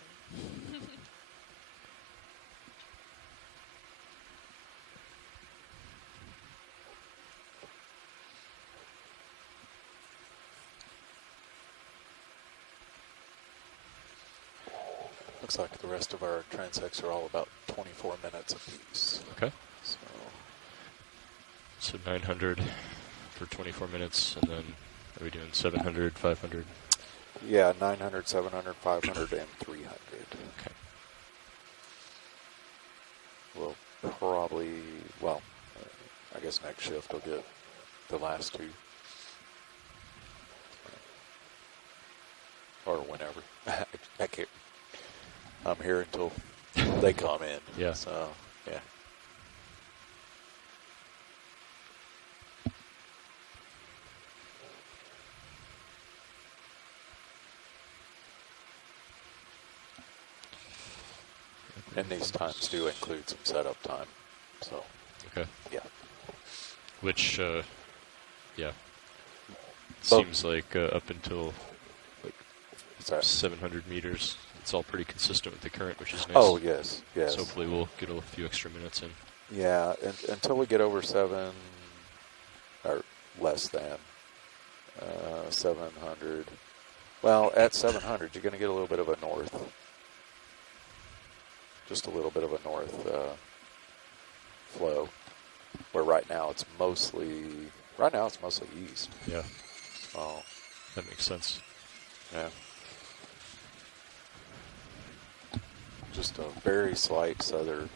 Looks like the rest of our transects are all about 24 minutes apiece. Okay. So 900 for 24 minutes, and then are we doing 700, 500? yeah, 900, 700, 500, and 300. Okay. We'll probably, well, I guess next shift will get the last 2. Or whenever. I can't. I'm here until they come in. Yeah. So, yeah. And these times do include some setup time. So, Okay. yeah. Which, yeah, Well- seems like up until like What's that? 700 meters, it's all pretty consistent with the current, which is nice. Oh, yes, yes. So hopefully we'll get a few extra minutes in. Yeah, until we get over 7, or less than 700. Well, at 700, you're going to get a little bit of a north. Just a little bit of a north flow. Where right now it's mostly east. Yeah. Oh, that makes sense. Yeah. Just a very slight southerly.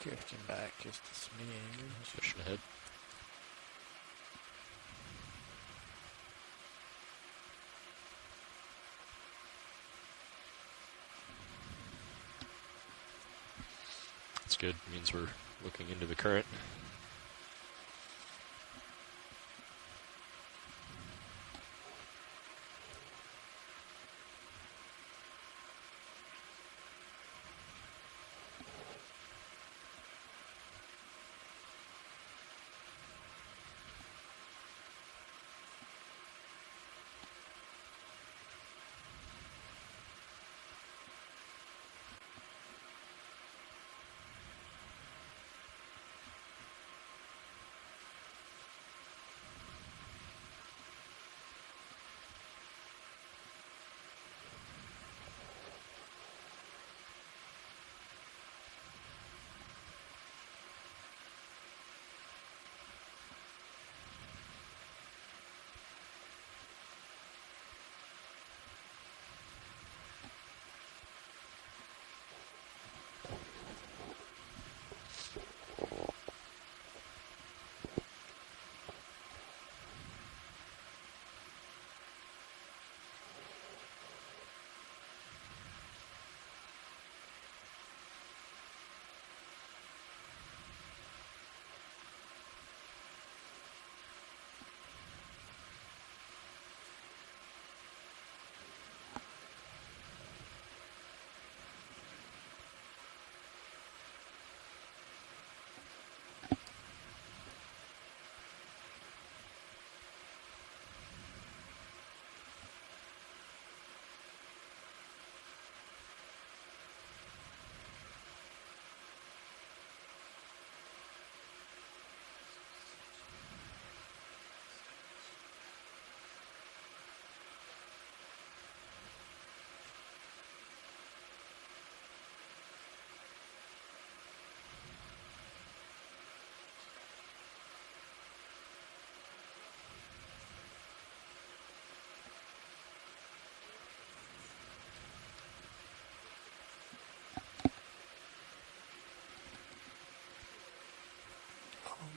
Drifting back just a smidge. Pushing ahead. That's good. Means we're looking into the current.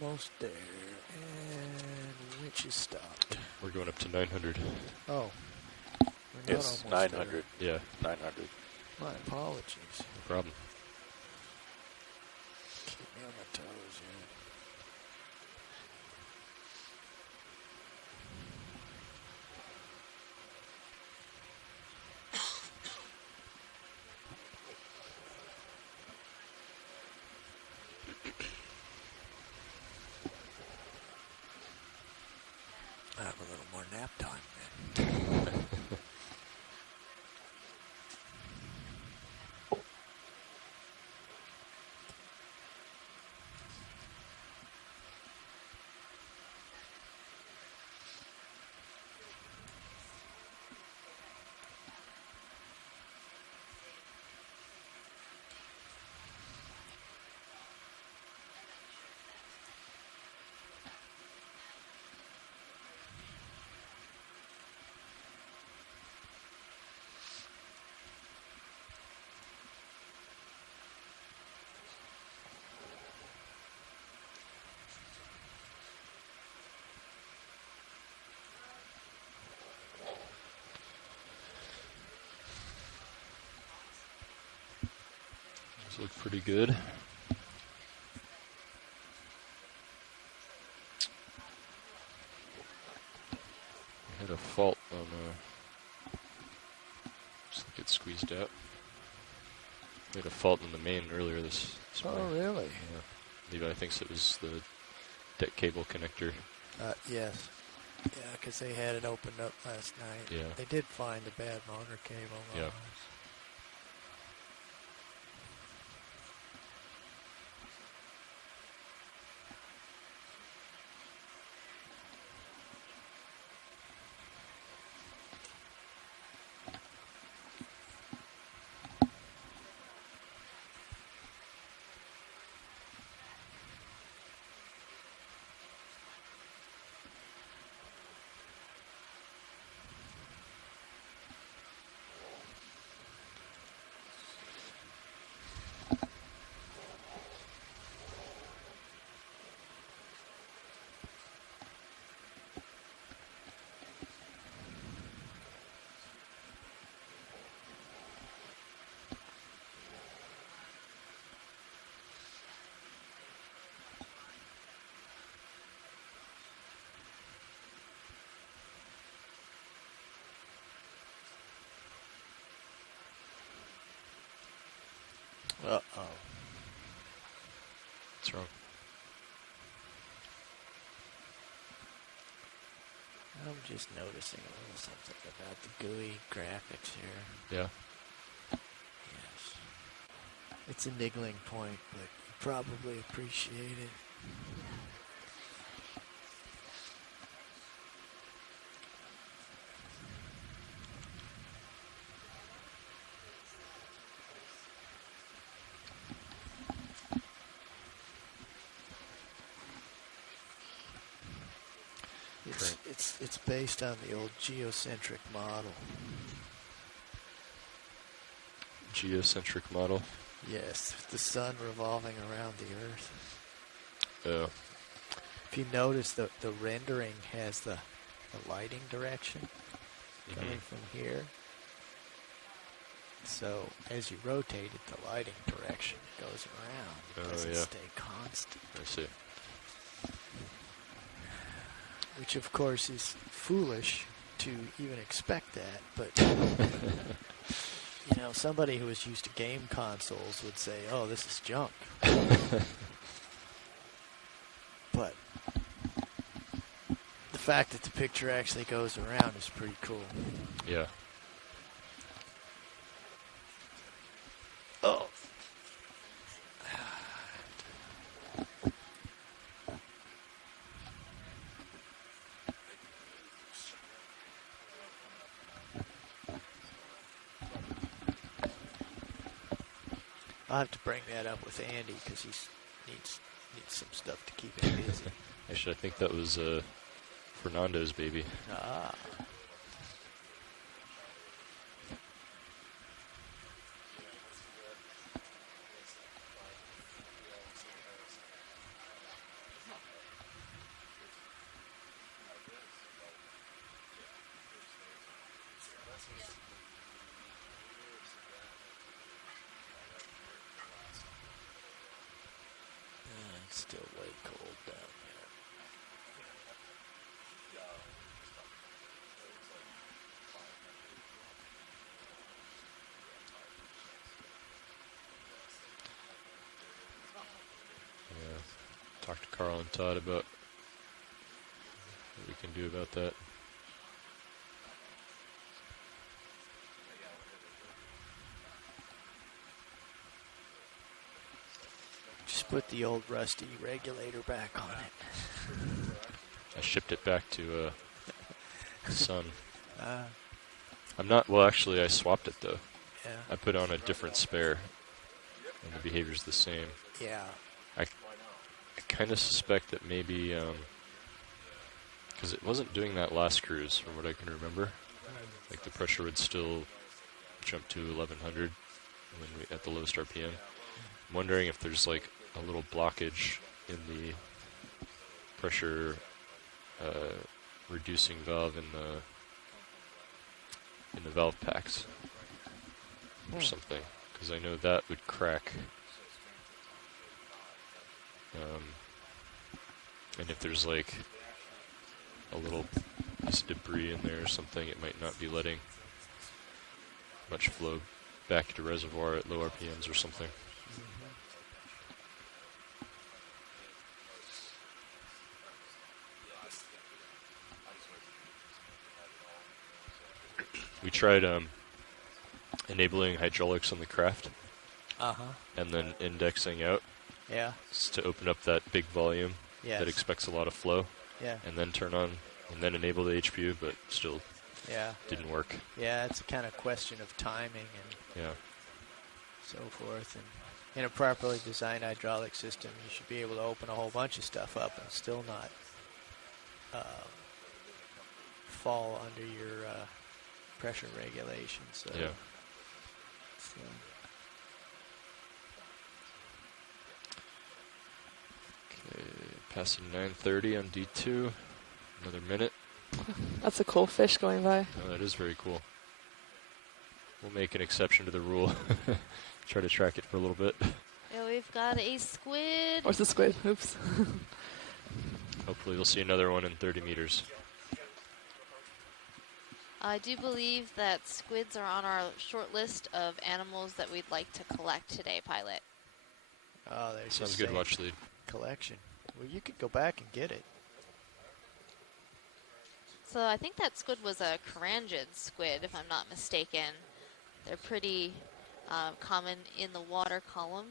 Almost there, and winch is stopped. We're going up to 900. Oh. Yes, 900. Yeah. 900. My apologies. No problem. Keep me on my toes, yeah. I have a little more nap time then. These look pretty good. I had a fault on just like it squeezed out. We had a fault in the main earlier this spring. Oh, really? Yeah. Levi thinks it was the deck cable connector. Yes. Yeah, because they had it opened up last night. Yeah. They did find a bad motor cable. Yeah. Uh-oh. What's wrong? I'm just noticing a little something about the GUI graphics here. Yeah. Yes. It's a niggling point, but you probably appreciate it. It's based on the old geocentric model. Geocentric model? Yes, the sun revolving around the Earth. Oh. If you notice, the rendering has the lighting direction coming from here. So as you rotate it, the lighting direction goes around. It doesn't stay constant. I see. Which, of course, is foolish to even expect that, but you know, somebody who is used to game consoles would say, "Oh, this is junk." But the fact that the picture actually goes around is pretty cool. Yeah. Oh. I'll have to bring that up with Andy because he needs some stuff to keep him busy. Actually, I think that was Fernando's baby. Ah. It's still way cold down here. Yeah. Talk to Carl and Todd about what we can do about that. Just put the old rusty regulator back on it. I shipped it back to Sun. I'm not, well, actually, I swapped it, though. Yeah. I put on a different spare, and the behavior's the same. Yeah. I kind of suspect that maybe, because it wasn't doing that last cruise, from what I can remember. Like, the pressure would still jump to 1100 at the lowest RPM. I'm wondering if there's, like, a little blockage in the pressure reducing valve in the valve packs or something, because I know that would crack And if there's like a little piece of debris in there or something, it might not be letting much flow back to reservoir at low RPMs or something. We tried enabling hydraulics on the craft and then indexing out Yeah. to open up that big volume Yes. that expects a lot of flow, Yeah. and then turn on and then enable the HPU, but still Yeah. didn't work. Yeah, it's a kind of question of timing and Yeah. so forth. And in a properly designed hydraulic system, you should be able to open a whole bunch of stuff up and still not fall under your pressure regulations. So, Yeah. so Okay, passing 9:30 on D2. Another minute. That's a cool fish going by. Oh, that is very cool. We'll make an exception to the rule. Try to track it for a little bit. Yeah, we've got a squid. Where's the squid? Oops. Hopefully we'll see another one in 30 meters. I do believe that squids are on our short list of animals that we'd like to collect today, Pilot. oh, there's Sounds your good, watch lead. collection. Well, you could go back and get it. So I think that squid was a carangid squid, if I'm not mistaken. They're pretty common in the water column,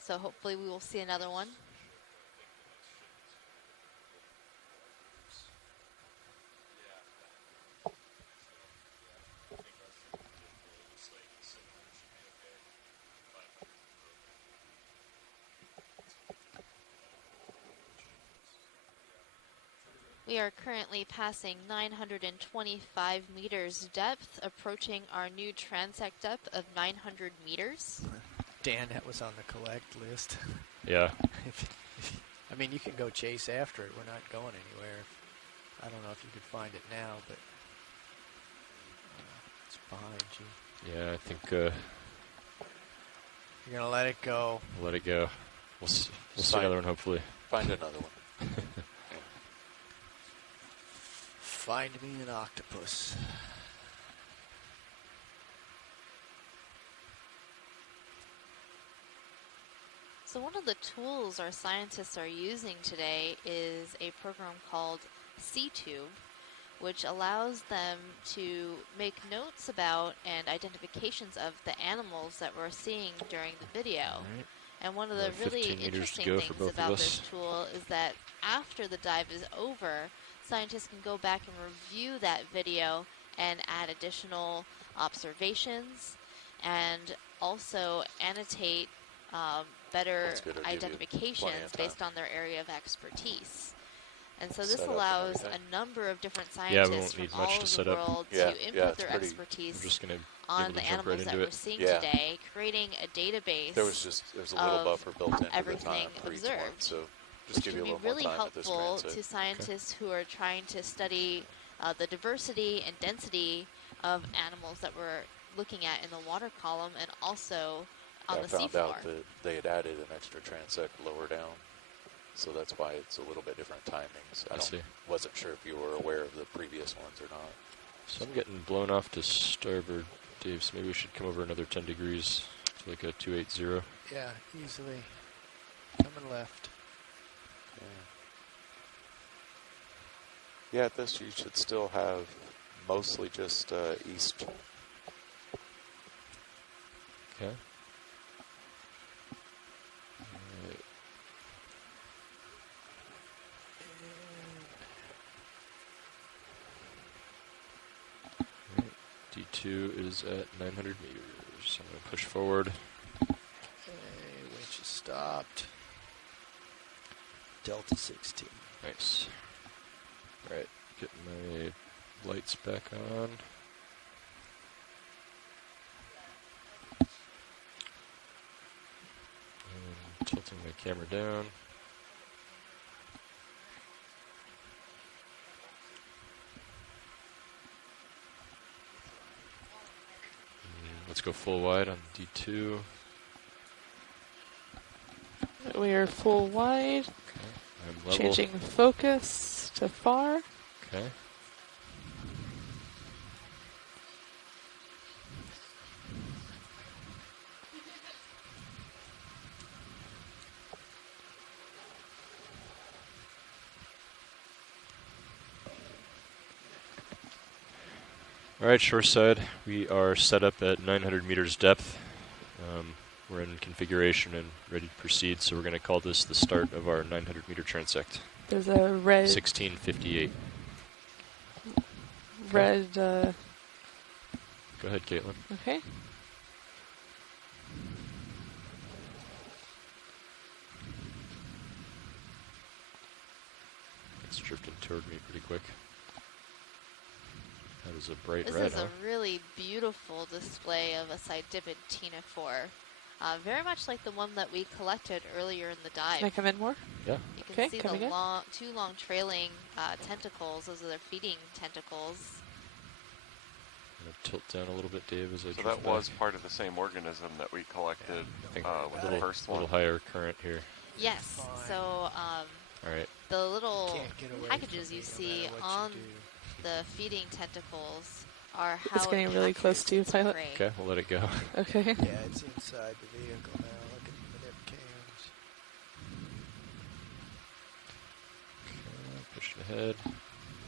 so hopefully we will see another one. We are currently passing 925 meters depth, approaching our new transect depth of 900 meters. Dan, that was on the collect list. Yeah. I mean, you can go chase after it. We're not going anywhere. I don't know if you could find it now, but it's behind you. Yeah, I think You're going to let it go. we'll let it go. We'll see another one, hopefully. Find another one. Find me an octopus. So one of the tools our scientists are using today is a program called C-Tube, which allows them to make notes about and identifications of the animals that we're seeing during the video. Right. And one of the really 15 meters to interesting go for things both of about us. this tool is that after the dive is over, scientists can go back and review that video and add additional observations and also annotate better That's good. It'll give you plenty identifications of time. based on their area of expertise. And so this Set up and allows everything. a number of different Yeah, we scientists won't need from much all to over set the up. world Yeah, to yeah, input it's their pretty- expertise We're just going to on able the to jump right animals that into we're it. seeing Yeah. today, creating a database. There's a little of buffer built into the time everything for each one, observed, so just which give can you a be little really more time at this helpful transect. to scientists who are trying to study the diversity and density of animals that we're looking at in the water column and also on I the found seafloor. out that they had added an extra transect lower down, so that's why it's a little bit different timings. I see. Wasn't sure if you were aware of the previous ones or not. So I'm getting blown off to starboard, Dave, so maybe we should come over another 10 degrees to like a 280. Yeah, easily. Coming left. Yeah, at this you should still have mostly just east. Okay. Alright, D2 is at 900 meters. I'm going to push forward. Okay, winch is stopped. Delta 16. Nice. Alright, getting my lights back on. And tilting my camera down. And let's go full wide on D2. We are full wide. Okay. I'm level. Changing focus to far. Okay. All right, shore side. We are set up at 900 meters depth. We're in configuration and ready to proceed, so we're going to call this the start of our 900 meter transect. There's a red. 1658. Red. Go ahead, Caitlin. Okay. It's drifting toward me pretty quick. That is a bright This red, is a really beautiful display of a Cydippid ctenophore. Very much like the one that we collected earlier in the dive. Can I come in more? Yeah. You can Okay, see coming the in. two long trailing tentacles. Those are their feeding tentacles. I'm going to tilt down a little bit, Dave, as I So drift that back. was part of the same organism that we collected I think with a the first little one. higher current here. Yes. So All right. the little Can't get away packages from you me no see matter what on you do. the feeding tentacles are how It's getting it really close captures to you, its pilot. prey. Okay, we'll let it go. Okay. Yeah, it's inside the vehicle now. Look at the nip cams. Okay, pushing ahead.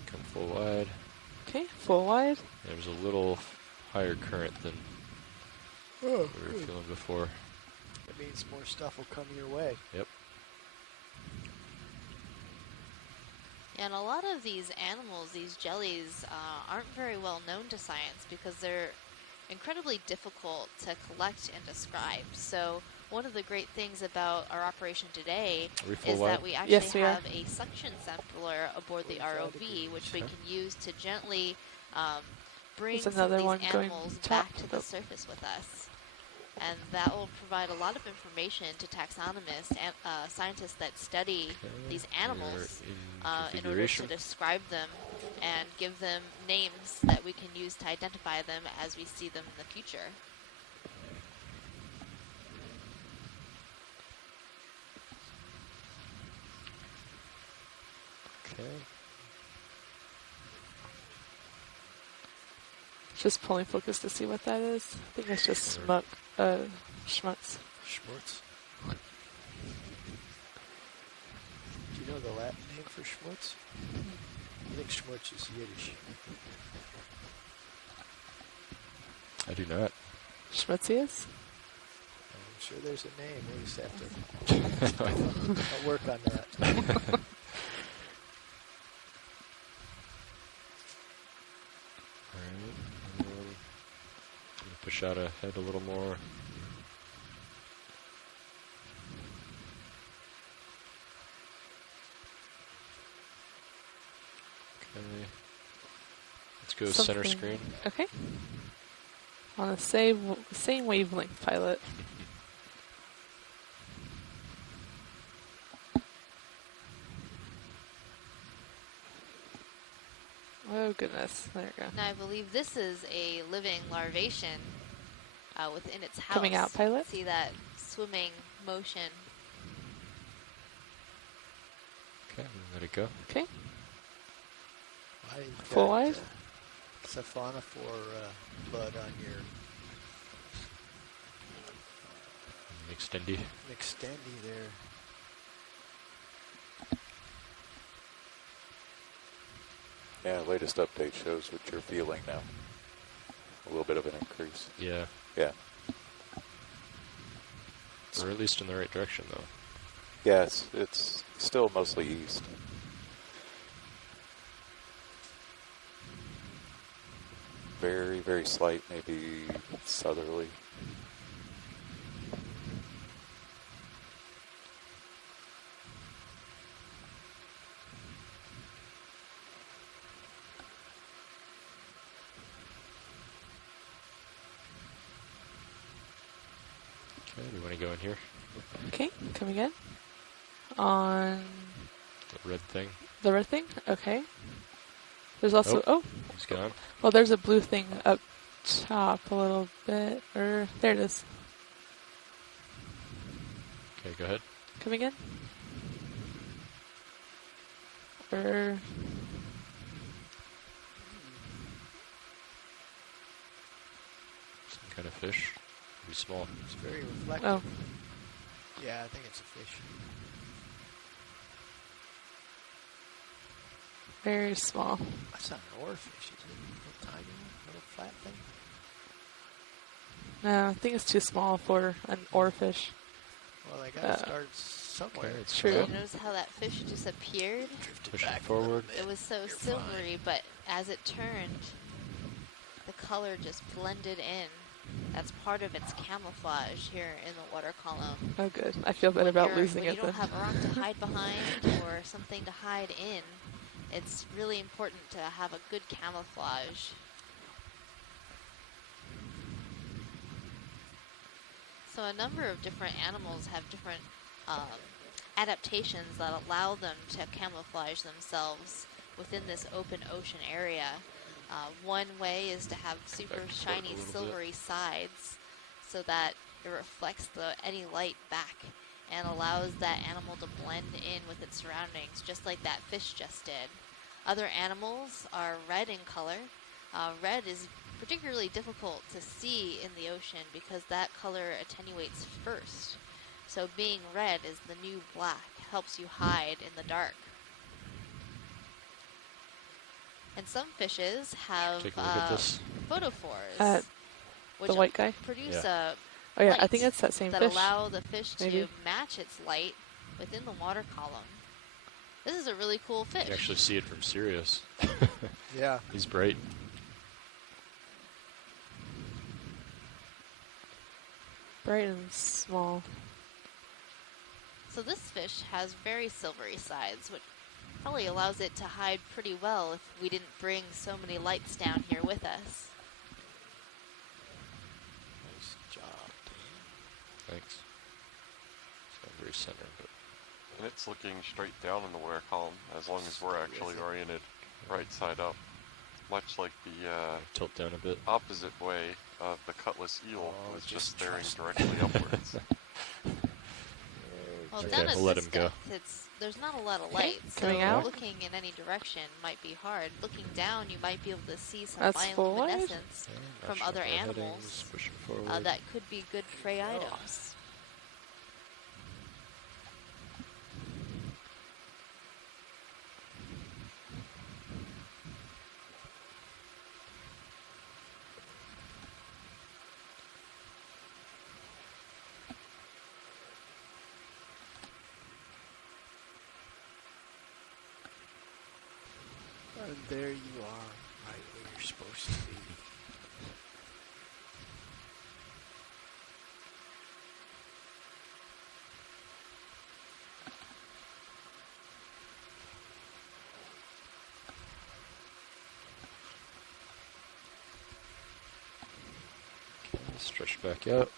Come full wide. Okay, full wide. There's a little higher current than we were feeling before. That means more stuff will come your way. Yep. And a lot of these animals, these jellies, aren't very well known to science because they're incredibly difficult to collect and describe. So one of the great things about our operation today Are we full is wide? that we actually Yes, we are. have a suction sampler aboard the 45 ROV, degrees. which we Okay. can use to gently bring There's some of another these one going animals top. back to the surface with us. And that will provide a lot of information to taxonomists and scientists that study Okay, these we are animals in in order to configuration. describe them and give them names that we can use to identify them as we see them in the future. Okay. Just pulling focus to see what that is. I think it's just schmutz. Schmutz. Do you know the Latin name for schmutz? I think schmutz is Yiddish. I do not. Schmutzius? I'm sure there's a name. We just have to I'll work on that. Alright. Push out ahead a little more. Okay. Let's go center Something- screen. Okay. On the same wavelength, pilot. Oh goodness, there we go. Now I believe this is a living larvation within its house. Coming out, pilot. See that swimming motion. Okay, let it go. Okay. You've Full got, wide? Saphanophore blood on your Extendy. extendy there. Yeah, latest update shows what you're feeling now. A little bit of an increase. Yeah. Yeah. Or at least in the right direction, though. Yeah, it's still mostly east. Very, very slight, maybe southerly. Okay, we want to go in here. Okay, coming in. On The red thing. the red thing? Okay. There's also, oh, It's gone. well, there's a blue thing up top a little bit. There it is. Okay, go ahead. Coming in? Or Some kind of fish. Pretty small. It's very reflective. oh, Yeah, I think it's a fish. very small. That's not an oarfish, is it? Little tiny one? Little flat thing? No, I think it's too small for an oarfish. Well, they got to start somewhere. Okay, it's True. You notice how that fish just appeared? Drifted Pushing back a forward. little bit. It was so You're silvery, fine. but as it turned, the color just blended in. That's part of its camouflage here in the water column. Oh, good. I feel better about losing when it you don't then. have a rock to hide behind or something to hide in, it's really important to have a good camouflage. So a number of different animals have different adaptations that allow them to camouflage themselves within this open ocean area. One way is to have super Back and forth shiny a little silvery sides so that it reflects any light back and allows that animal to blend in with its surroundings, just like that fish just did. Other animals are red in color. Red is particularly difficult to see in the ocean because that color attenuates first. So being red is the new black, helps you hide in the dark. And some fishes have Take a look at this. photophores, which The white guy? produce Yeah. a Oh yeah, I light think it's that same that fish. allow the fish maybe. to match its light within the water column. This is a really cool fish. You can actually see it from Sirius. Yeah. He's bright. Bright and small. So this fish has very silvery sides, which probably allows it to hide pretty well if we didn't bring so many lights down here with us. Nice job. Thanks. It's not very center, but And it's looking straight down in the wear column as long as we're actually oriented right side up. Much like the tilt down a bit. opposite way of the cutlass eel was just staring trust directly upwards. Well, Okay, down at we'll let this him go. depth, there's not a lot of Okay, light, so coming out. looking in any direction might be hard. Looking down, you might be able to see some That's full wide. bioluminescence from Matching other up our animals headings, pushing forward. that could be good prey items. And there you are, right where you're supposed to be. Okay, stretch back out.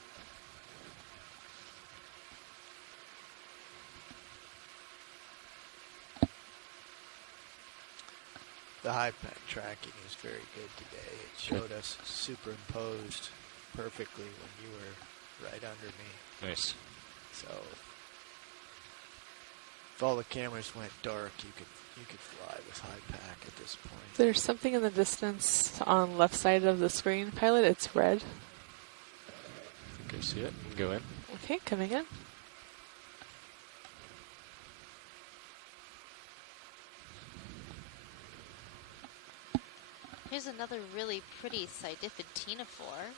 The high pack tracking is very good today. It showed us superimposed perfectly when you were right under me. Nice. So if all the cameras went dark, you could fly with high pack at this point. There's something in the distance on left side of the screen, Pilot. It's red. I think I see it. You can go in. Okay, coming in. Here's another really pretty Cydiphid ctenophore.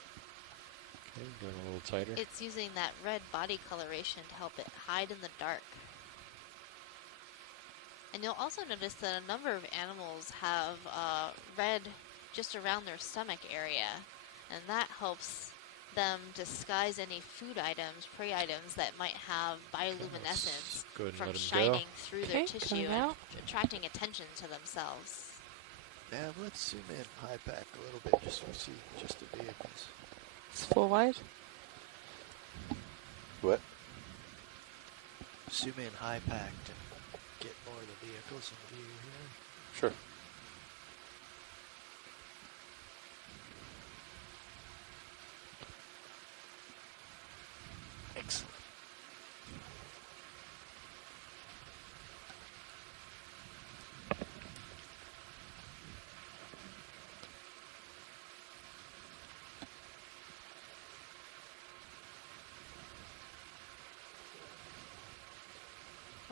Okay, going a little tighter. It's using that red body coloration to help it hide in the dark. And you'll also notice that a number of animals have red just around their stomach area, and that helps them disguise any food items, prey items that might have bioluminescence go ahead and from let 'em shining go. through Okay, their tissue coming and out. attracting attention to themselves. Now let's zoom in high pack a little bit just to see just the vehicles. It's full wide. What? Zoom in high pack to get more of the vehicles in view here. Sure. Excellent.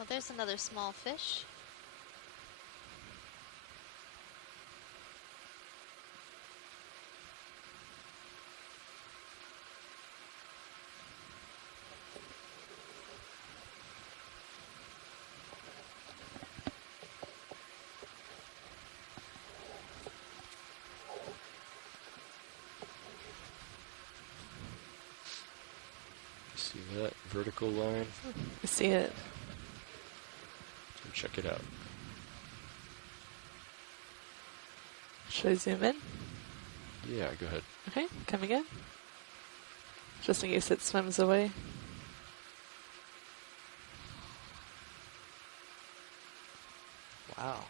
Oh, there's another small fish. See that vertical line? I see it. Check it out. Should I zoom in? Yeah, go ahead. Okay, coming in. Just in case it swims away. Wow.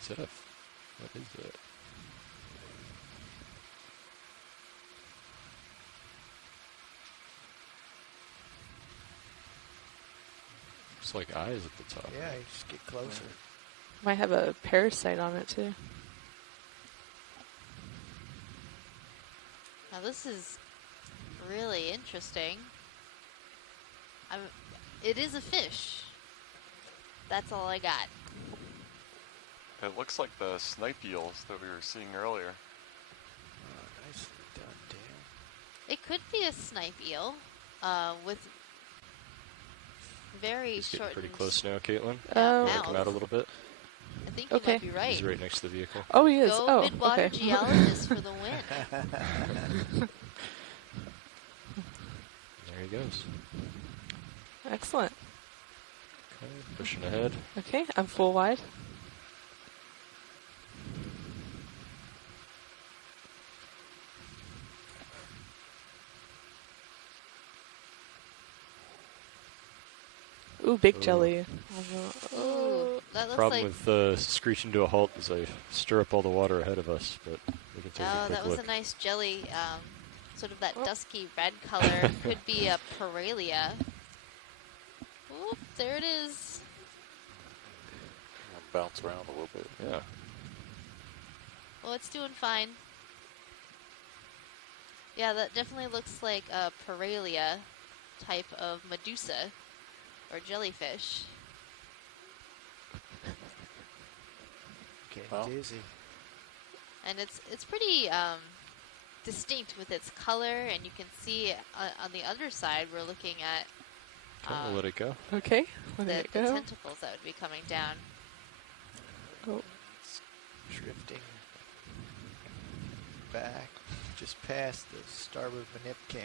Is that what is that? It's like eyes at the top. Yeah, you just get closer. Might have a parasite on it too. Now this is really interesting. It is a fish. That's all I got. It looks like the snipe eels that we were seeing earlier. Oh, nicely done, Dan. It could be a snipe eel with very He's getting short. pretty close now, Caitlin. Oh. Wanna come out a little bit. I think you Okay. might be right. He's right next to the vehicle. Oh, he is. Go Oh, Midwater okay. geologist for the win. There he goes. Excellent. Okay, pushing ahead. Okay, I'm full wide. Ooh, big jelly. Ooh, that looks Problem like. with screeching to a halt is I stir up all the water ahead of us, but we can take a Oh, quick that was look. a nice jelly. Sort of that dusky red color. Could be a Paralia. Oop, there it is. Bounce around a little bit. Yeah. Well, it's doing fine. Yeah, that definitely looks like a Paralia type of Medusa or jellyfish. Getting dizzy. And it's pretty distinct with its color, and you can see on the other side we're looking at Okay, we'll let it go. Okay, the, let it the go. tentacles that would be coming down. Oh. It's drifting back just past the starboard manip cam.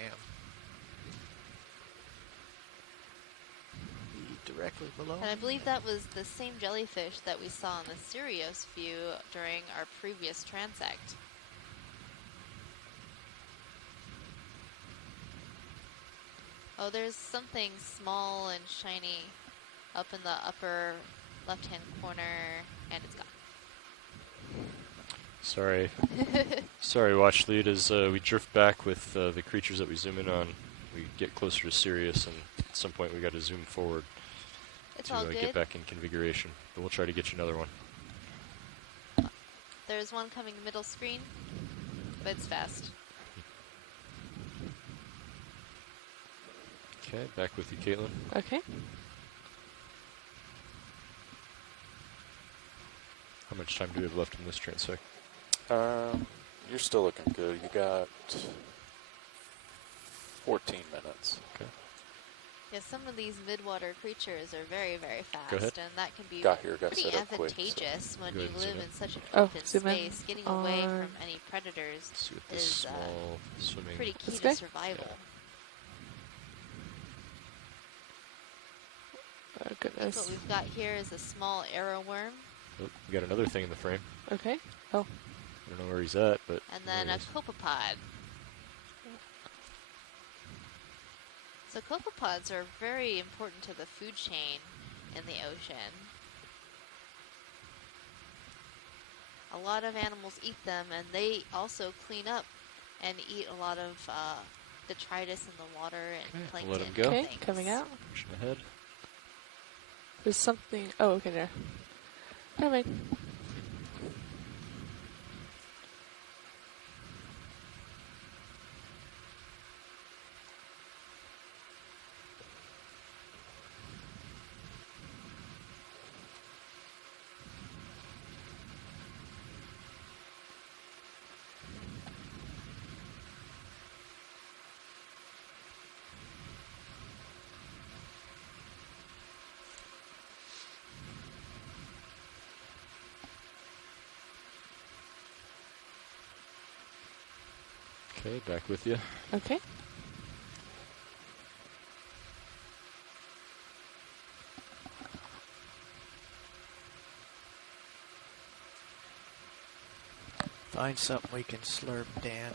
Be directly below. And I believe that was the same jellyfish that we saw in the Sirius view during our previous transect. Oh, there's something small and shiny up in the upper left-hand corner, and it's gone. Sorry. Sorry, watch lead. As we drift back with the creatures that we zoom in on, we get closer to Sirius, and at some point we got to zoom forward It's to all good. get back in configuration. But we'll try to get you another one. There's one coming middle screen, but it's fast. Okay, back with you, Caitlin. Okay. How much time do we have left in this transect? You're still looking good. You got 14 minutes. Okay. Yeah, some of these midwater creatures are very, very fast, Go ahead. and that can be Got pretty set up quick, advantageous when Go you ahead and zoom live in. in such an Oh, open zoom in space. Getting away on- from any predators Let's see what this is small swimming. pretty key This to guy? survival. Oh, What goodness. we've got here is a small arrow worm, Oh, we got another thing in the frame. Okay. Oh, I don't know where he's at, but and there then he a is. copepod. So copepods are very important to the food chain in the ocean. A lot of animals eat them, and they also clean up and eat a lot of detritus in the water and Okay, plankton. we'll let 'em go. okay, things. coming out. Pushing ahead. There's something. Oh, okay, there. Coming. Okay, back with you. Okay. Find something we can slurp, Dan.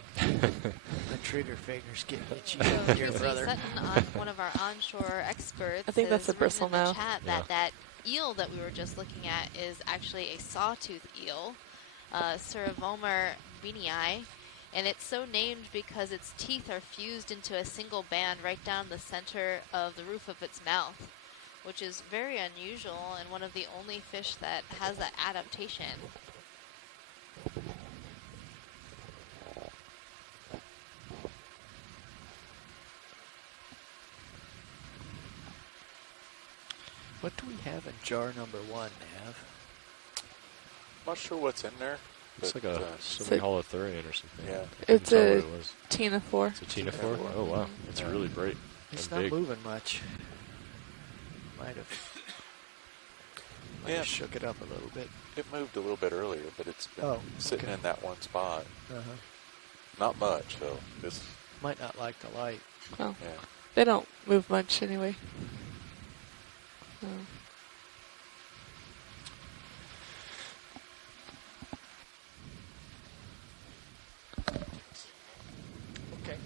My trigger finger's getting itchy So here, Tracy brother. Sutton, on one of our onshore experts, I think that's has a bristle written in the now. chat that that eel that we were just looking at is actually a sawtooth eel, Cerevomar benii, and it's so named because its teeth are fused into a single band right down the center of the roof of its mouth, which is very unusual and one of the only fish that has that adaptation. What do we have in jar number 1, Nav? Not sure what's in there. It's like but, a semi-holothurian or something. Yeah. It's Tell a what it was. Tina 4. It's a Tina 4? Oh, wow. It's really bright. It's and not big. moving much. Might have shook it up a little bit. It moved a little bit earlier, but it's been sitting in that one spot. Not much, though. This might not like the light. Oh. Yeah. They don't move much anyway. No. Okay.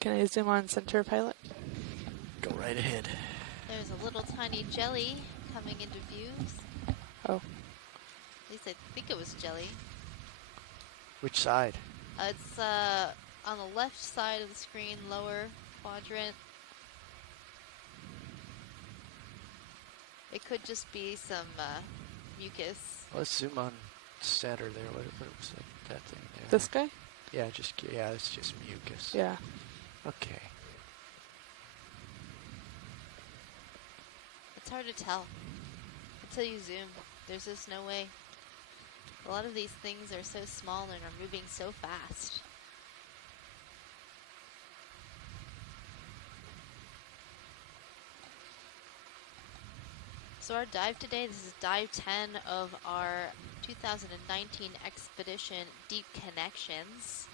Can I zoom on center pilot? Go right ahead. There's a little tiny jelly coming into views. Oh. At least I think it was jelly. Which side? It's on the left side of the screen, lower quadrant. It could just be some mucus. Let's zoom on center there. What was that thing there? This guy? Yeah, it's just mucus. Yeah. Okay. It's hard to tell until you zoom. There's just no way. A lot of these things are so small and are moving so fast. So our dive today, this is dive 10 of our 2019 expedition Deep Connections.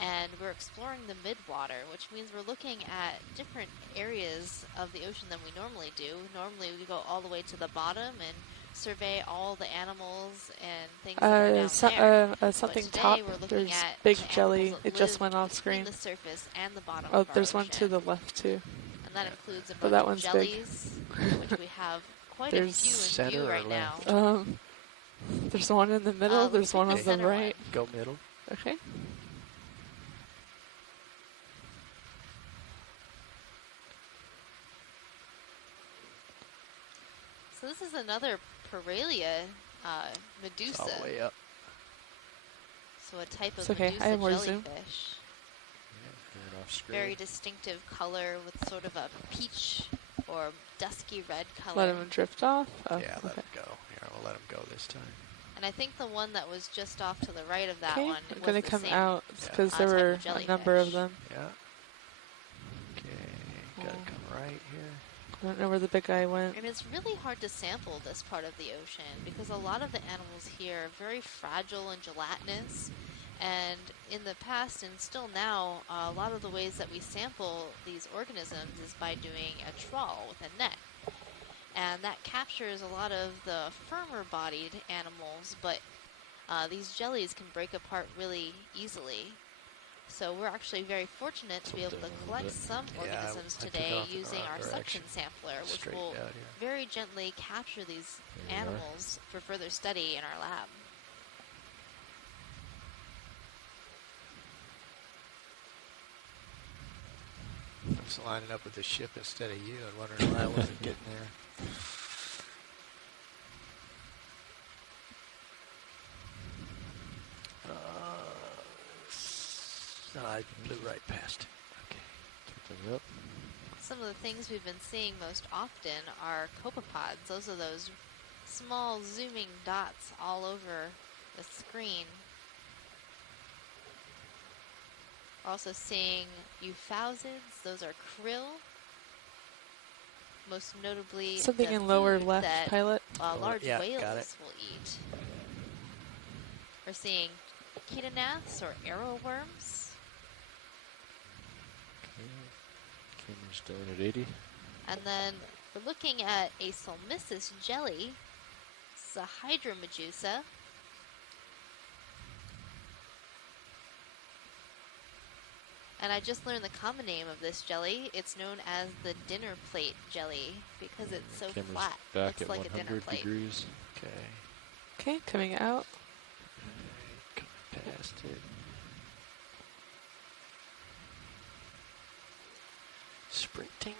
And we're exploring the midwater, which means we're looking at different areas of the ocean than we normally do. Normally we go all the way to the bottom and survey all the animals and things that are down there. Something But today top. we're looking There's at big the jelly. animals that It just live went off between screen. the surface and the bottom Oh, of our there's one ocean. to the left too. And that includes a But bunch that of one's big. jellies, which we have quite a There's few in center view or right now. left? There's one in the middle. Let's There's pick one the on the center right. Go middle. Okay. So this is another Paralia medusa. It's all the way up. So a type of It's okay, medusa I have more jellyfish. zoom. Off screen. Very distinctive color with sort of a peach or dusky red color. Let him drift off. Oh, Yeah, let okay. him go. Here, we'll let him go this time. And I think the one that was just off to the right of that Okay, one I'm was gonna the come same out because there type were of a number of jellyfish. them. Yeah. Okay, gotta come right here. I don't know where the big guy went. And it's really hard to sample this part of the ocean because a lot of the animals here are very fragile and gelatinous. And in the past and still now, a lot of the ways that we sample these organisms is by doing a trawl with a net. And that captures a lot of the firmer bodied animals, but these jellies can break apart really easily. So we're actually very fortunate to be able to collect some organisms I took today off in the using wrong our direction. suction sampler, which Straight will out here. very gently capture these animals for further study in our lab. I was lining up with the ship instead of you and wondering why I wasn't getting there. some of the things we've been seeing most often are copepods. Those are those small zooming dots all over the screen. We're also seeing euphausids. Those are krill. Most notably, Something the in lower food left, that pilot. large yeah, whales got it. will eat. We're seeing echinognathes or arrowworms. Okay. Camera's down at 80. And then we're looking at a Solmissus jelly. This is a hydromedusa. And I just learned the common name of this jelly. It's known as the dinner plate jelly because it's so Camera's flat. back Looks at like a dinner 100 plate. degrees. Okay. Okay, coming out. Coming past it. Sprinting.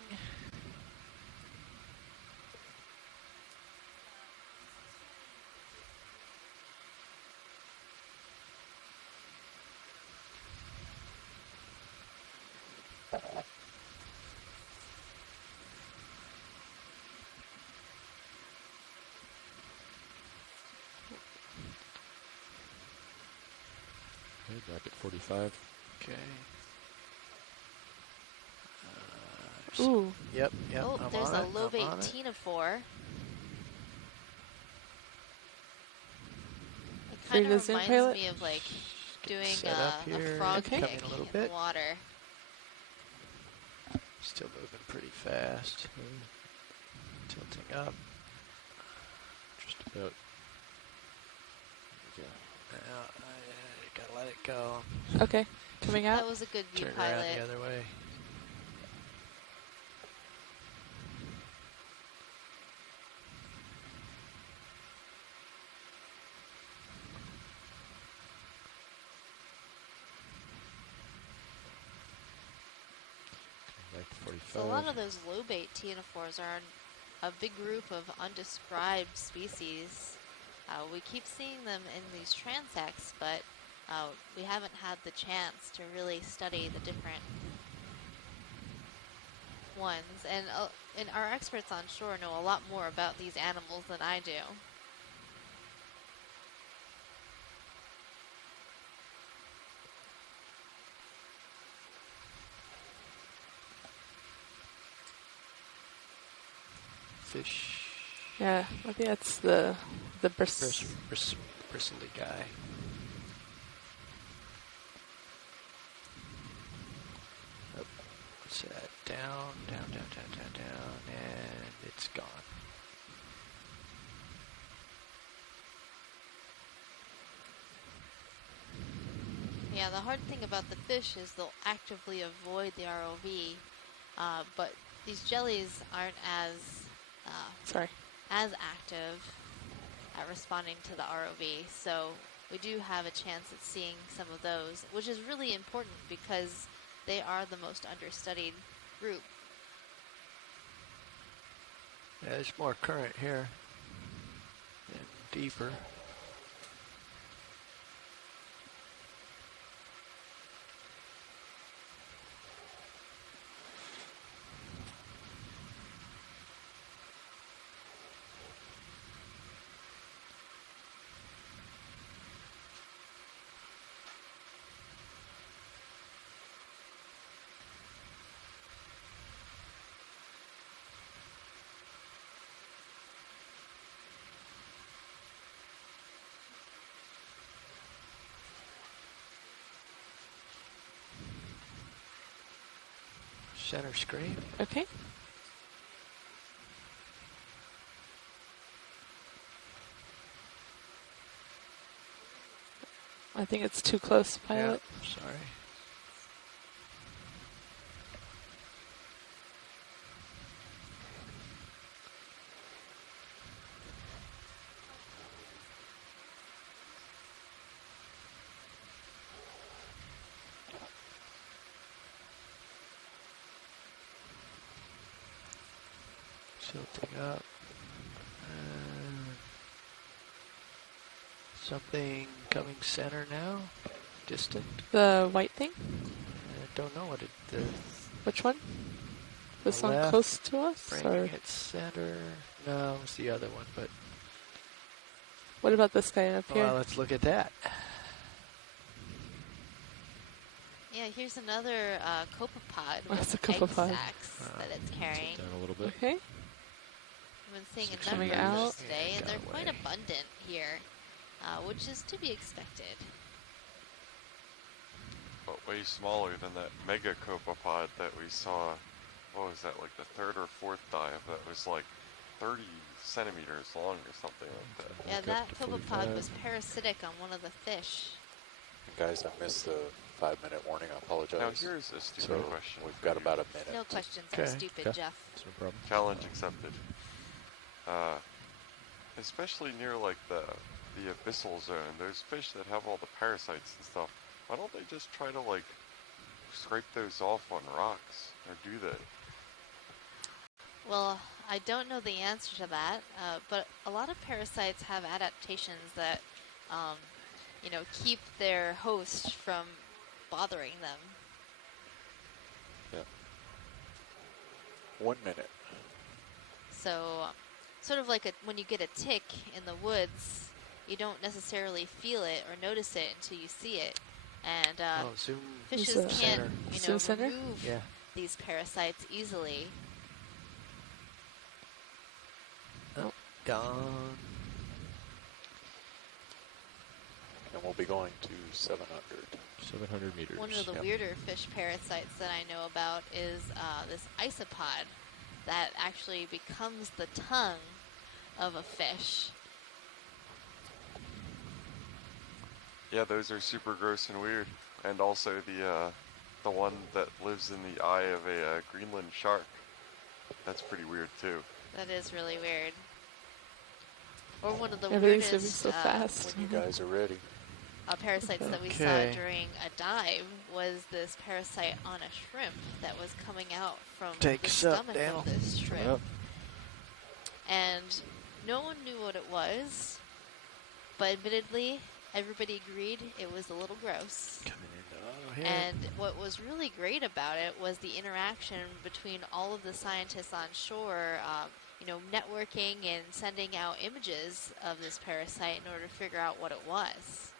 Okay, back at 45. Okay. Ooh. Yep, yep. Oh, I'm there's on a it, I'm lobate on it. ctenophore. It Free kind to of zoom, reminds pilot? me of like Getting doing set up a here, frog Okay. kick coming a little in bit. the water. Still moving pretty fast. Tilting up. Just about. There Now, I gotta let it go. Okay, coming out. That was a good view, Turn around pilot. the other way. we go. Back to 45. So a lot of those lobate ctenophores are a big group of undescribed species. We keep seeing them in these transects, but we haven't had the chance to really study the different ones. And our experts on shore know a lot more about these animals than I do. Fish. Yeah, I think that's the bris. Bristly guy. Oh, what's that? Down, down, down, down, down, down, and it's gone. Yeah, the hard thing about the fish is they'll actively avoid the ROV, but these jellies aren't as active at responding to the ROV, so we do have a chance at seeing some of those, which is really important because they are the most understudied group. Yeah, there's more current here and deeper. Center screen. Okay. I think it's too close, pilot. Yeah, sorry. Tilting up. Something coming center now. Distant. The white thing? I don't know what it. Which one? This the one left, close to us? bringing Or it center. No, it's the other one, but what about this guy up here? well, let's look at that. Yeah, here's another copepod What's with a egg copepod? sacs that it's carrying. Down a little bit. Okay. I've been seeing Six a number coming of out. those today, Yeah, and they're got quite away. abundant here, which is to be expected. But way smaller than that mega copepod that we saw. What was that, like the third or fourth dive that was like 30 centimeters long or something like that? Yeah, Back up that to copepod 45. was parasitic on one of the fish. Guys, I missed the 5-minute warning. I apologize. Now here's a stupid So question. we've for got you. about a minute. No questions are Okay. stupid, Okay. Jeff. That's no problem. Challenge accepted. Especially near like the abyssal zone, there's fish that have all the parasites and stuff. Why don't they just try to like scrape those off on rocks, or do they? Well, I don't know the answer to that, but a lot of parasites have adaptations that, you know, keep their host from bothering them. Yeah. 1 minute. So, sort of like when you get a tick in the woods, you don't necessarily feel it or notice it until you see it. And Oh, zoom fishes Zoom can't, center. you Zoom know, center? remove Yeah. these parasites easily. Oh, gone. And we'll be going to 700. 700 meters. One of the Yep. weirder fish parasites that I know about is this isopod that actually becomes the tongue of a fish. Yeah, those are super gross and weird. And also the one that lives in the eye of a Greenland shark. That's pretty weird too. That is really weird. Or one of the Everything's moving weirdest so fast. You guys are ready. Parasites that we saw Okay. during a dive was this parasite on a shrimp that was coming out from Take the us up, stomach Daniel. of this shrimp. Yep. And no one knew what it was, but admittedly, everybody agreed it was a little gross. Coming into auto hit. And what was really great about it was the interaction between all of the scientists on shore, you know, networking and sending out images of this parasite in order to figure out what it was.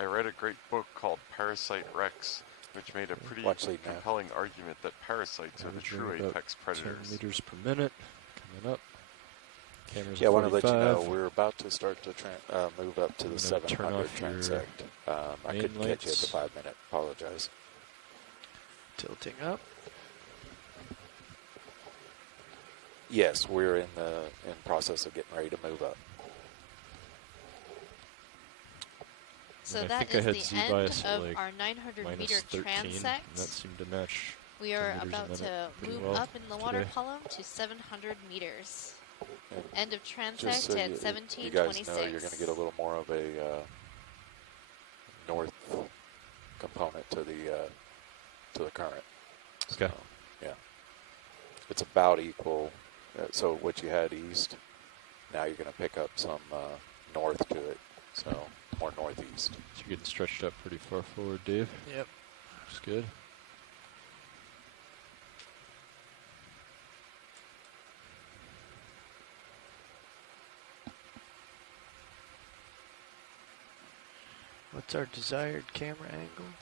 I read a great book called Parasite Rex, which made a pretty Watch lead now. compelling argument that parasites are the true Averaging about apex 10 predators. meters per minute. Coming up. Cameras Yeah, I at want to let you know 45. we're about to start to move up to I'm the gonna turn 700 off your transect. I main couldn't catch you at the lights. 5-minute. Apologize. Tilting up. Yes, we're in process of getting ready to move up. So And I that think I is had the Z-bias end at of like our 900 minus meter 13, and that transect. seemed to match. We 10 are meters a about minute to pretty move well up in the water today. column to 700 meters. And End of just transect so at you 1726. guys know, you're going to get a little more of a north component to the current. Okay. So, yeah, it's about equal. So what you had east, now you're going to pick up some north to it. So more northeast. So you're getting stretched up pretty far forward, Dave. Yep. That's good. What's our desired camera angle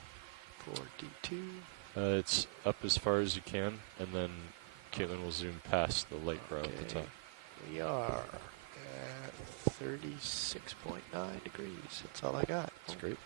for D2? It's up as far as you can, and then Caitlin will zoom past the light brow at the top. We are at 36.9 degrees. That's all I got. That's great.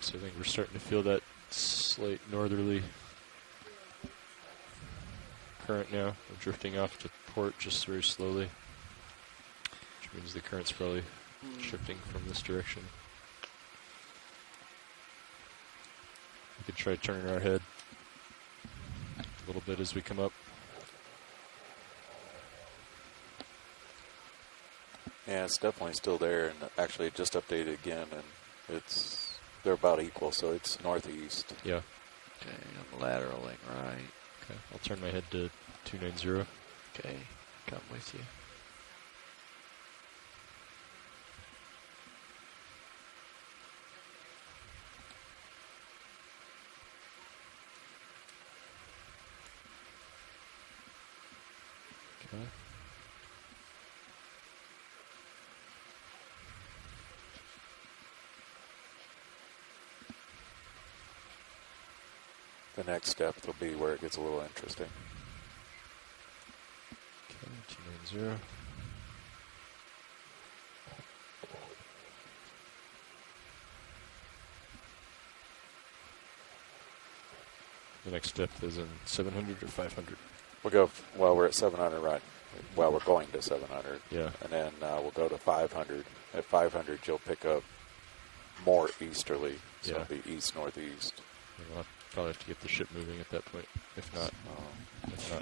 So I think we're starting to feel that slight northerly current now. We're drifting off to port just very slowly, which means the current's probably shifting from this direction. We could try turning our head a little bit as we come up. Yeah, it's definitely still there, and actually it just updated again, and they're about equal, so it's northeast. Yeah. Okay, I'm lateraling right. Okay, I'll turn my head to 290. Okay, come with you. Okay. The next step will be where it gets a little interesting. Okay, 290. The next step is in 700 or 500? We'll go, well, we're at 700 right. Well, we're going to 700. Yeah. And then we'll go to 500. At 500, you'll pick up more easterly. So it'll be east-northeast. We'll probably have to get the ship moving at that point, if not now.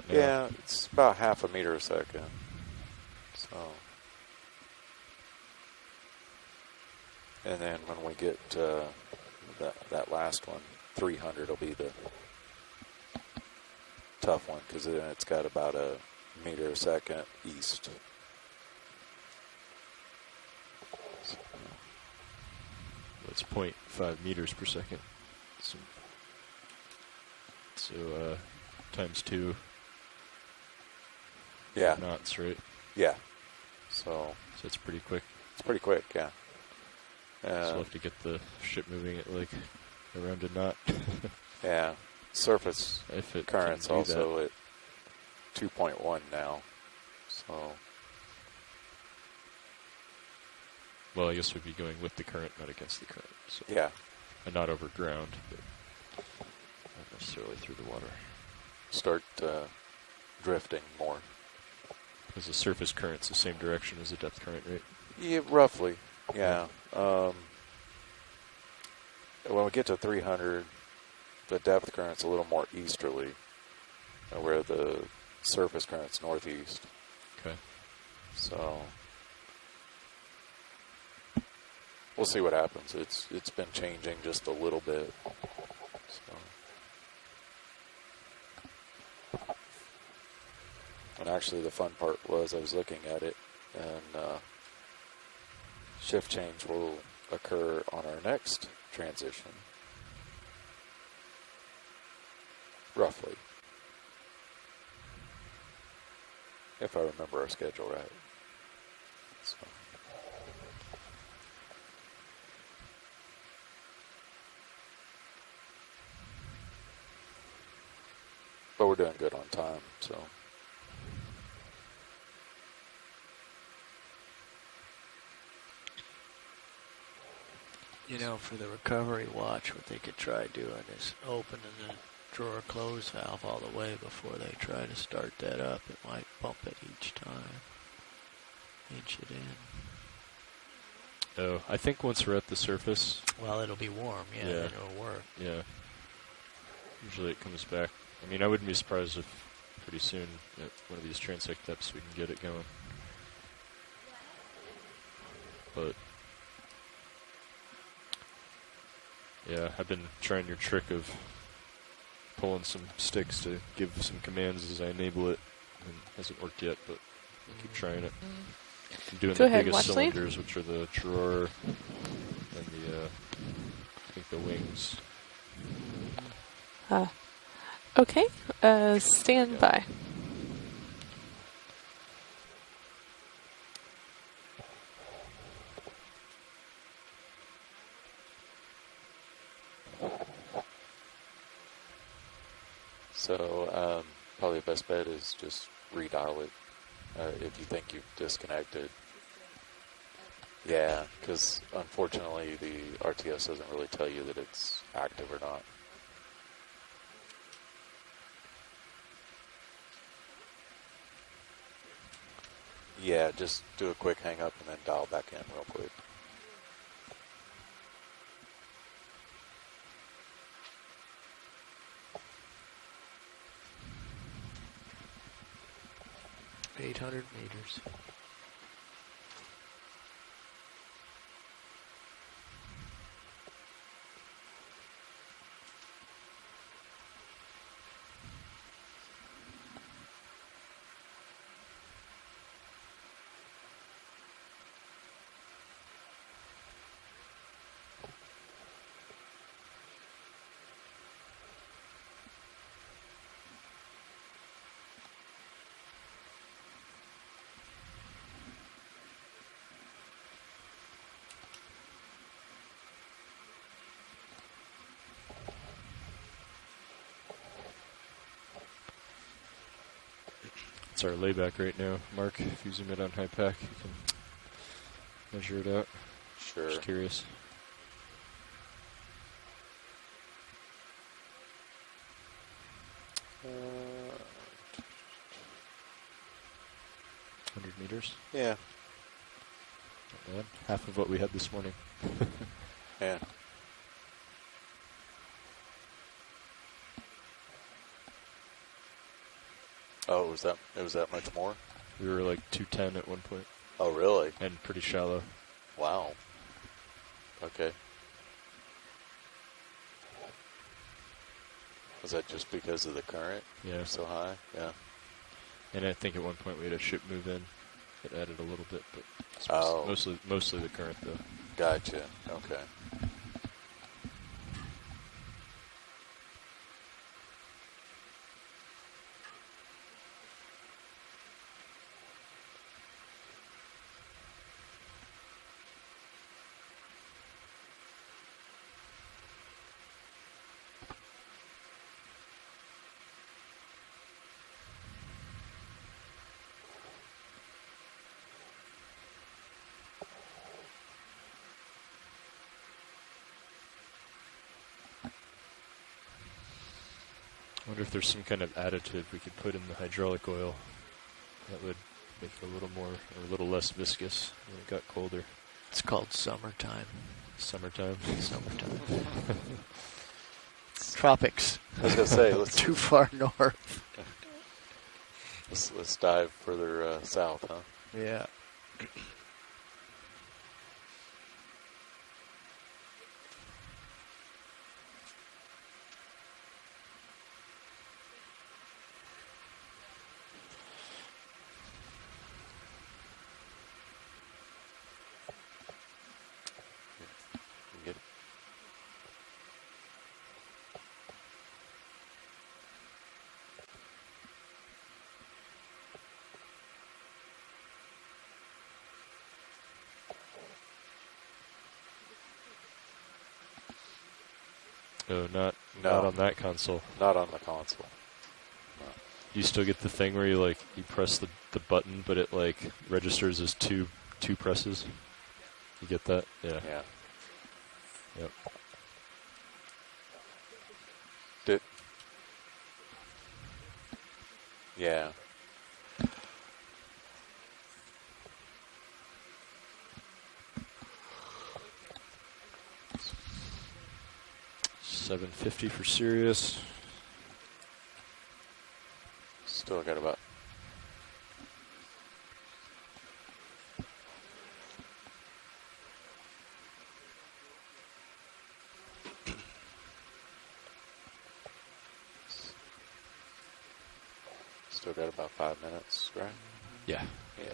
Yeah, it's about half a meter a second. So, and then when we get that last one, 300 will be the tough one, because then it's got about a meter a second east. That's 0.5 meters per second. So times 2 Yeah. knots, right? Yeah. So it's pretty quick. It's pretty quick, yeah. So we'll have to get the ship moving at like around a knot. Yeah. Surface if it current's can do also that. at 2.1 now. So Well, I guess we'd be going with the current, not against the current. So. Yeah. And not over ground, but not necessarily through the water. Start drifting more. Because the surface current's the same direction as the depth current, right? Yeah, roughly. Yeah. When we get to 300, the depth current's a little more easterly, where the surface current's northeast. Okay. So we'll see what happens. It's been changing just a little bit. So. And actually, the fun part was I was looking at it, and shift change will occur on our next transition, roughly, if I remember our schedule right. So. But we're doing good on time, so. You know, for the recovery watch, what they could try doing is opening the drawer close valve all the way before they try to start that up. It might bump it each time. Inch it in. Oh, I think once we're at the surface. Well, it'll be warm, yeah, then it'll work. Yeah. Usually it comes back. I mean, I wouldn't be surprised if pretty soon at one of these transect depths we can get it going. But yeah, I've been trying your trick of pulling some sticks to give some commands as I enable it. And it hasn't worked yet, but I'll keep trying it. I'm doing Go the ahead, biggest Watchley. cylinders, which are the drawer and the, I think the wings. Okay, stand by. So probably the best bet is just redial it if you think you've disconnected. Yeah, because unfortunately the RTS doesn't really tell you that it's active or not. Yeah, just do a quick hang up and then dial back in real quick. $800 meters. It's our layback right now, Mark. If you zoom in on high pack, you can measure it out. Sure. Just curious. Uh, 100 meters. Yeah. Not bad. Half of what we had this morning. Yeah. Oh, it was that much more? We were like 210 at one point. Oh, really? And pretty shallow. Wow. Okay. Was that just because of the current? Yeah. So high? Yeah. And I think at one point we had a ship move in. It added a little bit, but it's Oh. mostly the current though. Gotcha. Okay. I wonder if there's some kind of additive we could put in the hydraulic oil that would make it a little more, or a little less viscous when it got colder. It's called summertime. Summertime. Summertime. Tropics. I was gonna say, let's too far north. let's dive further south, huh? Yeah. Get it. Oh, not No. on that console. Not on the console. You still get the thing where you press the button, but it like registers as two presses. You get that? Yeah. Yeah. Yep. Yeah. 750 for Sirius. Still got about. Still got about 5 minutes, right? Yeah. Yeah.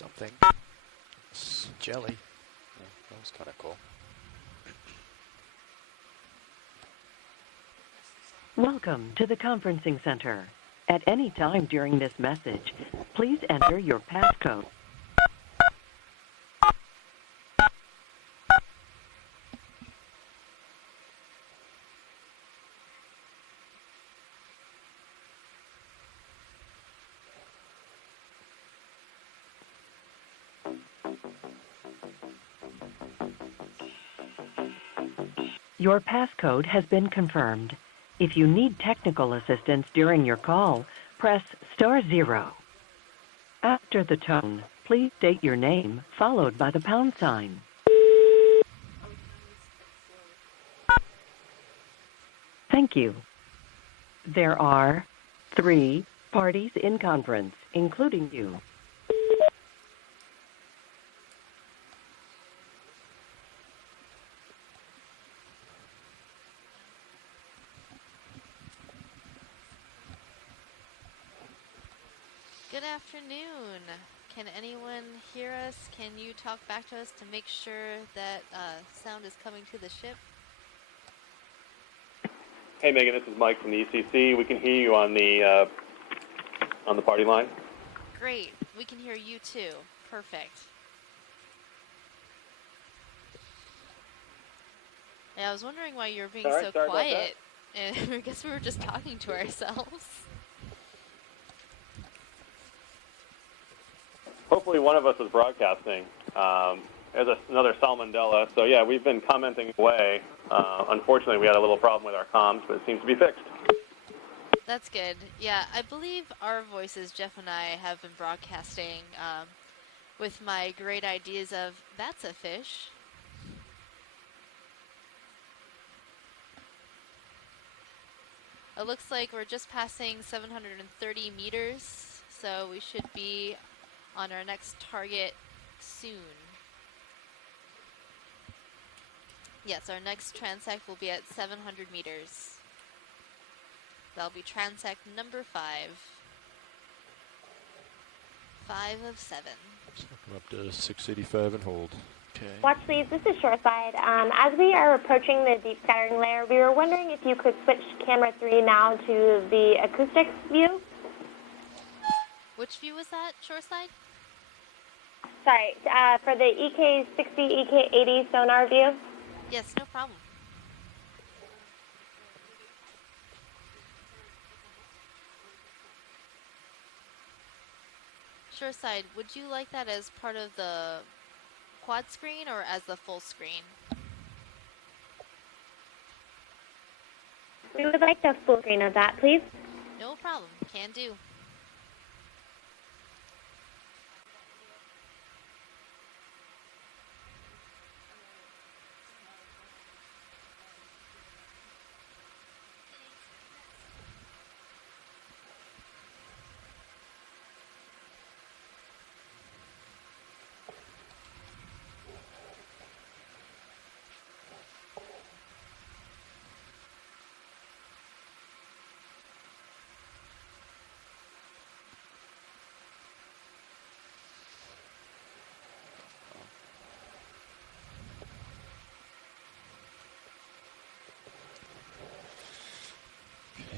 something. Jelly. Yeah, that was kind of cool. Welcome to the conferencing center. At any time during this message, please enter your passcode. Your passcode has been confirmed. If you need technical assistance during your call, press *0. After the tone, please state your name, followed by the pound sign. Thank you. There are 3 parties in conference, including you. Good afternoon. Can anyone hear us? Can you talk back to us to make sure that sound is coming to the ship? Hey, Megan, this is Mike from the ECC. We can hear you on the party line. Great. We can hear you too. Perfect. Yeah, I was wondering why you were being so quiet. And I guess we were just talking to ourselves. Hopefully one of us is broadcasting. There's another salmonella. So, yeah, we've been commenting away. Unfortunately, we had a little problem with our comms, but it seems to be fixed. That's good. Yeah, I believe our voices, Jeff and I, have been broadcasting with my great ideas of, that's a fish. It looks like we're just passing 730 meters, so we should be on our next target soon. Yes, our next transect will be at 700 meters. That'll be transect number 5. 5 of 7. Come up to 685 and hold. Okay. Watch please, this is Shoreside. As we are approaching the deep scattering layer, we were wondering if you could switch camera 3 now to the acoustics view. Which view was that, Shoreside? Sorry, for the EK60, EK80 sonar view. Yes, no problem. Shoreside, would you like that as part of the quad screen or as the full screen? We would like the full screen of that, please. No problem. Can do.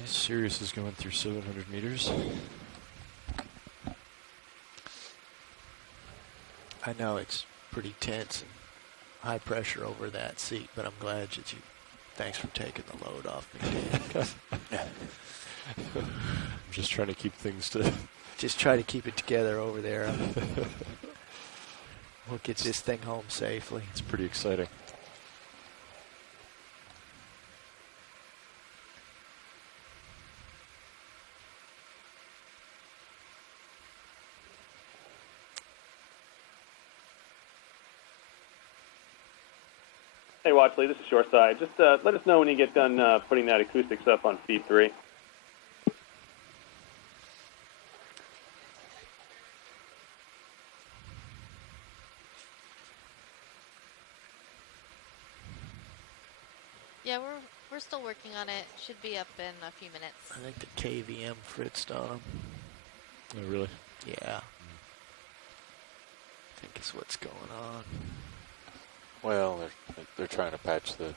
Sirius is going through 700 meters. I know it's pretty tense and high pressure over that seat, but I'm glad that you. Thanks for taking the load off me, Dan. I'm just trying to keep things to. Just try to keep it together over there. We'll get this thing home safely. It's pretty exciting. Hey, Watchley, this is Shoreside. Just let us know when you get done putting that acoustics up on feed 3. Yeah, we're still working on it. Should be up in a few minutes. I think the KVM fritzed on them. Oh, really? Yeah. is what's going on. Well, they're trying to patch the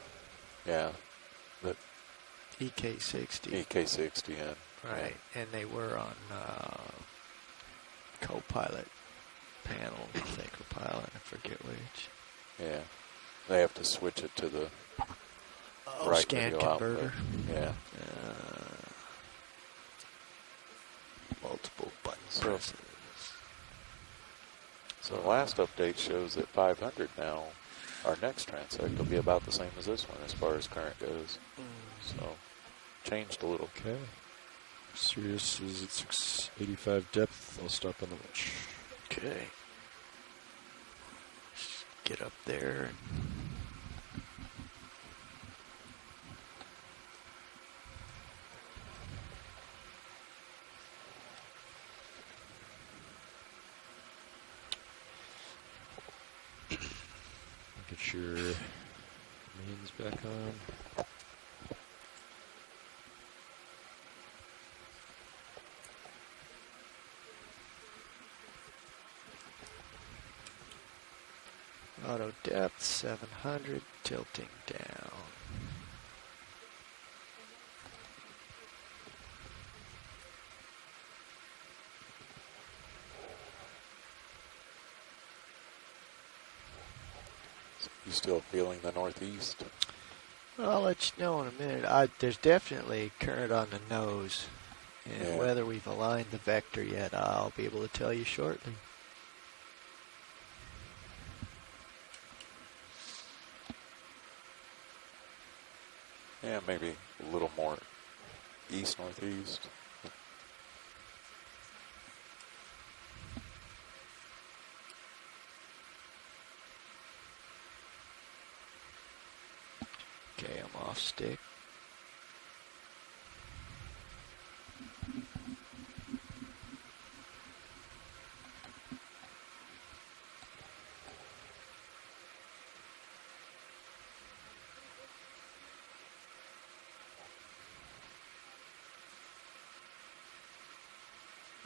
EK60. EK60 in. Right, and they were on co-pilot panel, I think, or pilot, I forget which. Yeah, they have to switch it to the right scan video converter. output. Yeah. Multiple button presses. So the last update shows that 500 now, our next transect will be about the same as this one as far as current goes. So changed a little. Okay. Sirius is at 685 depth. I'll stop on the winch. Okay. Get up there. Get your mains back on. Auto depth 700, tilting down. You still feeling the northeast? Well, I'll let you know in a minute. There's definitely current on the nose, and whether we've aligned the vector yet, I'll be able to tell you shortly. Yeah, maybe a little more east-northeast. Okay, I'm off stick.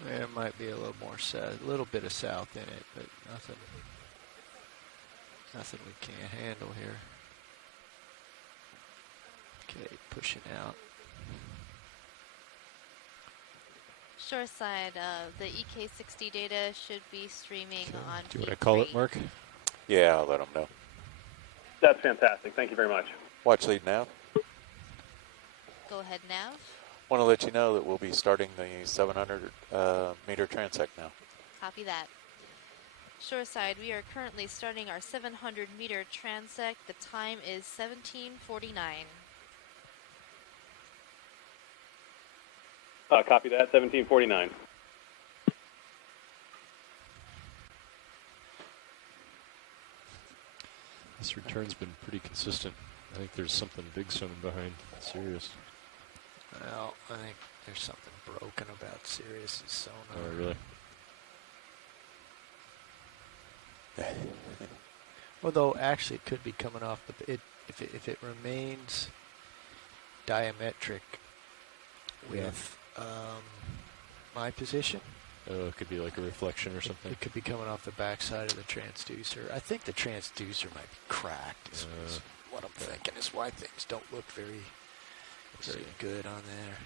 There might be a little more south, a little bit of south in it, but nothing we can't handle here. Okay, pushing out. Shoreside, the EK60 data should be streaming on Do you want to feed call 3. it, Mark? Yeah, I'll let them know. That's fantastic. Thank you very much. Watch lead nav. Go ahead, Nav. Want to let you know that we'll be starting the 700 meter transect now. Copy that. Shoreside, we are currently starting our 700 meter transect. The time is 17:49. Copy that, 1749. This return's been pretty consistent. I think there's something big swimming behind Sirius. Well, I think there's something broken about Sirius's sonar. Oh, really? Although, actually, it could be coming off if it remains diametric with my position. Oh, it could be like a reflection or something. It could be coming off the backside of the transducer. I think the transducer might be cracked. Is what I'm thinking. Is why things don't look very good on there.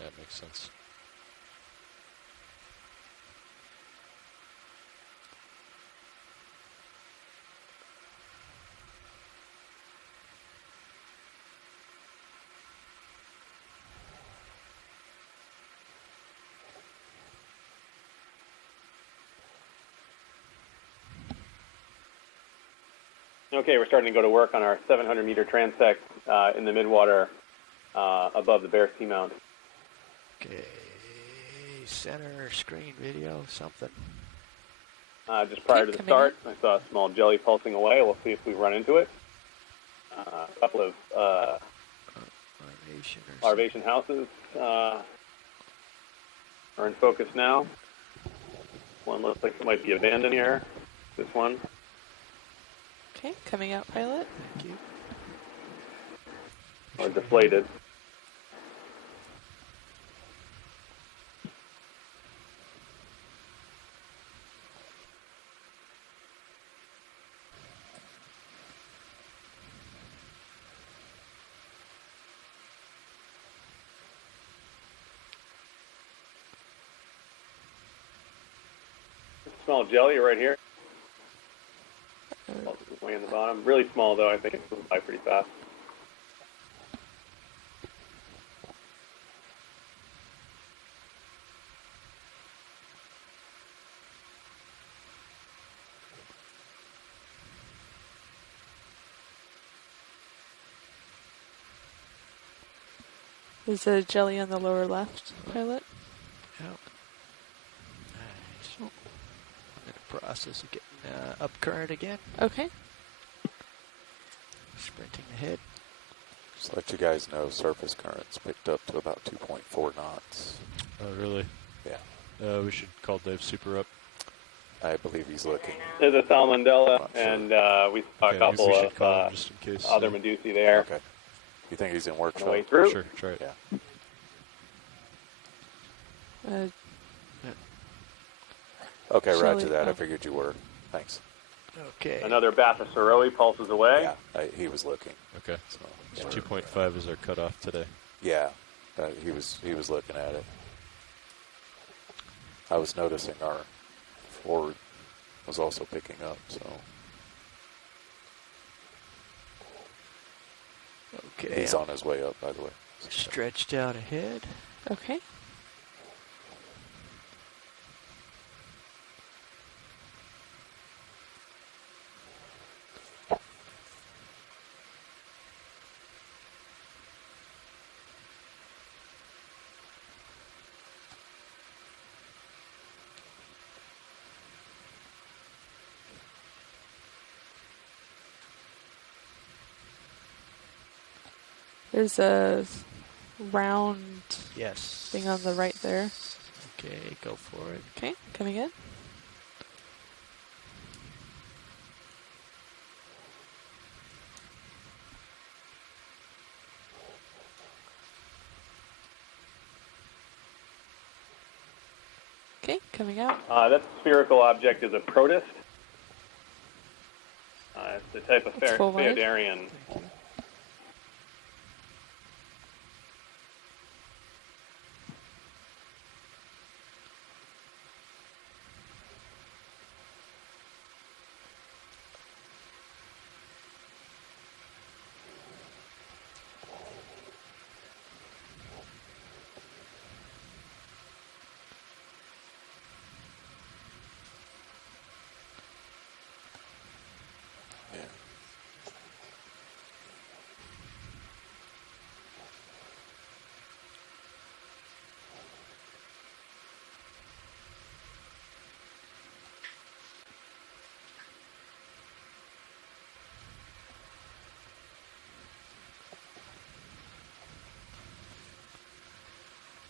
That makes sense. Okay, we're starting to go to work on our 700 meter transect in the midwater above the Bear Seamount. Okay, center screen video, something. Just prior to the start, I saw a small jelly pulsing away. We'll see if we run into it. A couple of larvation houses are in focus now. One looks like it might be abandoned here. This one. Okay, coming out, pilot. Thank you. Or deflated. small jelly right here. Way in the bottom. Really small, though. I think it goes by pretty fast. Is a jelly on the lower left, pilot? Yep. Nice. In the process of getting up current again. Okay. Sprinting ahead. Just let you guys know, surface currents picked up to about 2.4 knots. Oh, really? Yeah. We should call Dave Super up. I believe he's looking. There's a salmonella, Sure. and we saw a Okay, couple we should of call him just in case. other Medusae there. Okay. You think he's in On the workshop? way through. Sure, try it. Yeah. Okay, Shall roger we- that. I oh. figured you were. Thanks. Okay. Another Bathysoroe pulses away. Yeah, he was looking. Okay. So, So yeah. 2.5 is our cutoff today. Yeah, he was looking at it. I was noticing our forward was also picking up, so. Okay. He's on his way up, by the way. Stretched out ahead. Okay. There's a round Yes. thing on the right there. Okay, go for it. Okay, coming in. Okay, coming out. That spherical object is a protist. It's the type of That's full wide. Phaedarian.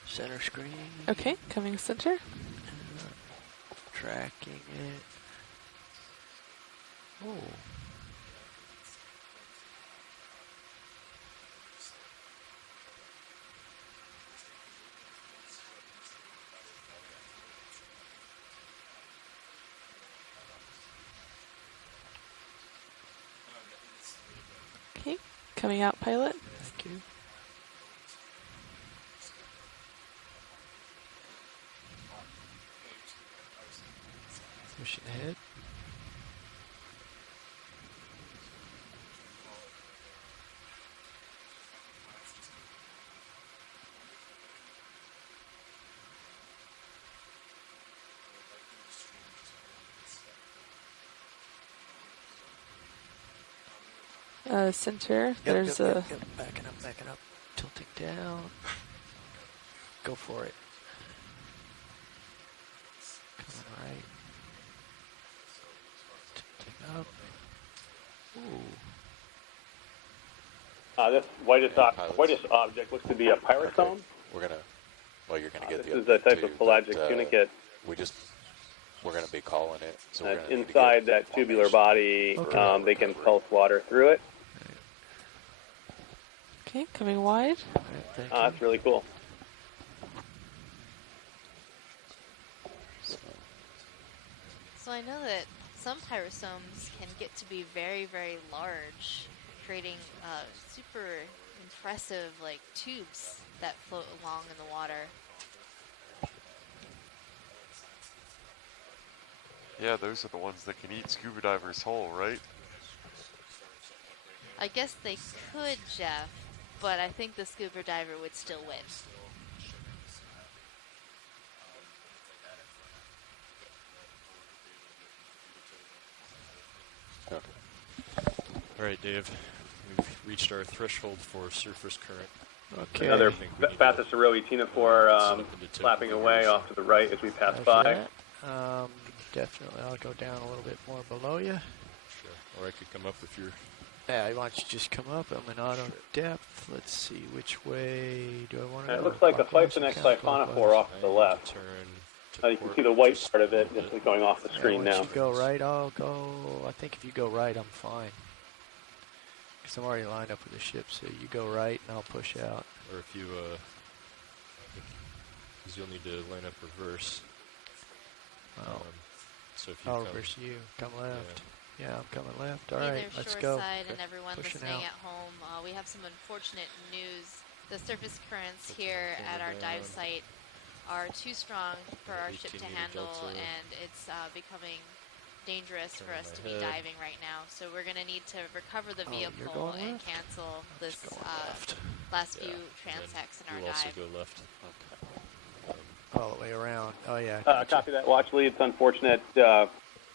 Center screen. Okay, coming center. Tracking it. Oh. Okay, coming out, pilot. Thank you. Pushing ahead. Center. Yep, There's yep, a. yep, yep. Backing up. Tilting down. Go for it. Coming right. Tilting up. Ooh. This whitest object looks to be a pyrosome. Okay. You're gonna get This the is a update type too, of pelagic but, tunicate. We're gonna be calling it. So we're gonna need to get Inside the that tubular formation. body, Okay. they can pulse water through it. Okay, coming wide. All right, thank you. That's really cool. So I know that some pyrosomes can get to be very, very large, creating super impressive like tubes that float along in the water. Yeah, those are the ones that can eat scuba divers whole, right? I guess they could, Jeff, but I think the scuba diver would still win. All right, Dave. We've reached our threshold for surface current. Okay. Another fastest Aroe Tina 4 slapping away off to the right as we pass by. Definitely, I'll go down a little bit more below you. Sure. Or I could come up if you're... Yeah, why don't you just come up? I'm in auto depth. Let's see, which way do I want to go? It looks like the Siphon X Siphonophore off to the left. You can see the white part of it just going off the screen now. Once you go right, I'll go. I think if you go right, I'm fine. Because I'm already lined up with the ship, so you go right and I'll push out. Or if you, because you'll need to line up reverse. So if you I'll come, reverse you. Come left. Yeah, I'm coming left. All Hey right, there, let's go. Shoreside and everyone Pushing listening out. at home. We have some unfortunate news. The surface currents here at our dive site are too strong for our ship to handle, and it's becoming dangerous for us to be diving right now. So we're going to need to recover the vehicle and cancel this last few transects in our dive. also go left. All the way around. Oh, yeah. Copy that, Watchley. It's unfortunate.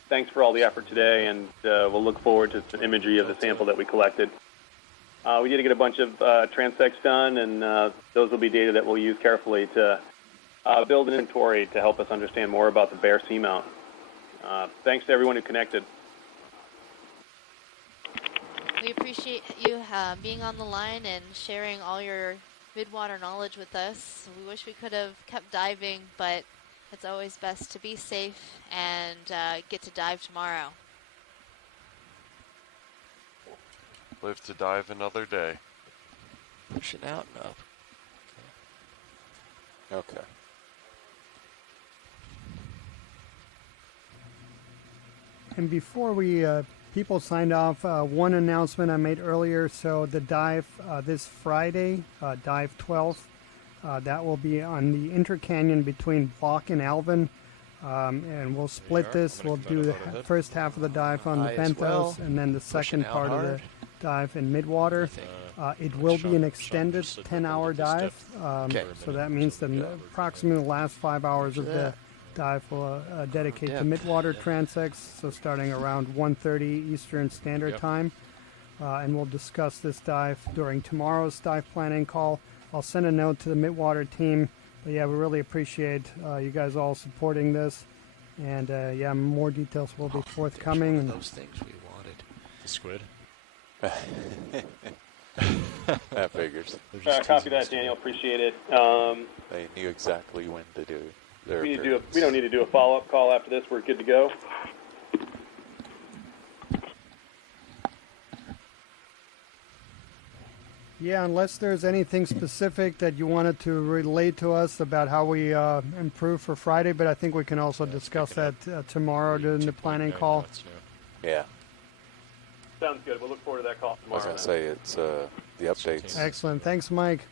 Thanks for all the effort today, and we'll look forward to some imagery of the sample that we collected. We did get a bunch of transects done, and those will be data that we'll use carefully to build an inventory to help us understand more about the Bear seamount. Thanks to everyone who connected. We appreciate you being on the line and sharing all your midwater knowledge with us. We wish we could have kept diving, but it's always best to be safe and get to dive tomorrow. Live to dive another day. Pushing out and up. Okay. And before we people signed off, one announcement I made earlier. So the dive this Friday, dive 12th, that will be on the intercanyon between Block and Alvin. And we'll split this. We'll do the first half of the dive on the Benthos, and then the second part of the dive in Midwater. It will be an extended 10-hour dive. So that means that approximately the last 5 hours of the dive will dedicate to Midwater transects, so starting around 1:30 Eastern Standard Time. And we'll discuss this dive during tomorrow's dive planning call. I'll send a note to the Midwater team. But yeah, we really appreciate you guys all supporting this. And yeah, more details will be forthcoming. One of those things we wanted. The squid. That figures. Copy that, Daniel. Appreciate it. They knew exactly when to do it. We don't need to do a follow-up call after this. We're good to go. Yeah, unless there's anything specific that you wanted to relate to us about how we improve for Friday, but I think we can also discuss that tomorrow during the planning call. Yeah. Sounds good. We'll look forward to that call I was tomorrow. going to say, it's the updates. Excellent. Thanks, Mike.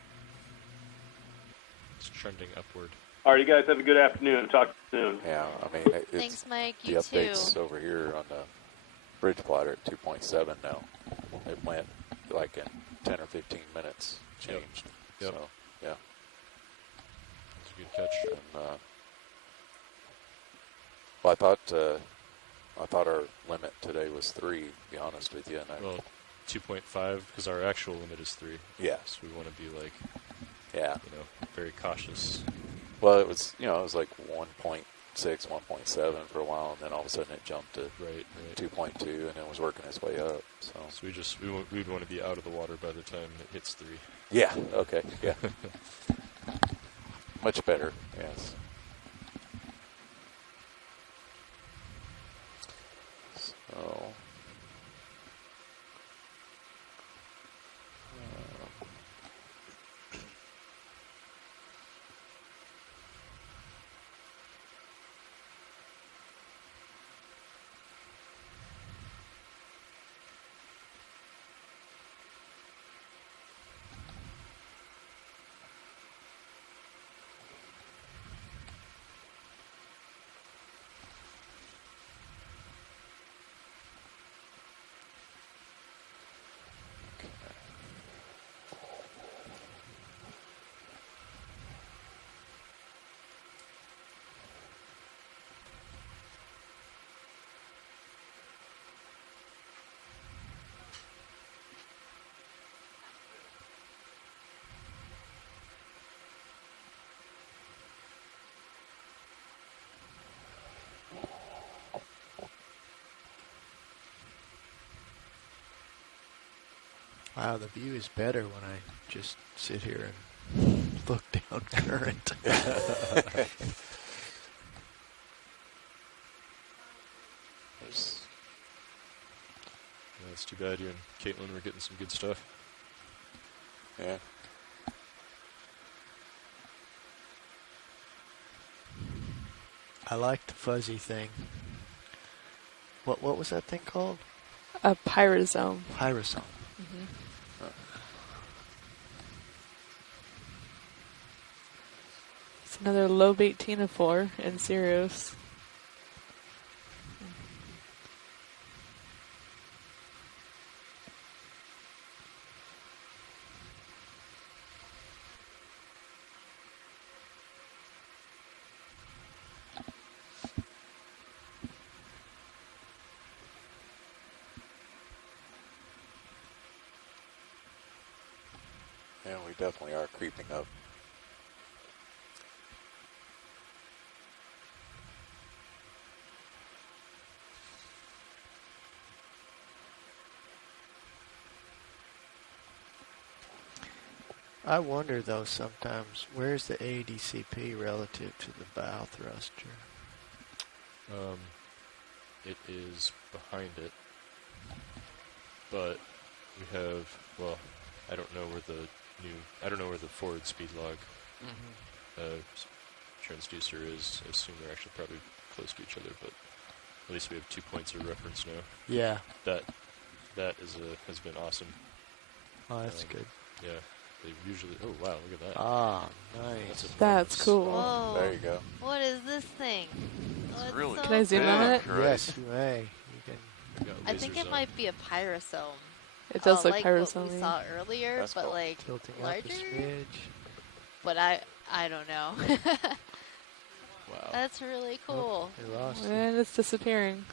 It's trending upward. All right, you guys have a good afternoon. Talk soon. Yeah, I mean, it's Thanks, Mike. the You updates too. over here on the bridge plotter at 2.7 now. It went like in 10 or 15 minutes changed. Yep. So, yeah. That's a good catch. And, well, I thought our limit today was 3, to be honest with you. And Well, 2.5, because our actual limit is 3. Yeah. So we want to be like, yeah, very cautious. Well, it was, it was like 1.6, 1.7 for a while, and then all of a sudden it jumped to 2.2, and it was working its way up. So we'd want to be out of the water by the time it hits 3. Yeah. Okay. Yeah. Much better. Yes. So. Wow, the view is better when I just sit here and look down current. That's too bad you and Caitlin were getting some good stuff. Yeah. I like the fuzzy thing. What was that thing called? A pyrosome. Pyrosome. Mm-hmm. It's another lobe 1804 in Sirius. Yeah, we definitely are creeping up. I wonder, though, sometimes, where's the ADCP relative to the bow thruster? It is behind it, but we have, well, I don't know where the forward speed log transducer is. I assume they're actually probably close to each other, but at least we have 2 points of reference now. Yeah. That has been awesome. Oh, that's good. Yeah. They usually, oh wow, look at that. Ah, nice. That's cool. Whoa. There you go. What is this thing? Oh, it's really so Can I zoom cool. on it? Yes, you may. You can. I think it might be a pyrosome. It does look like pyrosome. what we saw earlier, That's but cool. like Tilting up larger. a smidge. But I don't know. Wow. That's really cool. You lost it. And it's disappearing.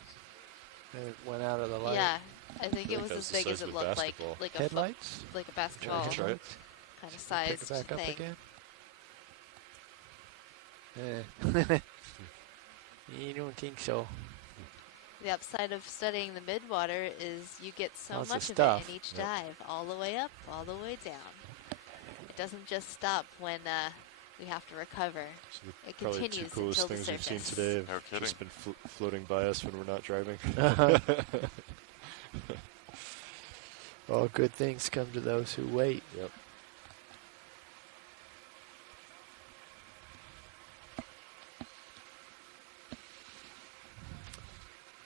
It went out of the light. Yeah, I think feel it like was that as was the big size as of it a looked, like basketball. a Headlights? like a basketball Try it. kind of Pick sized it back up thing. again. You don't think so? The upside of studying the midwater is you get so Lots of much of stuff. it in each Yep. dive, all the way up, all the way down. It doesn't just stop when we have to recover. So the It probably continues two coolest until the things we've seen surface. today have No kidding. just been floating by us when we're not driving. All good things come to those who wait. Yep.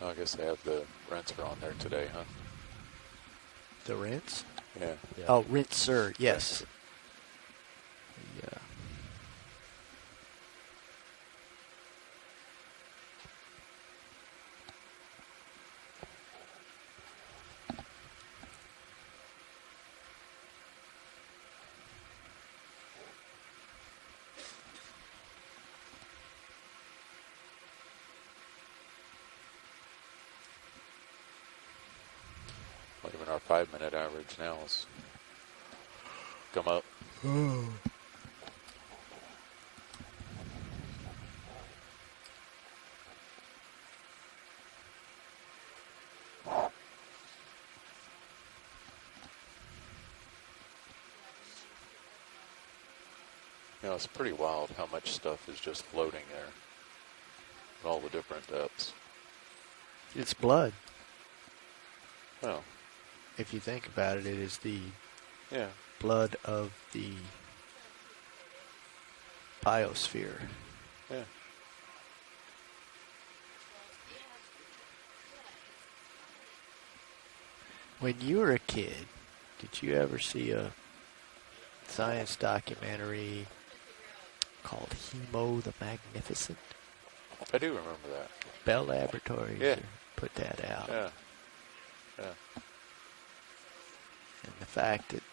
Oh, I guess they have the rinser on there today, huh? The rinse? Yeah. Yeah. Oh, rinser, yes. Yeah. Well, even our 5-minute average now has come up. You know, it's pretty wild how much stuff is just floating there. At all the different depths. It's blood. Oh, If you think about it, it is the yeah. blood of the biosphere. Yeah. When you were a kid, did you ever see a science documentary called Hemo the Magnificent? I do remember that. Bell Laboratories Yeah. put that out. Yeah. Yeah. And the fact that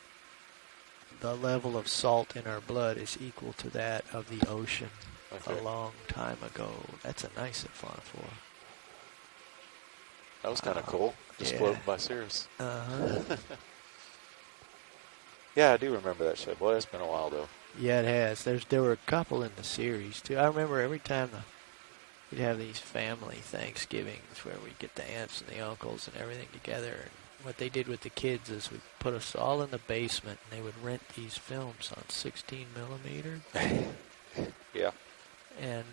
the level of salt in our blood is equal to that of the ocean Okay. a long time ago. That's a nice for. That was kind of cool. Just yeah. floating by Sirius. Uh-huh. Yeah, I do remember that show. Boy, it's been a while, though. Yeah, it has. There were a couple in the series, too. I remember every time we'd have these family Thanksgivings where we'd get the aunts and the uncles and everything together. And what they did with the kids is we put us all in the basement, and they would rent these films on 16 millimeter. Yeah. And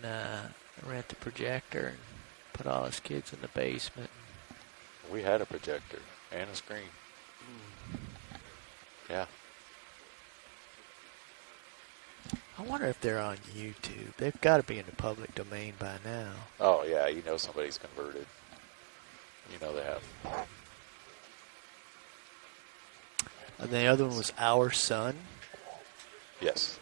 rent the projector and put all us kids in the basement. We had a projector and a screen. Yeah. I wonder if they're on YouTube. They've got to be in the public domain by now. Oh, yeah, you know somebody's converted. You know they have. And the other one was Our Son. Yes.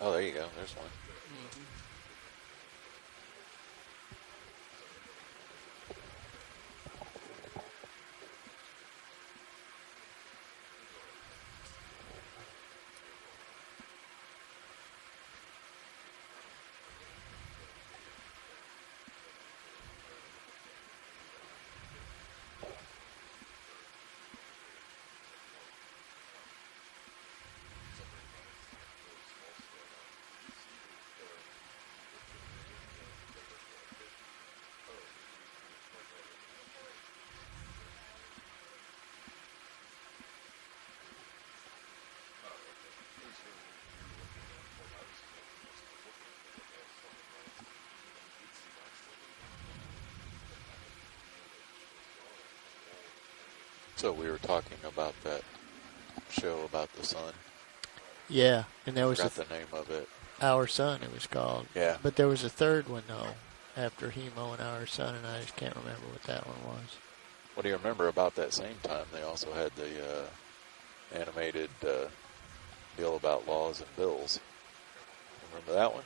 Oh, there you go. There's one. So we were talking about that show about the sun. Yeah, and there I was forgot the name of it. Our Sun, it was called. Yeah. But there was a third one, though, after Hemo and Our Sun, and I just can't remember what that one was. What do you remember about that same time? They also had the animated deal about laws and bills. Remember that one?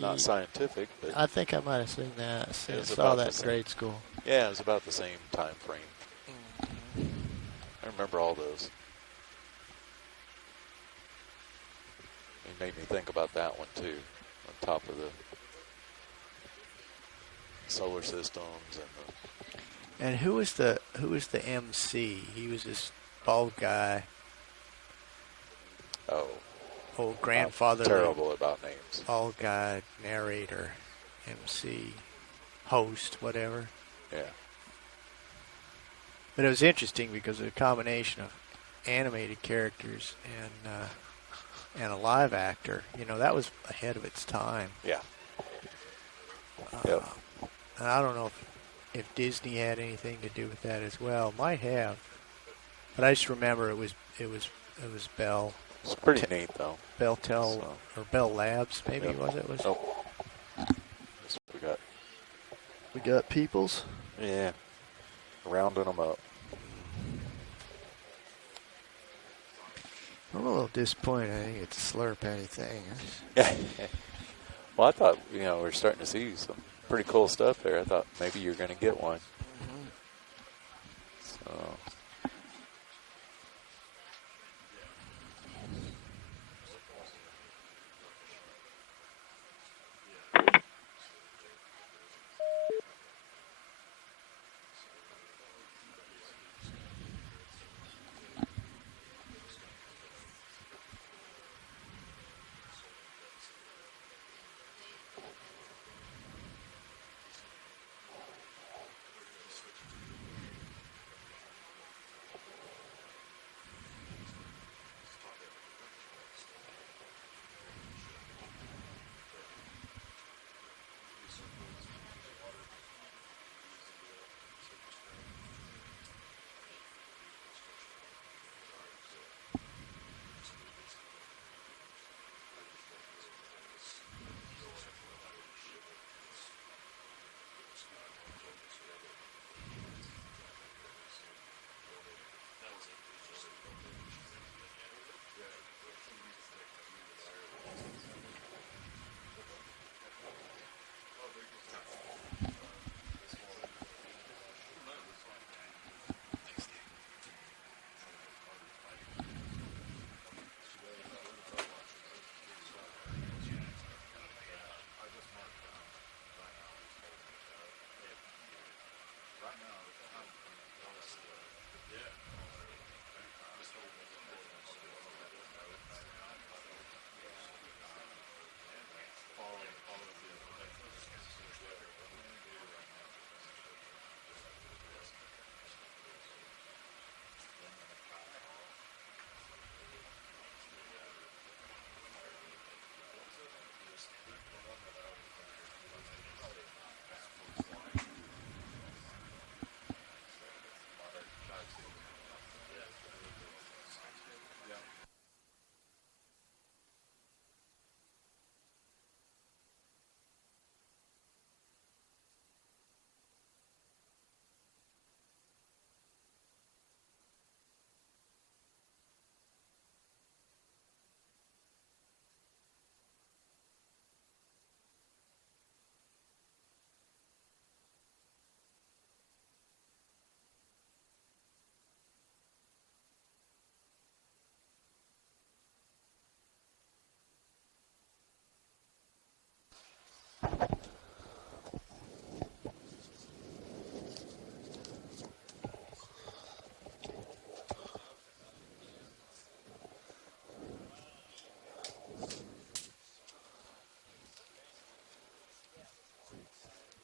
Not scientific, but I think I might have seen that. I saw about that the in same. grade school. Yeah, it was about the same time frame. I remember all those. It made me think about that one too, on top of the solar systems and And who was the MC? He was this bald guy. Old grandfather. Terrible about names. Bald guy, narrator, MC, host, whatever. Yeah. But it was interesting because of the combination of animated characters and a live actor. You know, that was ahead of its time. Yeah. Yep. And I don't know if Disney had anything to do with that as well. Might have. But I just remember it was Bell. It's pretty neat though. Bell or Bell Labs, maybe was it? Nope. We got Peoples. Yeah. Rounding them up. I'm a little disappointed. I didn't get to slurp anything. Well, I thought, we're starting to see some pretty cool stuff there. I thought maybe you're going to get one. So.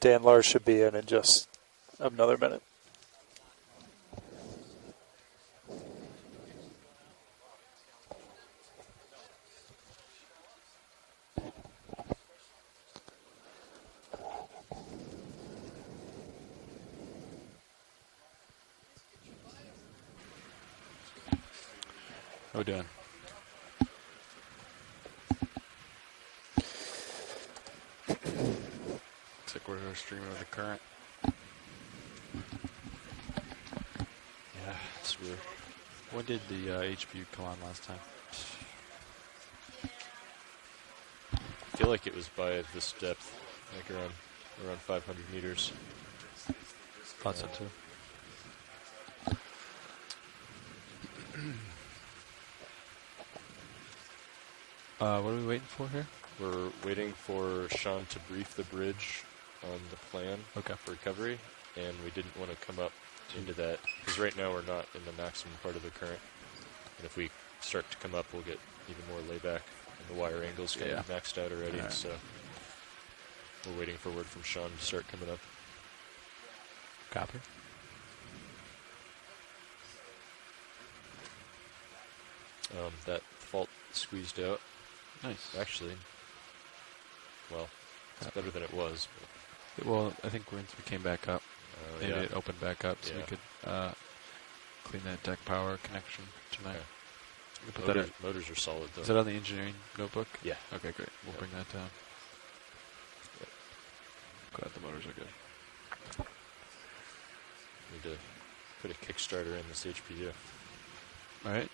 Dan Lars should be in just another minute. How we doing? Looks like we're streaming with the current. Yeah, it's weird. When did the HPU come on last time? I feel like it was by this depth, like around 500 meters. Thought so too. What are we waiting for here? We're waiting for Sean to brief the bridge on the plan for recovery, and we didn't want to come up into that, because right now we're not in the maximum part of the current. And if we start to come up, we'll get even more layback, and the wire angle's getting maxed out already, so we're waiting for word from Sean to start coming up. Copy. That fault squeezed out. Nice. Actually, well, it's better than it was. But Well, I think once we came back up, maybe it opened back up, so we could clean that deck power connection tonight. We put that in. Motors are solid, though. Is that on the engineering notebook? Yeah. Okay, great. We'll bring that down. Glad the motors are good. Need to put a Kickstarter in this HPU. All right.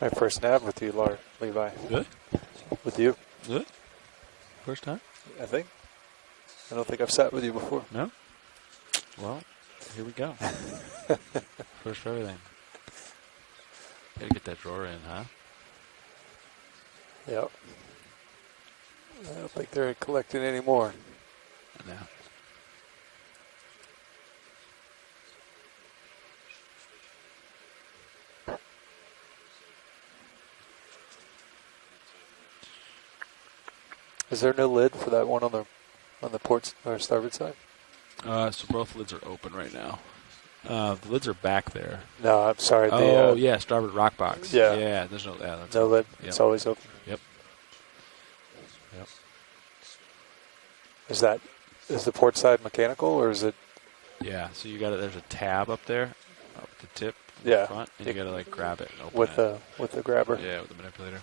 My first nav with you, Levi. Really? With you. Really? First time? I think. I don't think I've sat with you before. No? Well, here we go. First for everything. Gotta get that drawer in, huh? Yep. I don't think they're collecting anymore. No. Is there no lid for that one on the port or starboard side? So both lids are open right now. The lids are back there. No, I'm sorry. Yeah, starboard rock box. Yeah. Yeah, there's no. Yeah, that's no lid. Yep. It's always open. Yep. Yep. Is the port side mechanical or is it? Yeah. So you got it. There's a tab up there, up the tip, Yeah. front, and you got to like grab it and open With it. with the grabber. Yeah, with the manipulator.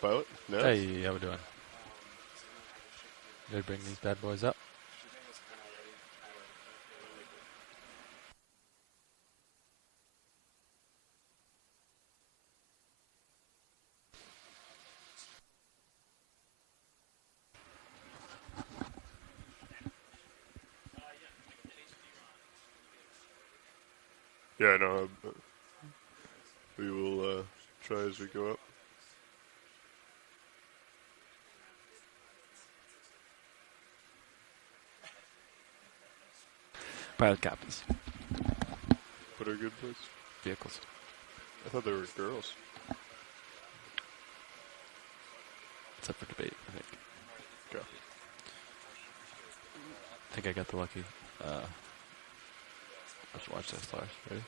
Pilot? No. Hey, how we doing? Ready to bring these bad boys up? Yeah, no. We will try as we go up. Pilot copies. What are good plates? Vehicles. I thought they were girls. It's up for debate, I think. Okay. I think I got the lucky. Let's watch this flash. Ready?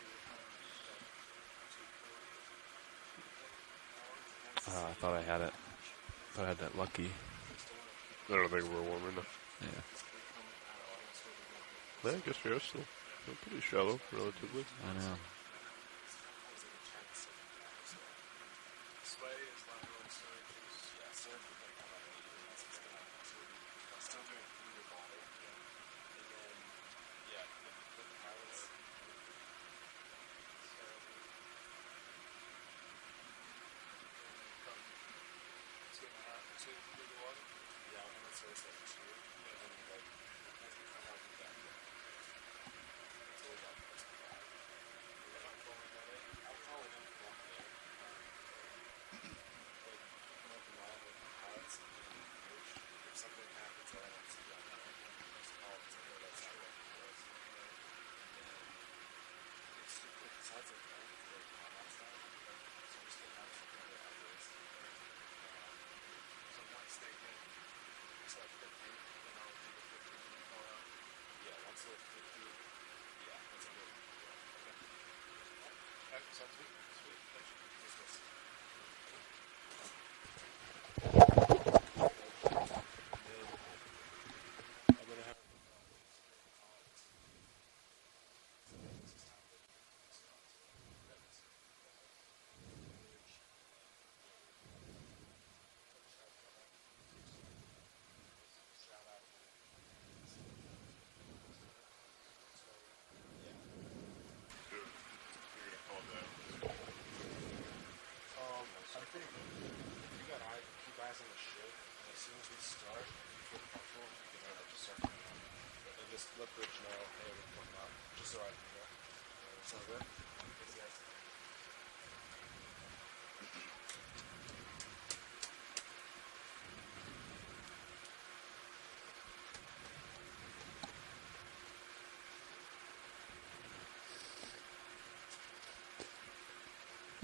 I thought I had it. I thought I had that lucky. I don't think we're warm enough. Yeah. Yeah, I guess we are still. We're pretty shallow, relatively. I know.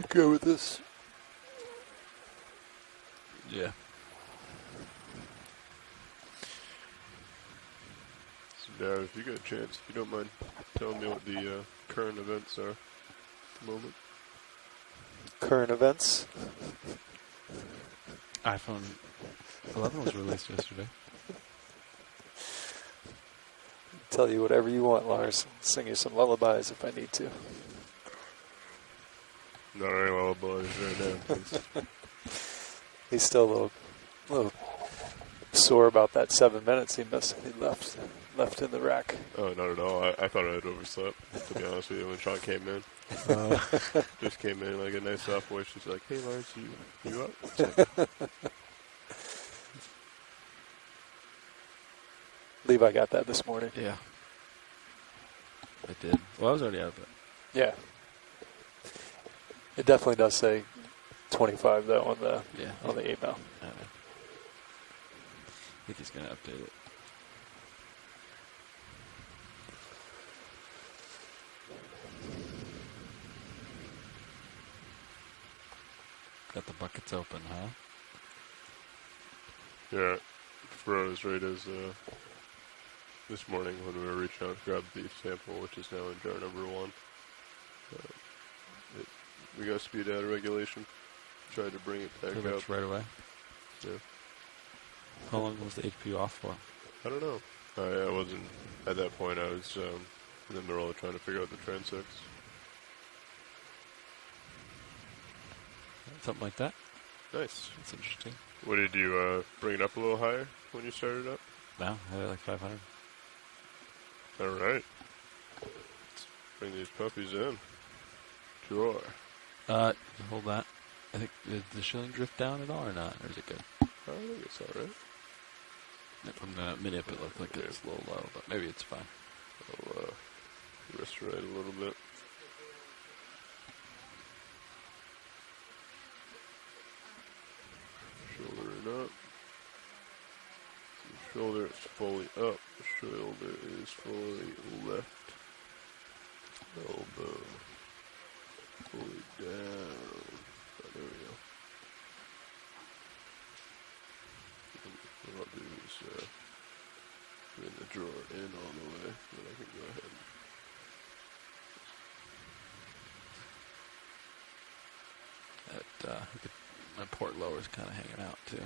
Okay with this? Yeah. So, Dara, if you got a chance, if you don't mind telling me what the current events are at the moment. Current events? iPhone 11 was released yesterday. Tell you whatever you want, Lars. Sing you some lullabies if I need to. Not any lullabies right now, please. He's still a little sore about that 7 minutes he left in the rack. Oh, not at all. I thought I had overslept, to be honest with you, when Sean came in. Just came in like a nice soft voice. She's like, "Hey, Lars, you up?" It's like, Levi got that this morning. Yeah. I did. Well, I was already out of it. Yeah. It definitely does say 25 though on the email. I think he's going to update it. Got the buckets open, huh? yeah, froze right as this morning when we were reaching out to grab the sample, which is now in jar number 1. We got speed out of regulation. Tried to bring it back Pretty up. much right away. Yeah. How long was the HP off for? I don't know. I wasn't, at that point I was in the middle of trying to figure out the transects. Something like that? Nice. That's interesting. What did you bring it up a little higher when you started up? No, I had it like 500. Alright. Let's bring these puppies in. Sure. Hold that. I think, did the shilling drift down at all or not? Or is it good? I think it's alright. From the minute it looked like it was a little low, but maybe it's fine. I'll restore it a little bit. Shoulder up. The shoulder is fully up. The shoulder is fully left. Elbow. my port lower's kind of hanging out too.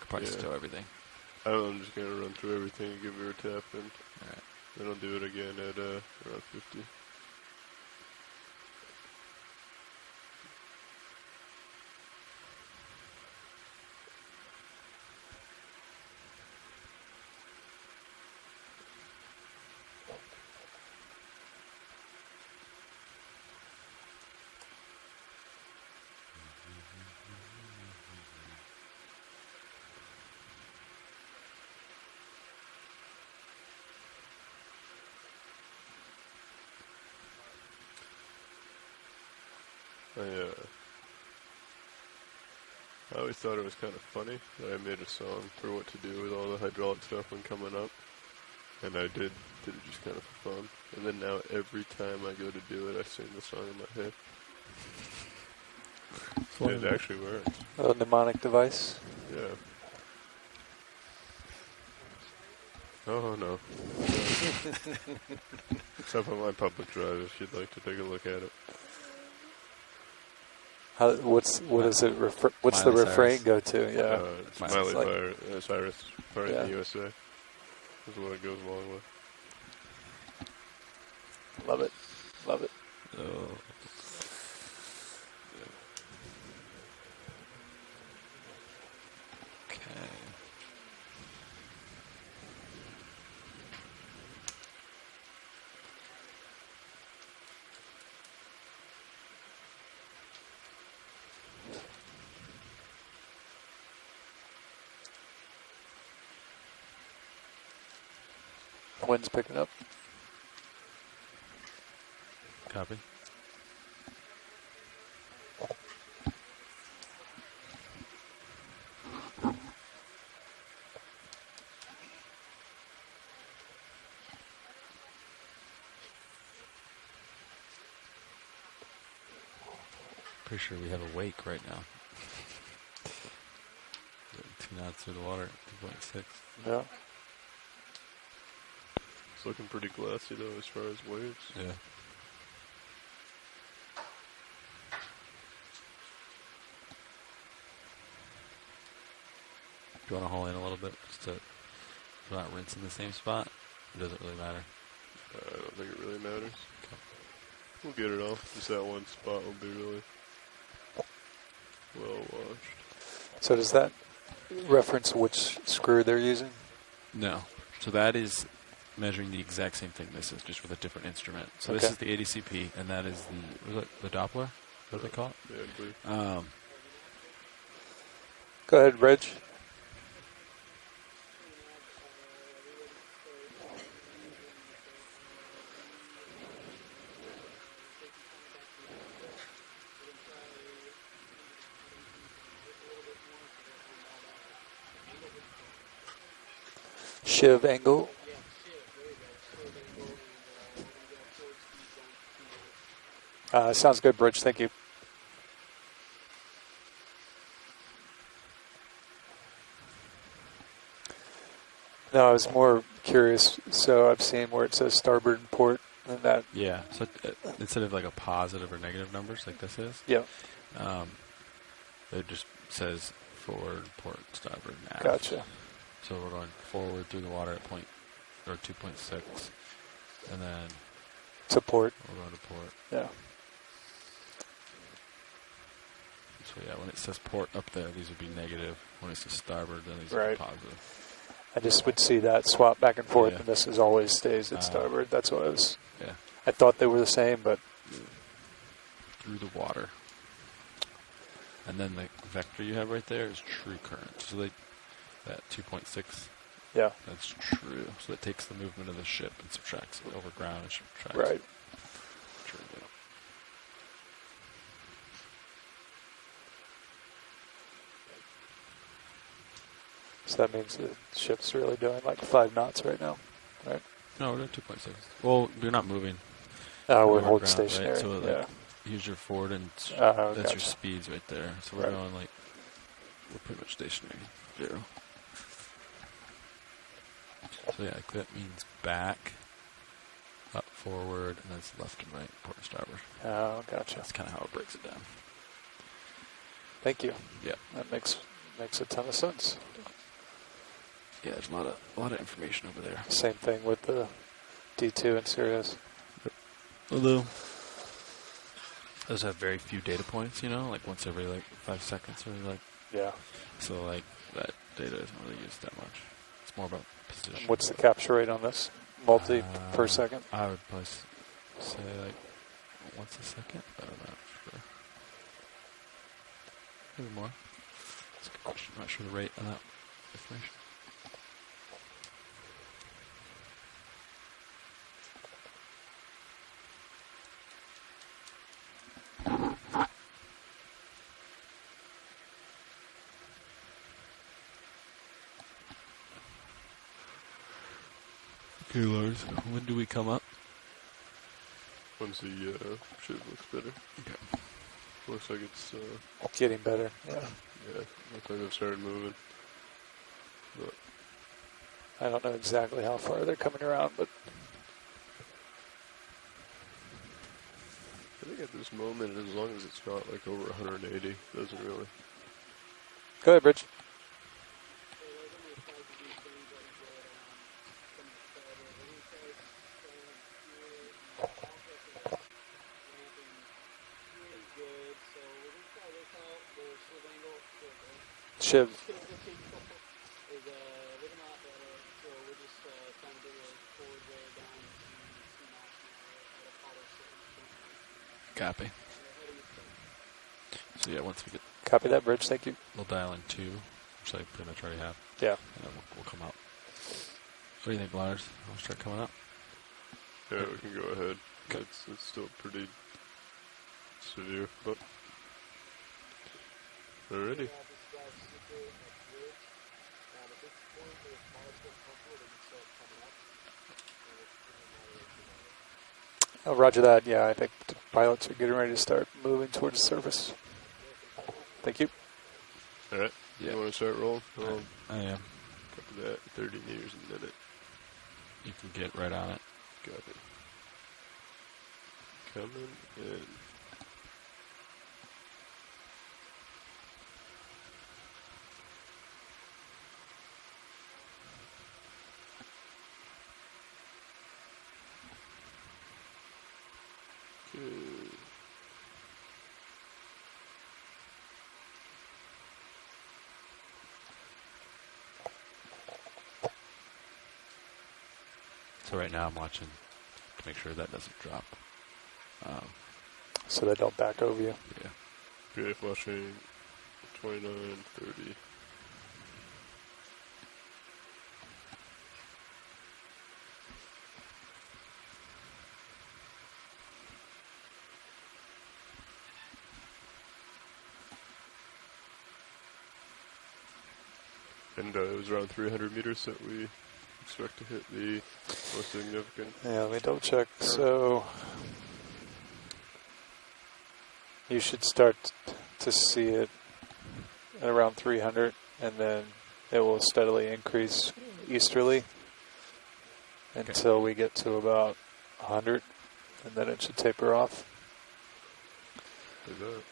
Could probably stow everything. I'm just gonna run through everything and give her a tap, and then I'll do it again at around 50. I always thought it was kind of funny that I made a song for what to do with all the hydraulic stuff when coming up, and I did it just kind of for fun. And then now every time I go to do it, I sing the song in my head. It actually works. A mnemonic device. Yeah. Oh no. It's up on my public drive if you'd like to take a look at it. What's the refrain go to? Yeah. It's Miley Cyrus, Party in the USA. Is what it goes along with. Love it. Love it. Oh. Wind's picking up. Copy. Pretty sure we have a wake right now. 2 knots through the water, 2.6. Yeah. It's looking pretty glassy though as far as waves. Yeah. Do you want to haul in a little bit just to not rinse in the same spot? Or does it really matter? I don't think it really matters. Okay. We'll get it off. Just that one spot will be really well washed. So does that reference which screw they're using? No. So that is measuring the exact same thing this is, just with a different instrument. So this is the ADCP, and that is the Doppler? What do they call it? Yeah, I believe. Go ahead, Reg. Shiv angle. Sounds good, Bridge. Thank you. No, I was more curious. So I've seen where it says starboard and port, and that. Yeah. So instead of like a positive or negative numbers like this is, it just says forward, port, starboard, and aft. Gotcha. So we're going forward through the water at 2.6, and then to port. We're going to port. Yeah. So yeah, when it says port up there, these would be negative. When it says starboard, then these would be positive. I just would see that swap back and forth, and this is always stays at starboard. That's what I was. Yeah. I thought they were the same, but through the water. And then the vector you have right there is true current. So that 2.6. Yeah. That's true. So it takes the movement of the ship and subtracts it over ground and subtracts right. it. True. So that means the ship's really doing like 5 knots right now, right? No, we're doing 2.6. Well, we're not moving. We're holding stationary. Right? So here's your forward, and that's your speeds right there. So we're going we're pretty much stationary, 0. So yeah, clip means back, up, forward, and then it's left and right, port and starboard. Oh, gotcha. That's kind of how it breaks it down. Thank you. Yeah. That makes a ton of sense. Yeah, there's a lot of information over there. Same thing with the D2 and Sirius. Although those have very few data points, you know, like once every 5 seconds or Yeah. So that data isn't really used that much. It's more about position. What's the capture rate on this? Multi per second? I would probably say once a second, but I'm not sure. Maybe more. That's a good question. I'm not sure the rate on that information. Okay, Lars, when do we come up? Once the ship looks better. Okay. Looks like it's getting better. Yeah. Yeah, looks like I've started moving. But I don't know exactly how far they're coming around, but I think at this moment, as long as it's not like over 180, doesn't really. Go ahead, Bridge. Shiv. Copy. So yeah, once we get... Copy that, Bridge. Thank you. We'll dial in 2, which I pretty much already have. Yeah. And then we'll come out. What do you think, Lars? I'll start coming up? Yeah, we can go ahead. Okay. It's still pretty severe, but... Alrighty. Oh, roger that. Yeah, I think the pilots are getting ready to start moving towards the surface. Thank you. All right. Yeah. You want to start rolling? I am. Copy that. 30 meters a minute. You can get right on it. Copy. Coming in. So right now I'm watching to make sure that doesn't drop. So they don't back over you. Yeah. Okay, flashing 29, 30. And it was around 300 meters that we expect to hit the most significant. Yeah, let me double check. So you should start to see it at around 300, and then it will steadily increase easterly until we get to about 100, and then it should taper off. Like that.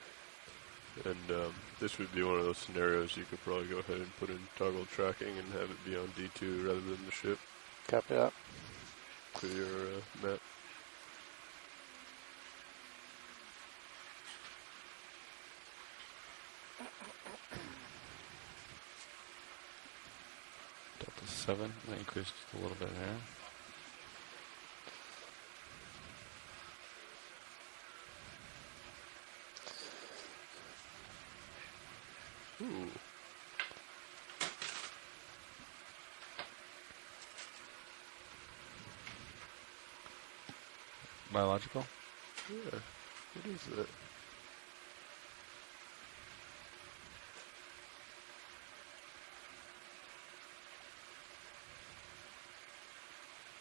And this would be one of those scenarios you could probably go ahead and put in toggle tracking and have it be on D2 rather than the ship. Copy that. To your map. Delta 7, that increased just a little bit there. Ooh. Biological? Yeah. What is that?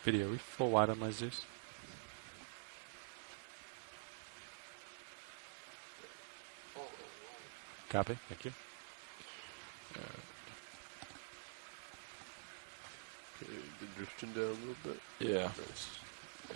Video, are we full wide on my Zeus? Copy, thank you. Okay, been drifting down a little bit. Yeah. Nice. Yeah.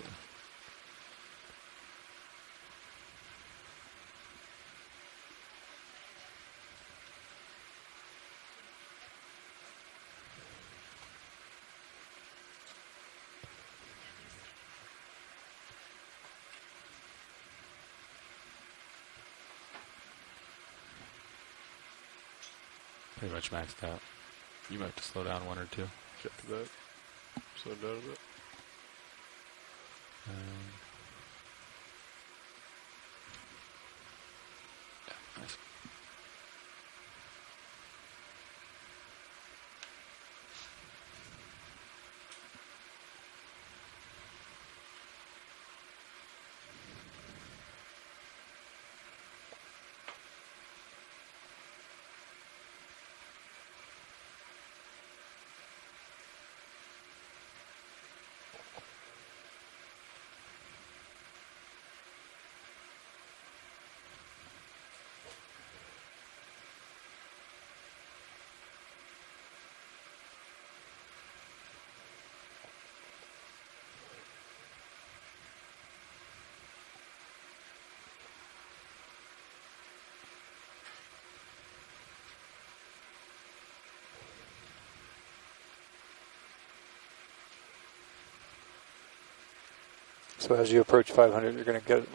pretty much maxed out. You might have to slow down one or two. Check that. Slow down a bit. Yeah, nice. So as you approach 500, you're going to get